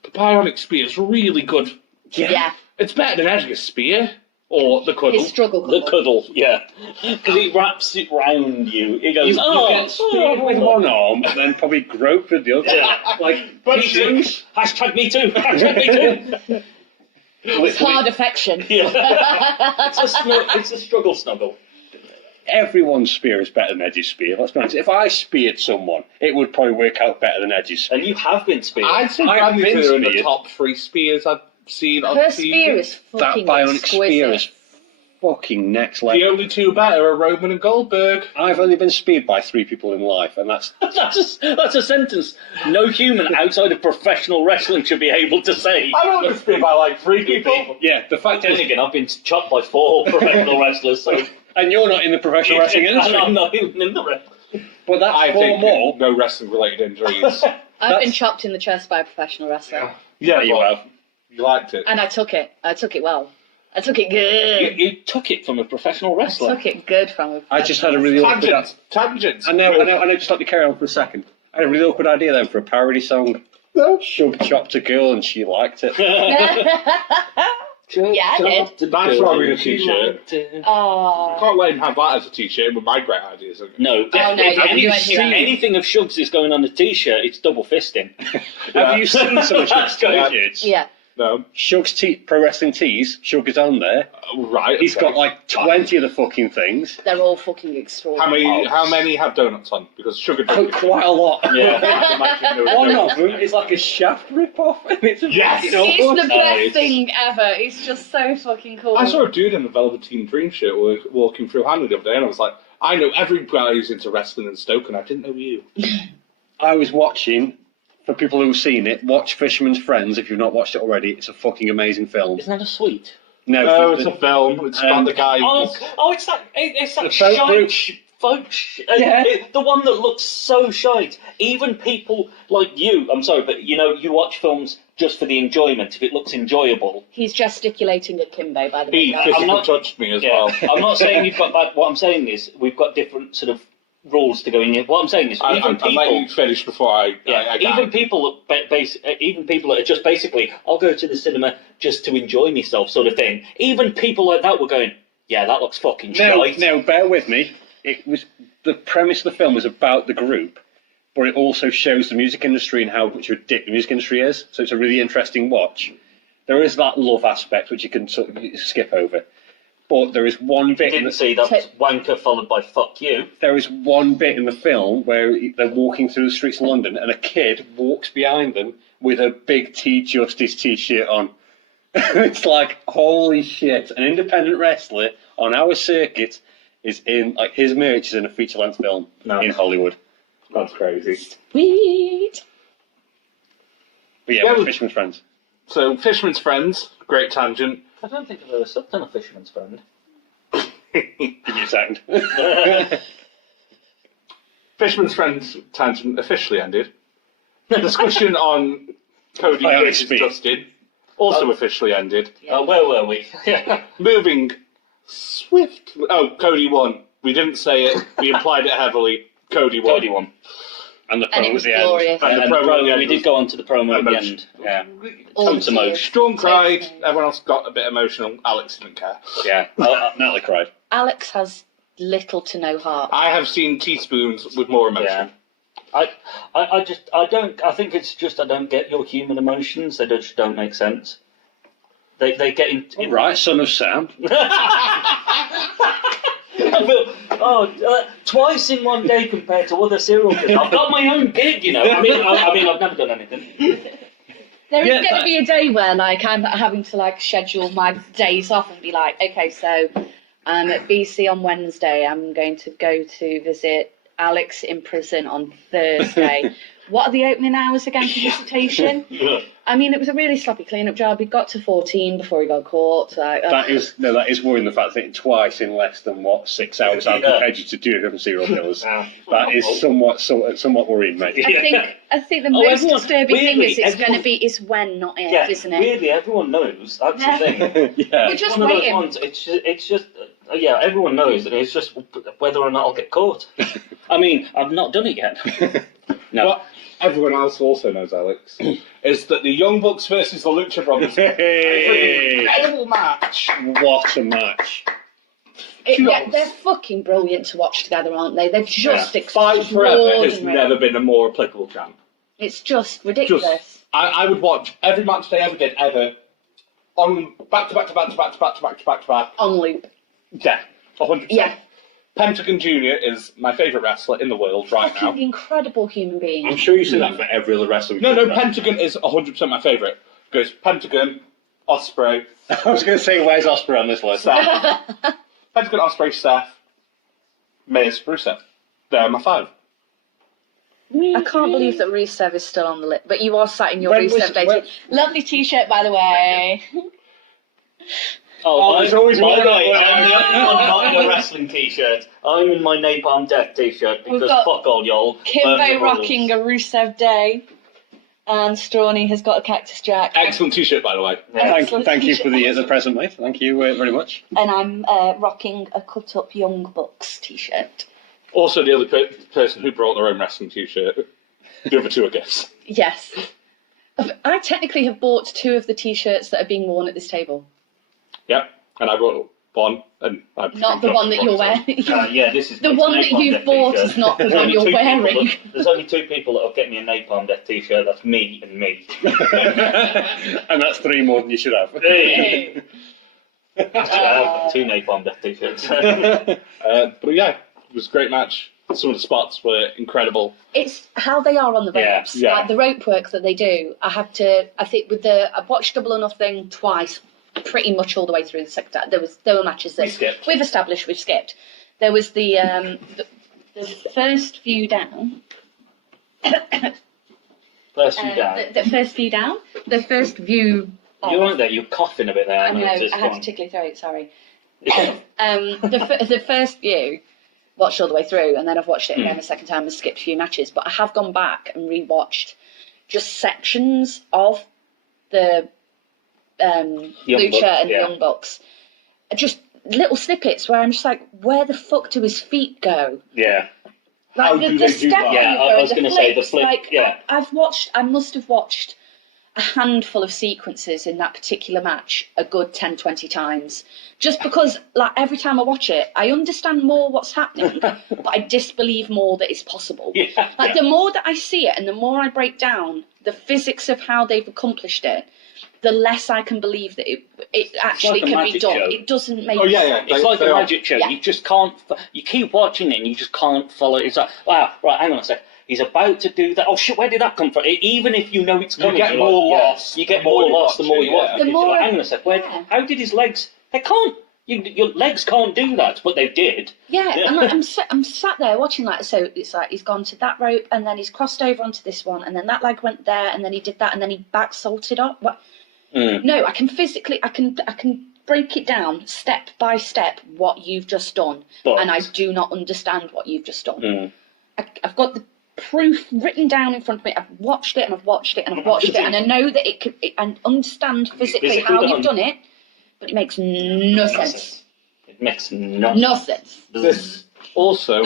the bionic spear is really good. Yeah. It's better than Edgar's spear. Or the cuddle. His struggle. The cuddle, yeah. Because he wraps it round you. He goes, You get speared with one arm and then probably groped with the other. Yeah. Like, Me too. Hashtag me too. Hashtag me too. It's hard affection. Yeah. It's a struggle snuggle. everyone's spear is better than Edge's spear. Let's be honest. If I speared someone, it would probably work out better than Edge's spear. And you have been speared. I'd say I've Brandy's been in the speared. top 3 spears I've seen on Her TV. spear is That fucking bionic exquisite. spear is fucking next The level. only 2 better are Roman and Goldberg. I've only been speared by 3 people in life, and that's That's a sentence no human outside of professional wrestling should be able to say. I've only been speared by like 3 people. yeah. The fact Then is, again, I've been chopped by 4 professional wrestlers, so and you're not in the professional wrestling and industry, I'm not even in the wrestling. but that's I 4 think more. no wrestling related injuries. I've been chopped in the chest by a professional wrestler. Yeah, you but have. you liked it. And I took it. I took it well. I took it You, good. you took it from a professional I wrestler. took it good from a I just had a really awkward. Tangents. I know. Just let me carry on for a second. I had a really awkward idea then for a parody song. Shug chopped a girl and she liked it. Yeah, I did. That's why we're a t-shirt. Oh. Can't let him have that as a t-shirt with my great ideas. Isn't it? No, no, if you any- went here. anything of Shug's is going on the t-shirt, it's double fisting. Have you seen some of Shug's Yeah. t-shirts? Yeah. No. Shug's pro wrestling tees. Shug is on there. Right. He's okay. got like 20 of the fucking things. They're all fucking extraordinary. How many have donuts on? Because sugar Oh, donuts. quite a lot. Yeah. Imagine there was One donuts. of them is like a shaft rip-off. And it's Yes! It's the best it's- thing ever. It's just so fucking cool. I saw a dude in the Velveteen Dream shirt walking through Hanley the other day, and I was like, I know every guy who's into wrestling in Stoke, and I didn't know you. I was watching, for people who've seen it, watch Fisherman's Friends. If you've not watched it already, it's a fucking amazing film. Isn't that a sweet? No, it's a film. It's about the guy who's... It's that The shite folk group. yeah. The one that looks so shite. Even people like you, I'm sorry, but you watch films just for the enjoyment. If it looks enjoyable, He's gesticulating at Kimbo, by the He way. physically not- touched me as yeah. well. I'm not saying you've got bad. What I'm saying is we've got different sort of rules to go in. What I'm saying is I even let you people. finish before I Even people that are just basically, I'll go to the cinema just to enjoy myself, sort of thing. Even people like that were going, yeah, that looks fucking shite. No, bear with me. It was the premise of the film was about the group, but it also shows the music industry and how much of a dick the music industry is. So it's a really interesting watch. There is that love aspect which you can sort of skip over, but there is one bit. Didn't see that was wanker followed by fuck you. There is one bit in the film where they're walking through the streets of London and a kid walks behind them with a big T Justice t-shirt on. It's like, holy shit, an independent wrestler on our circuit is in, like, his merch is in a feature-length film in Hollywood. That's crazy. Sweet. But yeah, Yeah, we're Fisherman's Friends. So, Fisherman's Friends, great tangent. I don't think I've ever sucked on a fisherman's friend. Give me a second. Fisherman's Friends tangent officially ended. Discussion on Cody Alex versus Speed. Dustin. Also officially ended. Where were we? Moving swiftly. Oh, Cody won. We didn't say it. We implied it heavily. Cody won. Cody won. And the And promo it was at the end. glorious. And the And the promo at the end we did was go on to the promo at the emotion. end. Yeah. All Come the to tears. most. Storm cried. Totally. Everyone else got a bit emotional. Alex didn't care. Yeah. Natalie cried. Alex has little to no heart. I have seen teaspoons with more emotion. Yeah. I think it's just I don't get your human emotions. They just don't make sense. They get in. Right, son of Sam. Twice in one day compared to other serial killers. I've got my own gig, you know. I mean, I've never done anything. There is Yeah, going to be a day where, like, I'm having to, like, schedule my days off and be like, okay, so I'm at BC on Wednesday. I'm going to go to visit Alex in prison on Thursday. What are the opening hours again for visitation? I mean, it was a really sloppy clean-up job. He got to 14 before he got caught. So, That is worrying, the fact that it twice in less than 6 hours I've compared you to 2 different serial killers. That is somewhat worrying, mate. I think the most everyone- disturbing thing weirdly, is it's everyone- going to be is when, not if, Yeah, isn't it? weirdly, everyone knows. That's the thing. Yeah. We're just One of those waiting. ones. It's just yeah. Everyone knows that. It's just whether or not I'll get caught. I mean, I've not done it yet. No. What everyone else also knows, Alex, is that the Young Bucks versus the Lucha Brothers. Hey, Incredible match. what a match. They're fucking brilliant to watch together, aren't they? They're just Fight Forever has extraordinary. never been a more applicable champ. It's just ridiculous. I would watch every match they ever did, ever, on back to back. On loop. Yeah, 100%. Yeah. Pentagon Jr. is my favourite wrestler in the world right now. Fucking incredible human being. I'm sure you say that for every other wrestler. No, Pentagon is 100% my favourite. Because Pentagon, Osprey, I was going to say, where's Osprey on this list? Seth. Pentagon, Osprey, Seth, Miz, Rusev. They're my 5. I can't believe that Rusev is still on the list, but you are sat in your When Rusev was- dating. when- Lovely t-shirt, by the way. Oh, there's always by one the way, on- I'm the only one not in a wrestling t-shirt. I'm in my Napalm Death t-shirt We've because got fuck all y'all. Burn the Kimbo rules. rocking a Rusev day, and Strawny has got a Cactus Jack. Excellent t-shirt, by the way. Thank you for the present, mate. Thank you very much. And I'm rocking a cut-up Young Bucks t-shirt. Also, the other person who brought their own wrestling t-shirt. The other 2 are gifts. Yes. I technically have bought 2 of the t-shirts that are being worn at this table. Yep, and I brought one, and I Not the one that you're wearing. Yeah, this is The it's one a that Napalm you've Death bought t-shirt. is not the There's one only you're 2 people wearing. there's only 2 people that'll get me a Napalm Death t-shirt. That's me and me. And that's 3 more than you should have. Hey. Actually, I have 2 Napalm Death t-shirts. But yeah, it was a great match. Some of the spots were incredible. It's how they are on the ropes. Yeah. Like the rope work that they do. I think I've watched Double or Nothing twice, pretty much all the way through the second. There were matches that We skipped. we've established we've skipped. There was the first view down. First few down. The first view down. The first view. You weren't there. You're coughing a bit there. I know. I Just had go to on. tickly throat. Sorry. The first view. Watched all the way through, and then I've watched it again a second time and skipped a few matches. But I have gone back and rewatched just sections of the Lucha Bucks, and yeah. Young Bucks. Just little snippets where I'm just like, where the fuck do his feet go? Yeah. Like How the do they do step that? Yeah, over, I was the going to say the flips, flip. like, Yeah. I must have watched a handful of sequences in that particular match a good 10, 20 times. Just because, like, every time I watch it, I understand more what's happening, but I disbelieve more that it's possible. Yeah. Like, the more that I see it and the more I break down the physics of how they've accomplished it, the less I can believe that it actually like a can be magic done. show. It doesn't make Oh, yeah. It's like they a are. magic show. Yeah. You just can't. You keep watching it, and you just can't follow. It's like, wow, right, hang on a sec. He's about to do that. Oh shit, where did that come from? Even if you know it's coming, get you're more like, lost You get the more more you lost the watch more it, you watch yeah. it. The Because more you're like, I- hang on a sec. yeah. How did his legs? They can't. Your legs can't do that, but they did. Yeah, and like, I'm sat there watching that. So it's like he's gone to that rope, and then he's crossed over onto this one, and then that leg went there, and then he did that, and then he back salted up. What? No, I can physically, I can break it down step by step what you've just done, But- and I do not understand what you've just done. Mm. I've got the proof written down in front of me. I've watched it and I've watched it and I've watched it, and I know that and understand physically how you've done it, but it makes no sense. It makes no sense. This also,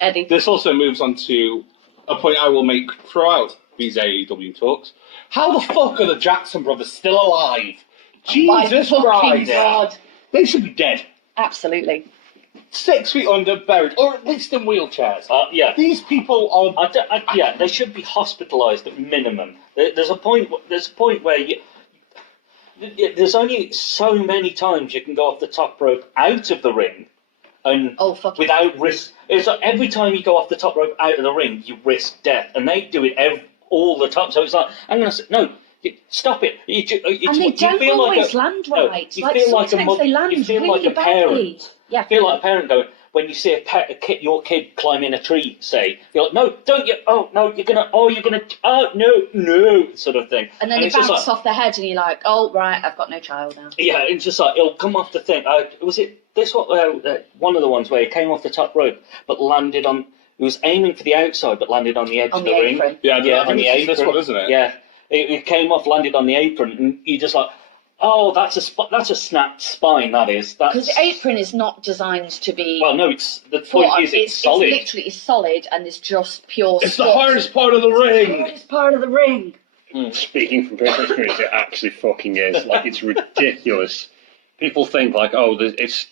Eddie. this also moves on to a point I will make throughout these AEW talks. How the fuck are the Jackson brothers still alive? Jesus My fucking Christ! God. They should be dead. Absolutely. 6 feet under, buried, or at least in wheelchairs. Yeah. These people are. Yeah, they should be hospitalised at minimum. There's a point. There's a point where there's only so many times you can go off the top rope out of the ring, and without risk. It's like every time you go off the top rope out of the ring, you risk death, and they do it all the time. So it's like, I'm gonna say no. Stop it! And they don't always land right. You like feel like sometimes they land you feel really like a badly. parent. Yeah. You feel like a parent going, when you see your kid climbing a tree, say, you're like, no, don't you? Oh no, you're gonna. Oh no, sort of thing. And then it bounces off their head, and you're like, oh right, I've got no child now. Yeah, it's just like it'll come off the thing. Was it this one? One of the ones where he came off the top rope, but landed on. He was aiming for the outside, but landed on the edge of the ring. Yeah, on the apron. This one, isn't it? Yeah. It came off, landed on the apron, and you just like, oh, that's a snapped spine. That is. Because the apron is not designed to be. Well, no, it's the point is it's solid. It's literally solid, and it's just pure. It's the hardest part of the ring. The hardest part of the ring. Speaking from personal experience, it actually fucking is. Like, it's ridiculous. People think like, oh, it's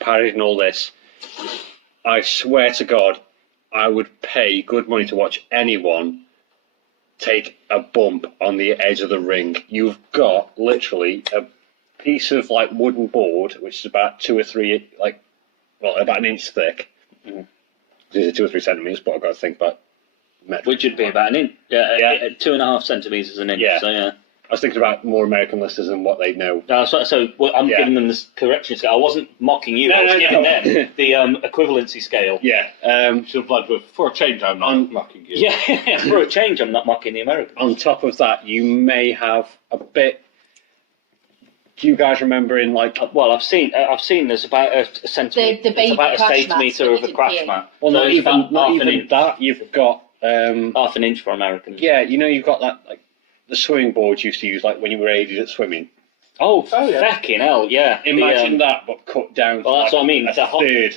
padded and all this. I swear to God, I would pay good money to watch anyone take a bump on the edge of the ring. You've got literally a piece of like wooden board, which is about 2 or 3, about an inch thick. These are 2 or 3 centimeters, but I've got to think about metric. Which would be about an inch. Yeah. 2.5 centimeters is an inch. Yeah. So yeah. I was thinking about more American listeners and what they know. I'm giving them this correction scale. I wasn't mocking you. I was giving them the equivalency scale. Yeah. For a change, I'm not mocking you. Yeah, for a change, I'm not mocking the Americans. On top of that, you may have a bit. Do you guys remember in like? Well, I've seen there's about a centimetre. The baby about a crash centimetre of a crash mat. Well, So not it's even about half an inch. that. You've got Half an inch for Americans. Yeah, you've got that like the swimming boards you used to use like when you were aided at swimming. Oh fucking hell, yeah. Imagine that, but cut down. Well, that's what I mean. A third.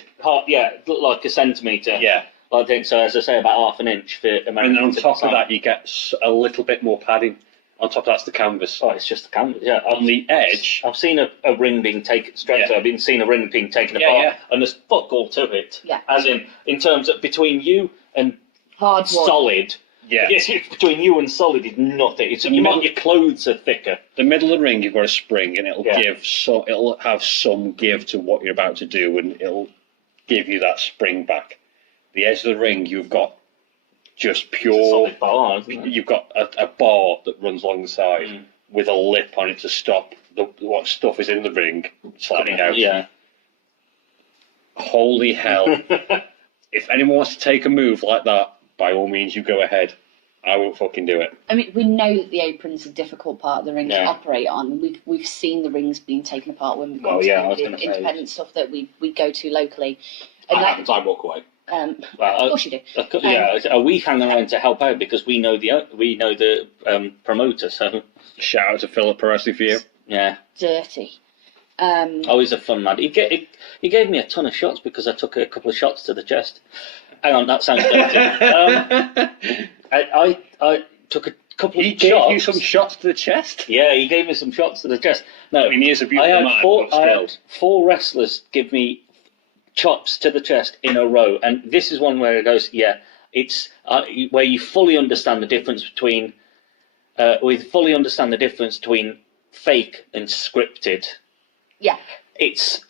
Like a centimetre. Yeah. I think so. As I say, about half an inch for Americans. And then on top of that, you get a little bit more padding. On top of that's the canvas. Oh, it's just the canvas. Yeah. On the edge, I've seen a ring being taken straight. Yeah. I've seen a ring being taken apart, and there's fuck all to it. Yeah. As in terms of between you and hard wood. solid. Yeah. Yes, between you and solid is nothing. Your clothes are thicker. The middle of the ring, you've got a spring, and it'll have some give to what you're about to do, and it'll give you that spring back. The edge of the ring, you've got just pure. It's a solid bar, isn't it? You've got a bar that runs along the side with a lip on it to stop what stuff is in the ring sliding out. Yeah. Holy hell! If anyone wants to take a move like that, by all means, you go ahead. I won't fucking do it. I mean, we know that the apron's a difficult part of the ring to operate on. We've seen the rings being taken apart when we've gone to independent stuff that we go to locally. And I walk away. Of course you do. We hang around to help out because we know the promoter. So shout out to Philip for wrestling for you. Yeah. Dirty. He's a fun lad. He gave me a ton of shots because I took a couple of shots to the chest. Hang on, that sounds dirty. I took a couple of shots. He gave you some shots to the chest? Yeah, he gave me some shots to the chest. No, I mean, he is a beautiful man, I had 4 wrestlers give me chops to the chest in a row, and this is one where it goes, it's where you fully understand the difference between fake and scripted. Yeah.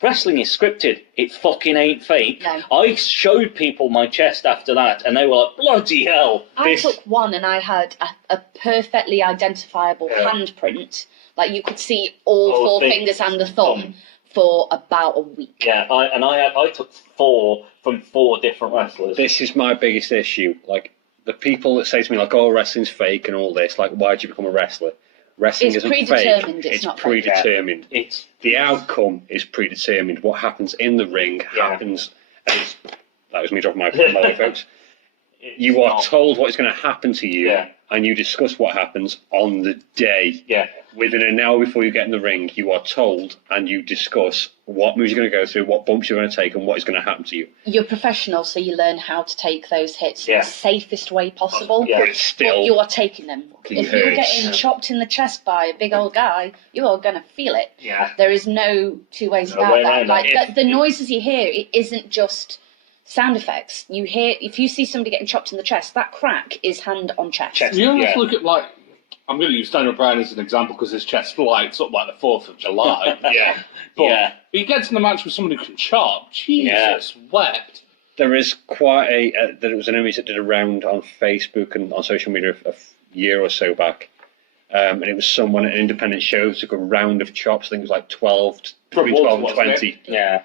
Wrestling is scripted. It fucking ain't fake. No. I showed people my chest after that, and they were like, bloody hell. I took one and I had a perfectly identifiable handprint. Like you could see all 4 fingers and the thumb for about a week. Yeah, I took 4 from 4 different wrestlers. This is my biggest issue. Like, the people that say to me, like, oh, wrestling's fake and all this, like, why'd you become a wrestler? Wrestling isn't fake. It's not predetermined. Fake. The outcome is predetermined. What happens in the ring happens. That was me dropping my phone, folks. You are not- told what's going to happen to you, Yeah. and you discuss what happens on the day. Yeah. Within an hour before you get in the ring, you are told and you discuss what moves you're going to go through, what bumps you're going to take, and what is going to happen to you. You're professional, so you learn how to take those hits in Yeah. the safest way possible. Yeah. But it's still... But you are taking them. Fucking If you're hurts. getting chopped in the chest by a big old guy, you are going to feel it. Yeah. There is no two ways No about way that. around Like that. the noises you hear, it isn't just sound effects. You hear, if you see somebody getting chopped in the chest, that crack is hand on chest. Chest. You almost Yeah. look at, like, I'm going to use Daniel Bryan as an example because his chest lights up like the 4th of July. Yeah. But Yeah. he gets in the match with someone who can chop. Jesus, wept. There is quite a... there was an image that did a round on Facebook and on social media a year or so back. And it was someone at an independent show who took a round of chops. I think it was like 12, between Walter, 12 and wasn't 20. Yeah.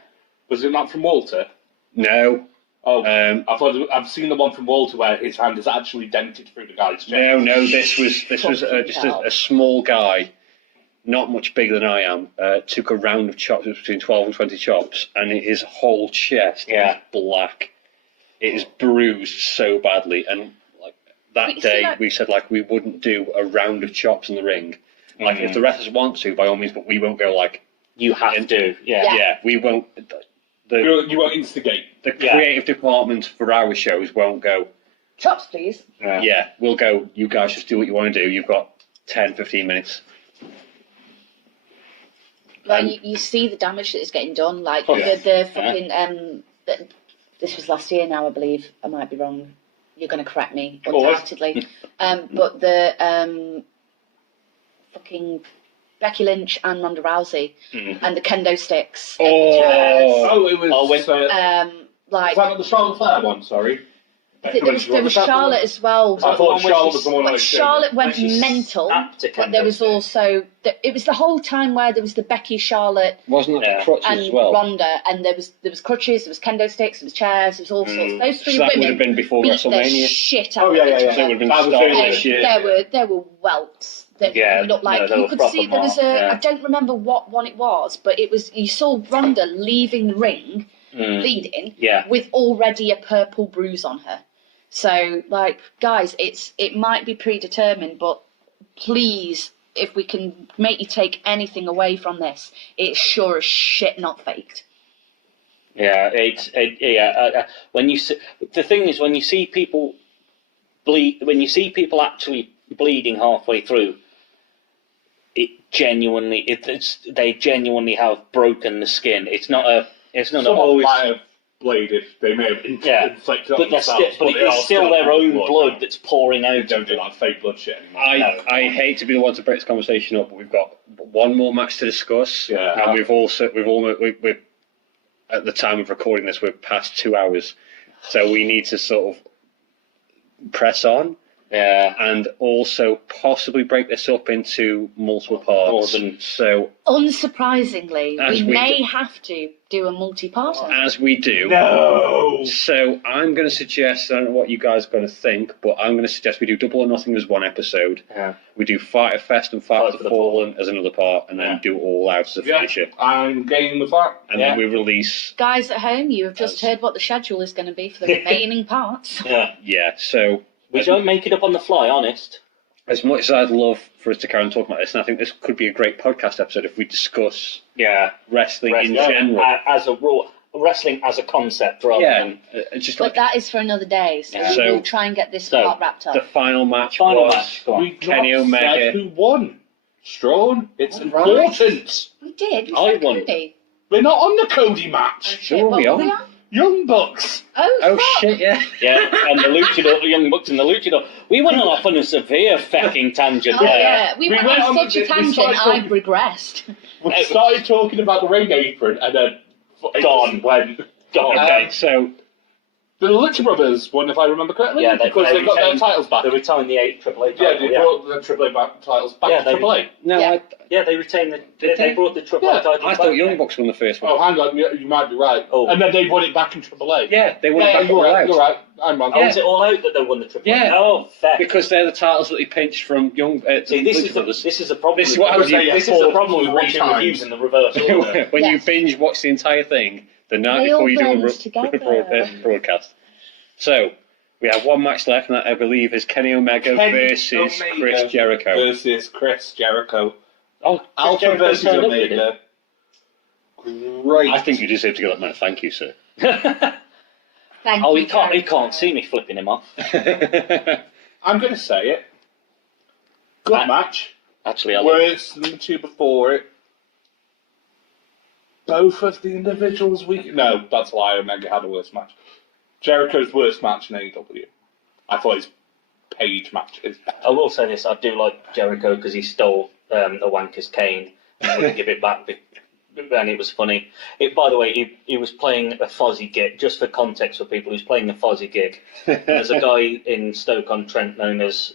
Was it not from Walter? No. Oh, Um, I've seen the one from Walter where his hand is actually dented through the guy's chest. No, this was Fucking just hell. a small guy, not much bigger than I am, took a round of chops, it was between 12 and 20 chops, and his whole chest Yeah. is black. It is bruised so badly, and like that But you see, day like- we said like we wouldn't do a round of chops in the ring. Like if the wrestlers want to, by all means, but we won't go like You have to. Yeah. Yeah. we won't. The You won't instigate. the creative department for our shows won't go. Chops, please. Yeah, we'll go. You guys just do what you want to do. You've got 10, 15 minutes. Like you see the damage that is getting done. Like Oh, yeah. the fucking this was last year now, I believe. I might be wrong. You're going to correct me, undoubtedly. But the fucking Becky Lynch and Ronda Rousey and the kendo sticks. in the chairs. Oh, it was. Oh, when- Like was that not the Charlotte Flair one? Sorry. there was Charlotte as well. I thought Charlotte was the one. But I Charlotte went When she mental. snapped to But there was kendo also it was the whole time where there was the Becky Charlotte Wasn't that Yeah. the crutches and as well? Ronda, and there was crutches, there was kendo sticks, there was chairs, there was all sorts. Those three So that would women have been before beat WrestleMania. the shit out Oh, of yeah, each yeah, yeah. other. So it would have been That was starting very this good. year. There were welts that Yeah, looked like no, they you were could proper see there was a. marks, yeah. I don't remember what one it was, but it was you saw Ronda leaving the ring, bleeding, Yeah. with already a purple bruise on her. So, like, guys, it might be predetermined, but please, if we can make you take anything away from this, it's sure as shit not faked. Yeah, when you see, the thing is, when you see people bleed, when you see people actually bleeding halfway through, they genuinely have broken the skin. It's not Someone always, might have bladed. They may have inflicted but on that's themselves. but it's still their own blood that's pouring They out. don't do like fake blood shit anymore. I hate to be the one to break this conversation up, but we've got one more match to discuss, Yeah. and we're at the time of recording this, we're past 2 hours, so we need to sort of press on. Yeah. And also possibly break this up into multiple parts. So Unsurprisingly, As we we may do. have to do a multi-parter. as we do, No. so I'm going to suggest, I don't know what you guys are going to think, but I'm going to suggest we do Double or Nothing as one episode. Yeah. We do Fighter Fest and Fight for the Fallen as another part, and then do All Out as a Yeah, finisher. I'm game with that. And then we release. Guys at home, you have just heard what the schedule is going to be for the remaining parts. Yeah. Yeah, so We don't make it up on the fly, honest. as much as I'd love for us to carry on talking about this, and I think this could be a great podcast episode if we discuss Yeah. wrestling in Wrestling general. as a raw wrestling as a concept rather Yeah, than just But like that is for another day, so Yeah. we So- will try and get this so part wrapped up. the final match final was match. Go on. We Kenny not Omega. said who won. Strawn. It's Right. important. We did. We I said won. Cody. We're not on the Cody match. Shit, Who are what we were on? Young Bucks. Oh, Oh fuck. shit, yeah. Yeah, and the Luchador, the Young Bucks and the Luchador. We went off on a severe fucking tangent Oh, there. yeah. We went went on on such a we tangent, started I've talking- regressed. We started talking about the ring apron and then Gone. Went. Gone. Okay, so The Lucha Brothers won, if I remember correctly, Yeah, because they got their retained- titles back. They retained the 8 Triple A Yeah, title. they brought the Triple A titles back Yeah, to they- Triple A. no, Yeah. Yeah, they retained the. Did They they? brought the Triple A Yeah. title I back. thought Young Bucks won the first one. Oh, hang on, you might be right. Oh. And then they won it back in Triple A. Yeah, they won it Yeah, back you're All right. Out. You're right. I'm wrong. Oh, Yeah. was it all out that they won the Triple A? Yeah. Oh, fair. Because they're the titles that they pinched from Young. See, this Lucha is the Brothers. this is the problem. This is with- what I was saying, This yeah, is the four- problem with three watching times. reviews in the reverse order. when you Yes. binge watch the entire thing the night They before all you do a blend together. broadcast. So We have one match left, and that I believe is Kenny Omega versus Chris Jericho. Versus Chris Jericho. Oh, Alpha versus Omega. Great. I think you deserve to get that man. Thank you, sir. Thank Oh, you. he can't see me flipping him off. I'm going to say it. Good match. Actually, I Worse than the two before it. Both of the individuals weak. No, that's a lie. Omega had a worse match. Jericho's worst match in AEW. I thought his Page match is better. I will say this: I do like Jericho because he stole a wanker's cane and wouldn't give it back. And it was funny. By the way, he was playing a Fozzy gig. Just for context for people, he was playing a Fozzy gig. There's a guy in Stoke-on-Trent known as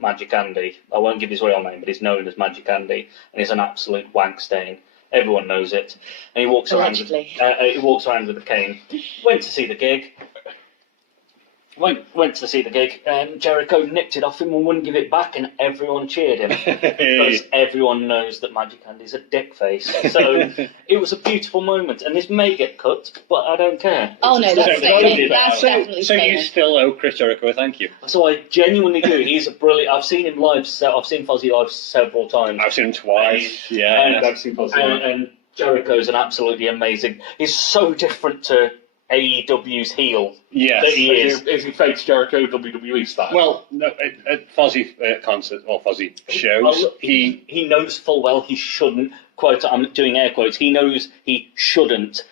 Magic Andy. I won't give his real name, but he's known as Magic Andy, and he's an absolute wank stain. Everyone knows it. And he walks around. He walks around with a cane. Went to see the gig. Went to see the gig, and Jericho nicked it off him and wouldn't give it back, and everyone cheered him because everyone knows that Magic Andy's a dick face. So it was a beautiful moment, and this may get cut, but I don't care. Oh no, that's definitely So you still owe Chris Jericho a thank you. So I genuinely do. He's a brilliant. I've seen him live. I've seen Fozzy live several times. I've seen him twice. Yeah, I've seen Fozzy. And Jericho's an absolutely amazing. He's so different to AEW's heel. Yes. That he is. Is he fakes Jericho WWE style? Well, no, at Fozzy concerts or Fozzy shows, he knows full well he shouldn't. Quote, I'm doing air quotes. He knows he shouldn't.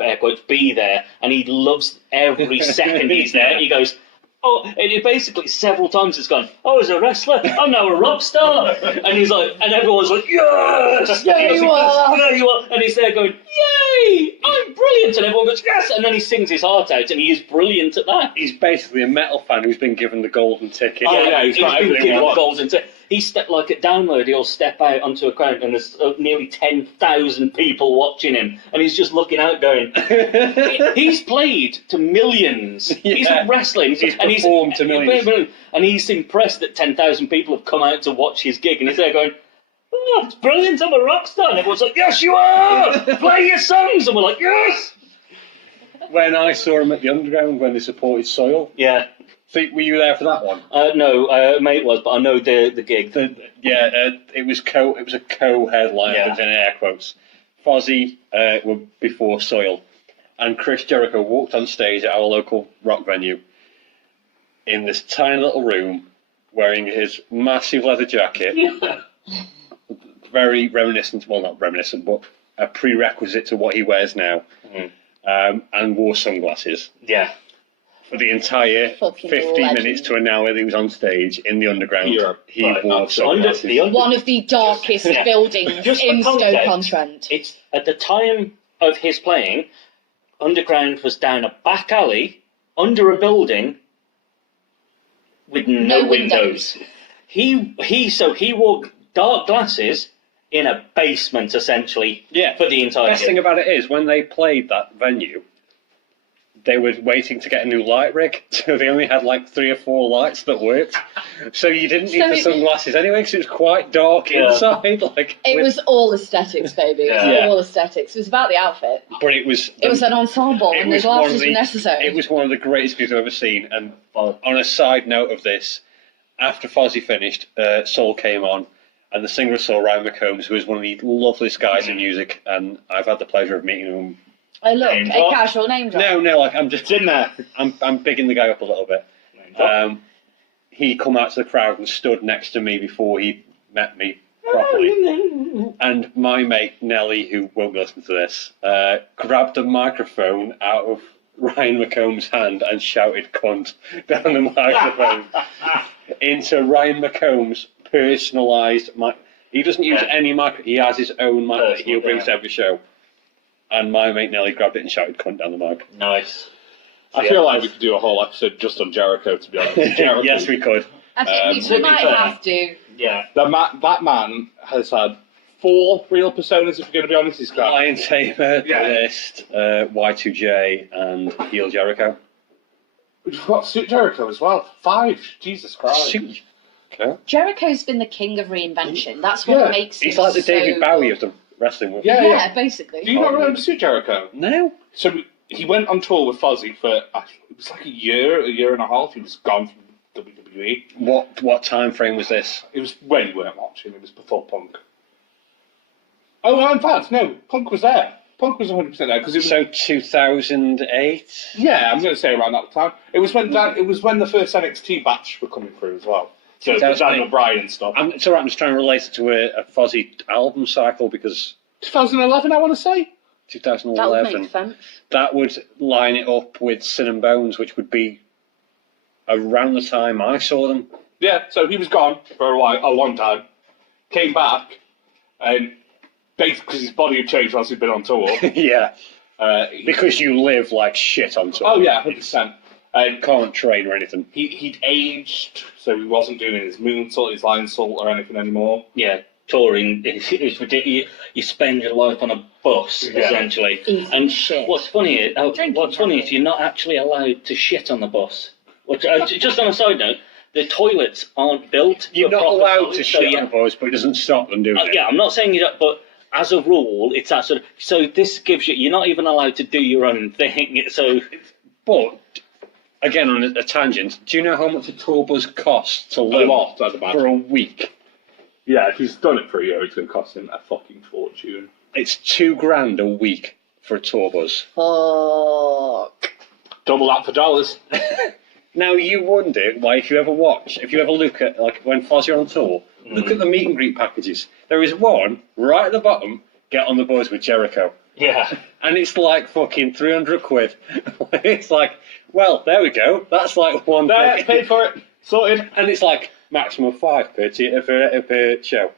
Air quotes, be there, and he loves every second he's there. He goes, oh, and it basically several times it's gone, oh, as a wrestler, I'm now a rock star. And he's like, and everyone's like, yes, there you are. There you are. And he's there going, yay, I'm brilliant. And everyone goes, yes. And then he sings his heart out, and he is brilliant at that. he's basically a metal fan who's been given the golden ticket. Oh, yeah, he's got been everything given he wants. golden ticket. He stepped like at download. He'll step out onto a crowd, and there's nearly 10,000 people watching him, and he's just looking out, going. He's played to millions. Yeah. He's not wrestling. He's performed to millions. And he's impressed that 10,000 people have come out to watch his gig, and he's there going, oh, it's brilliant, I'm a rock star. And everyone's like, yes, you are! Play your songs! And we're like, yes! When I saw him at the Underground when they supported Soil, Yeah. so were you there for that one? No, mate was, but I know the gig. It was a co-headline, Yeah. but in air quotes. Fozzy were before Soil, and Chris Jericho walked on stage at our local rock venue in this tiny little room, wearing his massive leather jacket, very reminiscent, well not reminiscent, but a prerequisite to what he wears now, and wore sunglasses. Yeah. For the entire Fucking 15 legend. minutes to an hour that he was on stage in the Underground, he Right, wore sunglasses. One of the darkest buildings Just for in context, Stoke-on-Trent. It's at the time of his playing, Underground was down a back alley under a building with no windows. He wore dark glasses in a basement essentially. Yeah. For the entire Best gig. thing about it is when they played that venue, they were waiting to get a new light rig, so they only had like 3 or 4 lights that worked. So you didn't need the sunglasses anyway, because it was quite dark inside. It was all aesthetics, baby. It was Yeah. all aesthetics. It was about the outfit. But it was an ensemble, and the glasses were necessary. It was one of the greatest gigs I've ever seen. And on a side note of this, after Fozzy finished, Soul came on, and the singer of Soul, Ryan McCombs, who is one of the loveliest guys in music, and I've had the pleasure of meeting him. Oh look, Name a drop? casual name drop. No, like I'm just in there. I'm bigging the guy up a little bit. He come out to the crowd and stood next to me before he met me properly. And my mate Nelly, who won't listen to this, grabbed a microphone out of Ryan McCombs' hand and shouted "cunt" down the microphone into Ryan McCombs' personalised mic. He doesn't use any mic. He has his own mic that he'll bring to every show. And my mate Nelly grabbed it and shouted "cunt" down the mic. Nice. I feel like we could do a whole episode just on Jericho, to be honest. Jericho. Yes, we could. I think to we be might fair- have to. Yeah. That man has had 4 real personas, if we're going to be honest. He's got Lion Tamer, Yeah. The List, Y2J, and Heel Jericho. We've got Suit Jericho as well. 5. Jesus Christ. Okay. Jericho's been the king of reinvention. That's what makes him He's like the so David Bowie good. of the wrestling world. Yeah, basically. Do you not remember Suit Jericho? No. So he went on tour with Fozzy for it was like a year and a half. He was gone from WWE. What time frame was this? It was when you weren't watching. It was before Punk. Oh, in fact, no, Punk was there. Punk was 100% there because it was. So 2008. Yeah, I'm going to say around that time. It was when the first NXT batch were coming through as well. So the Daniel Bryan stuff. It's alright. I'm just trying to relate it to a Fozzy album cycle because 2011, I want to say. 2011. That would make sense. That would line it up with Sin and Bones, which would be around the time I saw them. Yeah, so he was gone for a long time. Came back, and basically because his body had changed whilst he'd been on tour. Yeah. Because you live like shit on tour. Oh yeah, 100%. And Can't train or anything. he'd aged, so he wasn't doing his moonsault, his line salt, or anything anymore. Yeah, touring is ridiculous. You spend your life on a bus, essentially. Eating And shit. what's funny is you're not actually allowed to shit on the bus. Which, just on a side note, the toilets aren't built. You're for not proper allowed toilets, to so shit yeah. on a bus, but it doesn't stop them doing it. Yeah, I'm not saying you don't, but as a rule, it's that sort of. So this gives you're not even allowed to do your own thing. So, But again, on a tangent, do you know how much a tour bus costs to A live lot, I'd imagine. for a week? Yeah, if he's done it for a year, it's going to cost him a fucking fortune. It's $2,000 a week for a tour bus. Fuck. Double that for dollars. Now you wonder why, if you ever look at like when Fozzy are on tour, look at the meet and greet packages. There is one right at the bottom. Get on the bus with Jericho, yeah. and it's like fucking 300 quid. It's like, well, there we go. That's like one. There, paid for it. Sorted. And it's like maximum 5 per show.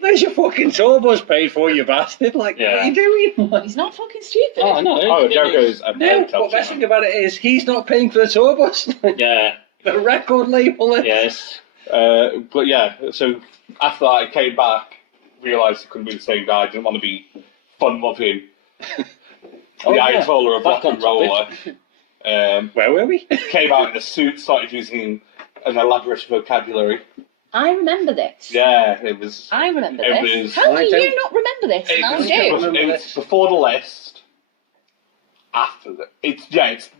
There's your fucking tour bus paid for, you bastard. Like, what are you doing? He's not fucking stupid. Oh no. Oh, Jericho's a No, what best thing about it is he's not paying for the tour bus. Yeah. The record label is. Yes. But yeah, so after that, I came back, realised it couldn't be the same guy, didn't want to be fun-loving. The Ayatollah of rock Back on and roller. Where were we? Came out in a suit, started using an elaborate vocabulary. I remember this. Yeah, it was. I remember It this. was- How I do don't- you not remember this? It And I was, do. it was before the list. After the, it's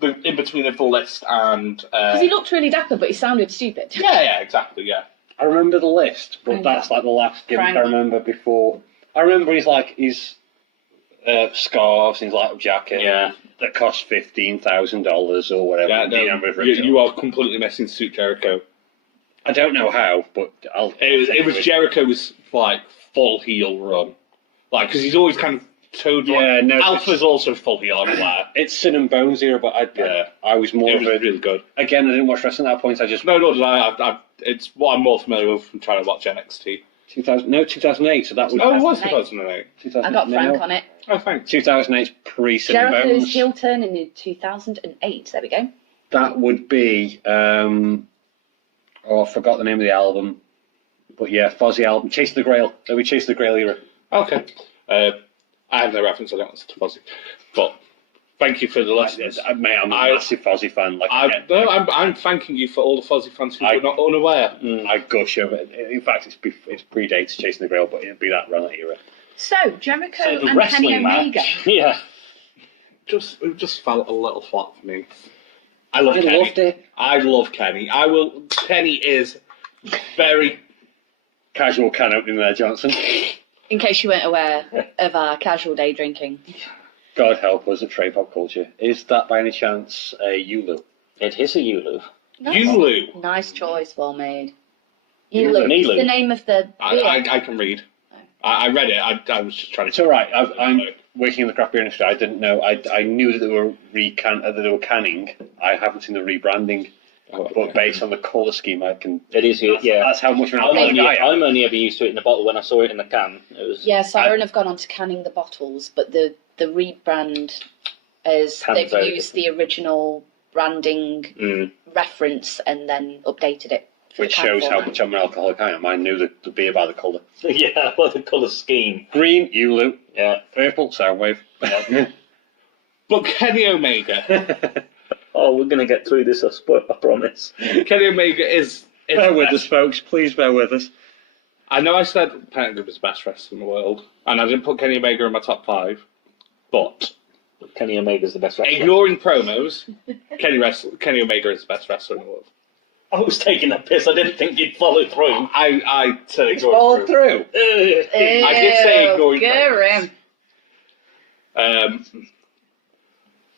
the in between the list and. Because he looked really dapper, but he sounded stupid. Yeah, exactly, yeah. I remember the list, but Frank. that's like the last gimmick Frank. I remember before. I remember his scarves and his light up jacket. Yeah. That cost $15,000 or whatever. Yeah, the number of no, original. you are completely missing Suit Jericho. I don't know how, but It was Jericho's like full heel run, like because he's always kind of toed. Yeah, no, Alpha's also full heel. I'm aware. It's Sin and Bones era, but I was more It of was a. really good. Again, I didn't watch wrestling at that point. I just No, did I? It's what I'm more familiar with from trying to watch NXT. 2008. So that was. Oh, it was 2008. 2008. I got Frank on it. Oh, thanks. 2008 pre Sin and Jericho's Bones. heel turn in 2008. There we go. That would be. I forgot the name of the album, but yeah, Fozzy album, Chase the Grail. That we Chase the Grail era. Okay. I have no reference. I don't listen to Fozzy, but thank you for the lessons. I'm a massive Fozzy fan. Like I'm thanking you for all the Fozzy fans who are not unaware. I gush over it. In fact, it's predates Chasing the Grail, but it'd be that around that era. So Jericho So the and Kenny wrestling Omega. match. Yeah. It just felt a little flat for me. I love Kenny. Loved it. I love Kenny. Kenny is very. Casual can opening there, Johnson. In case you weren't aware of our casual day drinking. God help us at TrainPopCulture. Is that by any chance a Yulu? It is a Yulu. Yulu. Nice choice, well made. Yulu. Yulu. It's Yulu. the name of the beer. I can read. I read it. I was just trying to. It's all right. I'm working in the craft beer industry. I didn't know. I knew that they were canning. I haven't seen the rebranding. But based on the colour scheme, I can. It is, yeah. That's how much of an I'm alcoholic I am. only ever used to it in the bottle. When I saw it in the can, it was. Yeah, Siren have gone on to canning the bottles, but the rebrand is Cans they've out. used the original branding reference and then updated it. for Which the can shows how format. much of an alcoholic I am. I knew the beer by the colour. Yeah, well, the colour scheme. Green, Yulu. Yeah. Purple, Soundwave. But Kenny Omega. Oh, we're going to get through this, I promise. Kenny Omega is. Bear with us, folks. Please bear with us. I know I said Pentagon was the best wrestler in the world, and I didn't put Kenny Omega in my top 5, but Kenny Omega's the best wrestler. Ignoring promos, Kenny Omega is the best wrestler in the world. I was taking a piss. I didn't think you'd follow through. I said Follow ignoring promos. through. I did say ignoring promos.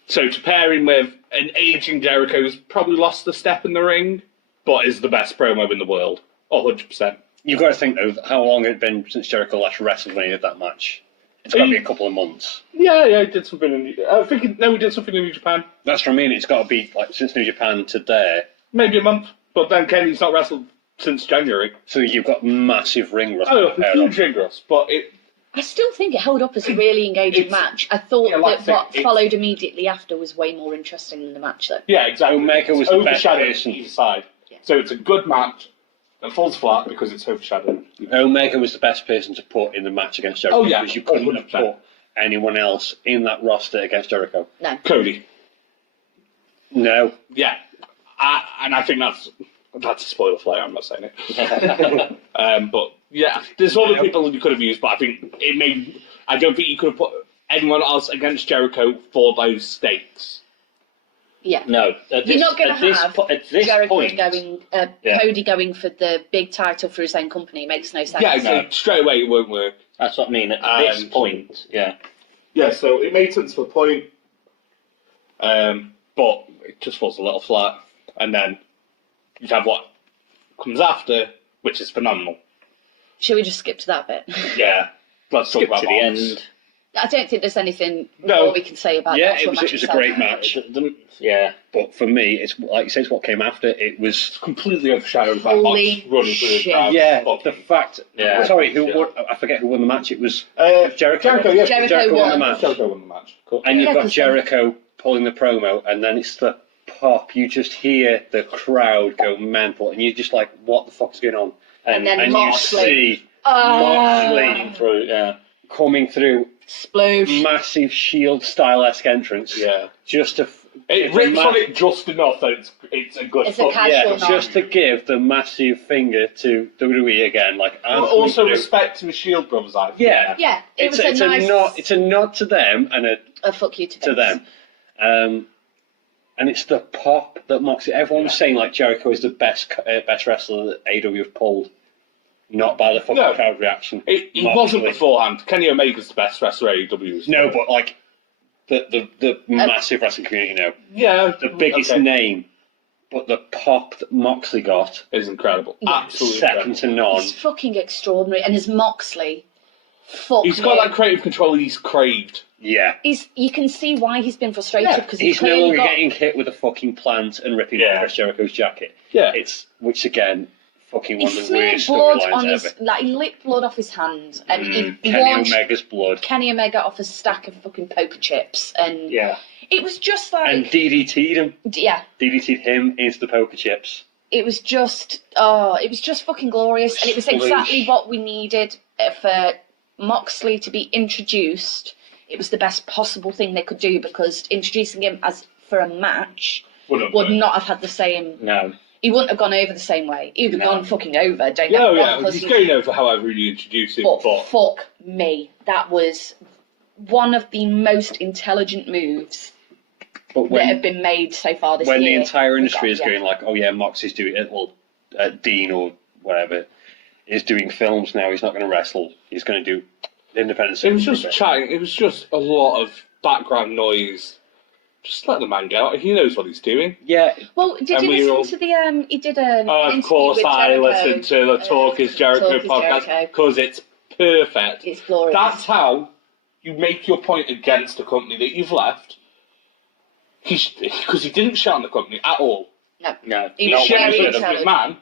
So to pair him with an aging Jericho who's probably lost a step in the ring, but is the best promo in the world. 100%. You've got to think, though, how long it had been since Jericho last wrestled when he did that match. It's got to be a couple of months. Yeah, he did something in... I think, he did something in New Japan. That's what I mean. It's got to be, like, since New Japan to there. Maybe a month. But then Kenny's not wrestled since January. So you've got massive ring rust. Oh, a huge ring rust, but it... I still think it held up as a really engaging match. I thought that what followed immediately after was way more interesting than the match, though. Yeah, exactly. Omega was it's the best overshadowed person. either side. Yeah. So it's a good match that falls flat because it's overshadowed. Omega was the best person to put in the match against Jericho. Oh, yeah. Because you couldn't have 100%. put anyone else in that roster against Jericho. No. Cody. No. Yeah. And I think that's a spoiler for later, I'm not saying it. But yeah, there's other people you could have used, but I think it made... I don't think you could have put anyone else against Jericho for those stakes. Yeah. No. You're not going to have at this Jericho point, going, Cody going for the big title for his own company. It makes no sense. Yeah, so straight away it won't work. That's what I mean. At this point, yeah. Yeah, so it made sense for the point, but it just falls a little flat. And then you have what comes after, which is phenomenal. Should we just skip to that bit? Yeah, let's talk Skip about to the Mox. end. I don't think there's anything No. more we can say about Yeah, the actual it match was a itself. great match. Yeah. But for me, it's like you said, it's what came after. It was... Completely overshadowed by Holy Mox running through the shit. crowd. Yeah, Fuck. the fact... Yeah. Sorry, who won? I forget who won the match. It was Jericho, yeah. Jericho won won. the match. Jericho won the match. Cool. And you've Yeah, got 'cause Jericho pulling the promo, and then it's the pop. You just hear the crowd go mental, and you're just like, what the fuck is going on? And then you Moxley. see Moxley Through, yeah. coming through, Sploosh. massive Shield-style-esque entrance. Yeah. Just to... It rips on it just enough that it's a good It's a fuck. casual Yeah, nod. just to give the massive finger to WWE again. Like, I'm But also coming through. respect to the Shield brothers, I think. Yeah. Yeah, it was It's a nice... it's a nod to them and a fuck you to to Vince. them. And it's the pop that Moxley... Everyone's saying, like, Jericho is the best wrestler that AEW have pulled. Not by the fucking No. crowd reaction. He Moxley. wasn't beforehand. Kenny Omega's the best wrestler AEW is. No, but, like, the massive wrestling community now. Yeah. The biggest name. But the pop that Moxley got, is incredible. Yeah. Absolutely second incredible. to none. It's fucking extraordinary. And his Moxley, fuck He's got me. that creative control he's craved. Yeah. You can see why he's been frustrated because He's no clearly longer got... getting hit with a fucking plant and ripping Chris Jericho's jacket. Yeah. Which again, fucking He one of the smeared weirdest blood on storylines his... ever. Like, he licked blood off his hand. And he Kenny launched Omega's blood. Kenny Omega off a stack of fucking poker chips. And Yeah. it was just like... And DDT'd him. Yeah. DDT'd him into the poker chips. It was just... Oh, it was just fucking glorious. And it was exactly what we needed for Moxley to be introduced. It was the best possible thing they could do because introducing him as for a match would not have had the same... No. He wouldn't have gone over the same way. He would have gone fucking over. Don't get me Yeah, wrong. yeah. because He's going over however you introduce him. But fuck me. That was one of the most intelligent moves But that have been made so far this year. when the entire industry is Yeah. going like, oh yeah, Moxie's doing it, well, Dean or whatever is doing films now, he's not going to wrestle, he's going to do independent it was films. just chatting. It was just a lot of background noise. Just let the man go. He knows what he's doing. Yeah, Well, did And you we listen all- to the he did an Of interview course, with I Jericho, listened to the Talk is Jericho Talk is podcast Jericho. because it's perfect. It's glorious. That's how you make your point against the company that you've left. Because he didn't shout on the company at all. No. No. He He was shares very with intelligent. McMahon,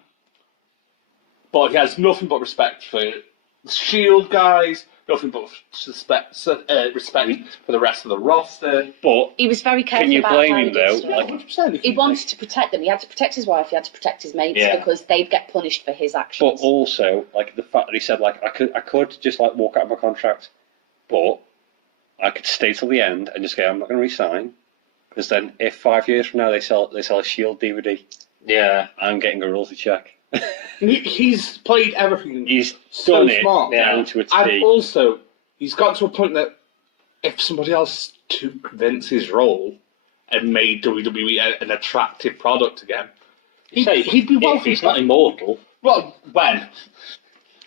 but he has nothing but respect for the Shield guys, nothing but respect for the rest of the roster. but He was very careful can you about blame how he him did though? stuff. Like, 100%. He wanted to protect them. He had to protect his wife. He had to protect his mates Yeah. because they'd get punished for his but actions. also like the fact that he said like I could just like walk out of my contract, but I could stay till the end and just go, I'm not going to resign, because then if 5 years from now they sell a Shield DVD, Yeah. I'm getting a royalty check. He's played everything. He's so done it smart. down to a T. And also, he's got to a point that if somebody else took Vince's role and made WWE an attractive product again, he'd be well. If he's not immortal. Well, when?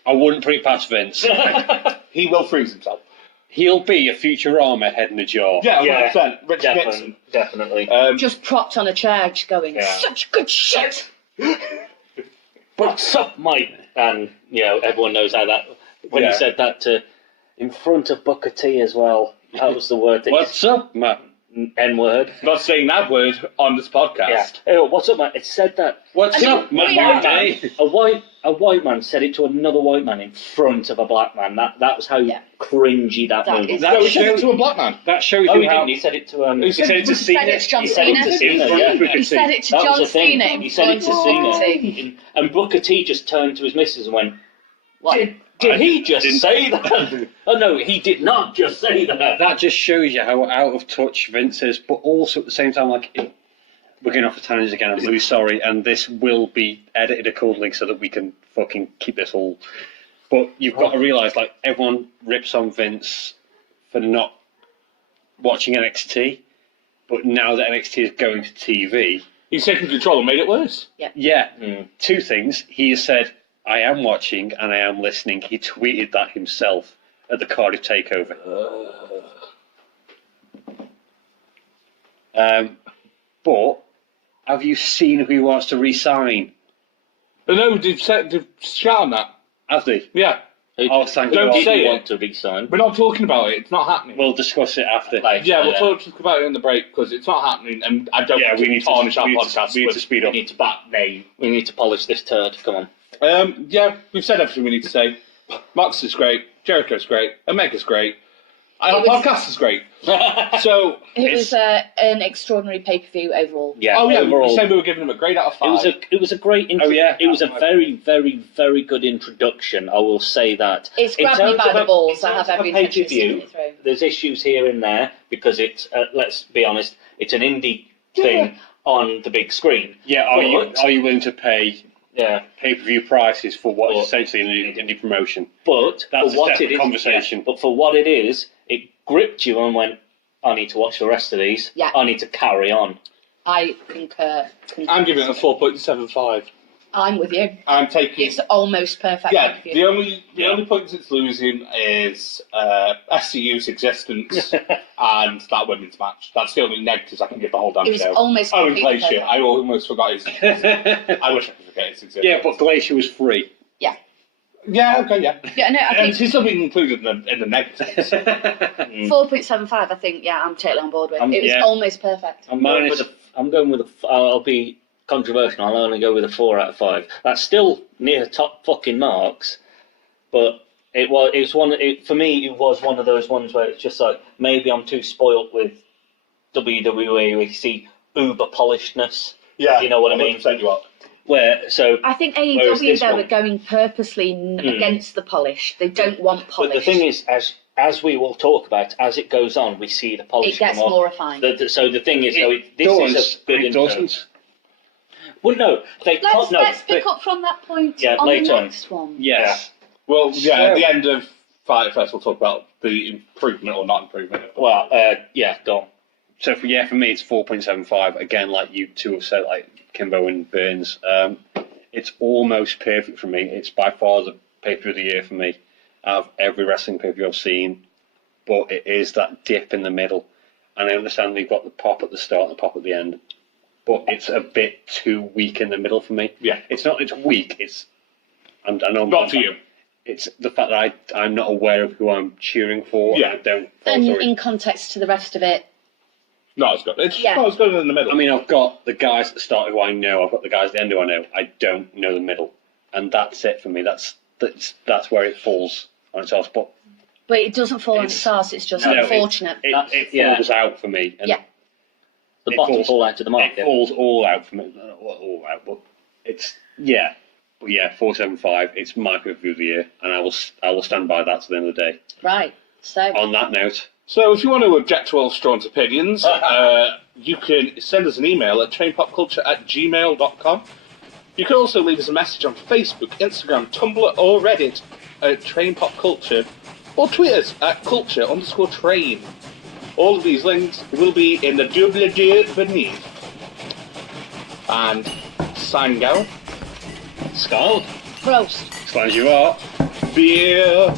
I wouldn't put it past Vince. He will freeze himself. He'll be a Futurama head in a jar. Yeah, 100%. Rich Nixon. Definitely. Just propped on a chair, just going, Yeah. such good shit. What's up, Mike? And, everyone knows how that... When he said that in front of Booker T as well, that was the word. What's up, man? N-word. Not saying that word on this podcast. Yeah. Oh, what's up, man? It said that. What's up, man? A white man said it to another white man in front of a black man. That was how cringy that That moment is- was. No, he said it to a black man. That shows Oh, you he how... didn't. He said it to... He said it to He said it to John He said it Cena. to Cena, yeah. He said it to That was John the thing. Cena. He said it to Booker Cena. T. And Booker T just turned to his missus and went, What? Did he just say that? Oh, no, he did not just say that. That just shows you how out of touch Vince is, but also at the same time, like, we're going off the tangent again, I'm really sorry, and this will be edited accordingly so that we can fucking keep this all... But you've got to realise, like, everyone rips on Vince for not watching NXT, but now that NXT is going to TV... He's taken control and made it worse. Yeah, two things. He has said, I am watching and I am listening. He tweeted that himself at the Cardiff Takeover. But have you seen who he wants to re-sign? But no, they've shot on that. Have they? Yeah. Oh, thank Don't God. say it. Want to re-sign. We're not talking about it. It's not happening. We'll discuss it after. Yeah, we'll talk about it in the break because it's not happening, and I don't want we to need tarnish our we need podcast. we need to speed up. We need to back name. We need to polish this turd. Come on. Yeah, we've said everything we need to say. Mox is great, Jericho's great, Omega's great, and our podcast is great. So It was an extraordinary pay-per-view overall. Yeah. oh yeah, overall, we said we were giving him a grade out of 5. it was a great. Oh, yeah. It was a very, very, very good introduction. I will say that. It's In grabbed me terms by of the a- balls. in I have terms of every a intention of pay-per-view, seeing it through. There's issues here and there because it's. Let's be honest. It's an indie thing on the big screen. Yeah, are you willing to pay Yeah. pay-per-view prices for what is But- essentially an indie promotion? But That's for what a it separate is, conversation. yeah, but for what it is, it gripped you and went, I need to watch the rest of these. Yeah. I need to carry on. I concur. I'm giving it a 4.75. I'm with you. I'm taking. It's almost perfect. Yeah, pay-per-view. the only points it's losing is SCU's existence and that women's match. That's the only negatives I can give the whole damn It was show. almost Oh, and completely Glacier. perfect. I almost forgot his. I wish I could forget his existence. Yeah, but Glacier was free. Yeah. Yeah, okay, yeah. Yeah, no, I And think he's still being included in the negatives. 4.75. I think, yeah, I'm totally on board with. It was yeah. almost perfect. I'm going with a. I'll be controversial. I'll only go with a 4 out of 5. That's still near top fucking marks, but for me it was one of those ones where it's just like maybe I'm too spoilt with WWE where you see uber polishedness. Yeah, You know what I mean? 100% you are. I think Whereas AEW this though one- are going purposely against the polish. They don't want polish. But the thing is, as we will talk about, as it goes on, we see the polish it gets come more off. refined. So the thing is, this Does, is a good it intro. doesn't. Well, no, Let's pick up from that point Yeah, on later the on. next one. Yes. Well, yeah, So- at the end of Fight Fest, we'll talk about the improvement or not improvement. Well, yeah, go on. So for me, it's 4.75. Again, like you two have said, like Kimbo and Burns, it's almost perfect for me. It's by far the pay-per-view of the year for me. Out of every wrestling pay-per-view I've seen, but it is that dip in the middle. And I understand they've got the pop at the start and the pop at the end, but it's a bit too weak in the middle for me. Yeah. It's not. It's weak. I know. Not to you. It's the fact that I'm not aware of who I'm cheering for. Yeah. And I don't. And follow it. in context to the rest of it, Not as good. It's Yeah. not as good in the middle. I mean, I've got the guys at the start who I know. I've got the guys at the end who I know. I don't know the middle, and that's it for me. That's where it falls on itself. But it doesn't fall on its arse. It's just no, unfortunate. it Yeah. falls out for me. And Yeah. The it bottom falls- fall out of the market. It falls all out for me. Not all out, but it's yeah. But yeah, 4.75. It's my pay-per-view of the year, and I will stand by that to the end of the day. Right. So On that note, So if you want to object to Will Strawn's opinions, you can send us an email at trainpopculture@gmail.com. You can also leave us a message on Facebook, Instagram, Tumblr or Reddit at TrainPopCulture or tweet us at culture_train. All of these links will be in the doobly-doo beneath. And signing out, Skål. Prost. As long as you are. beer.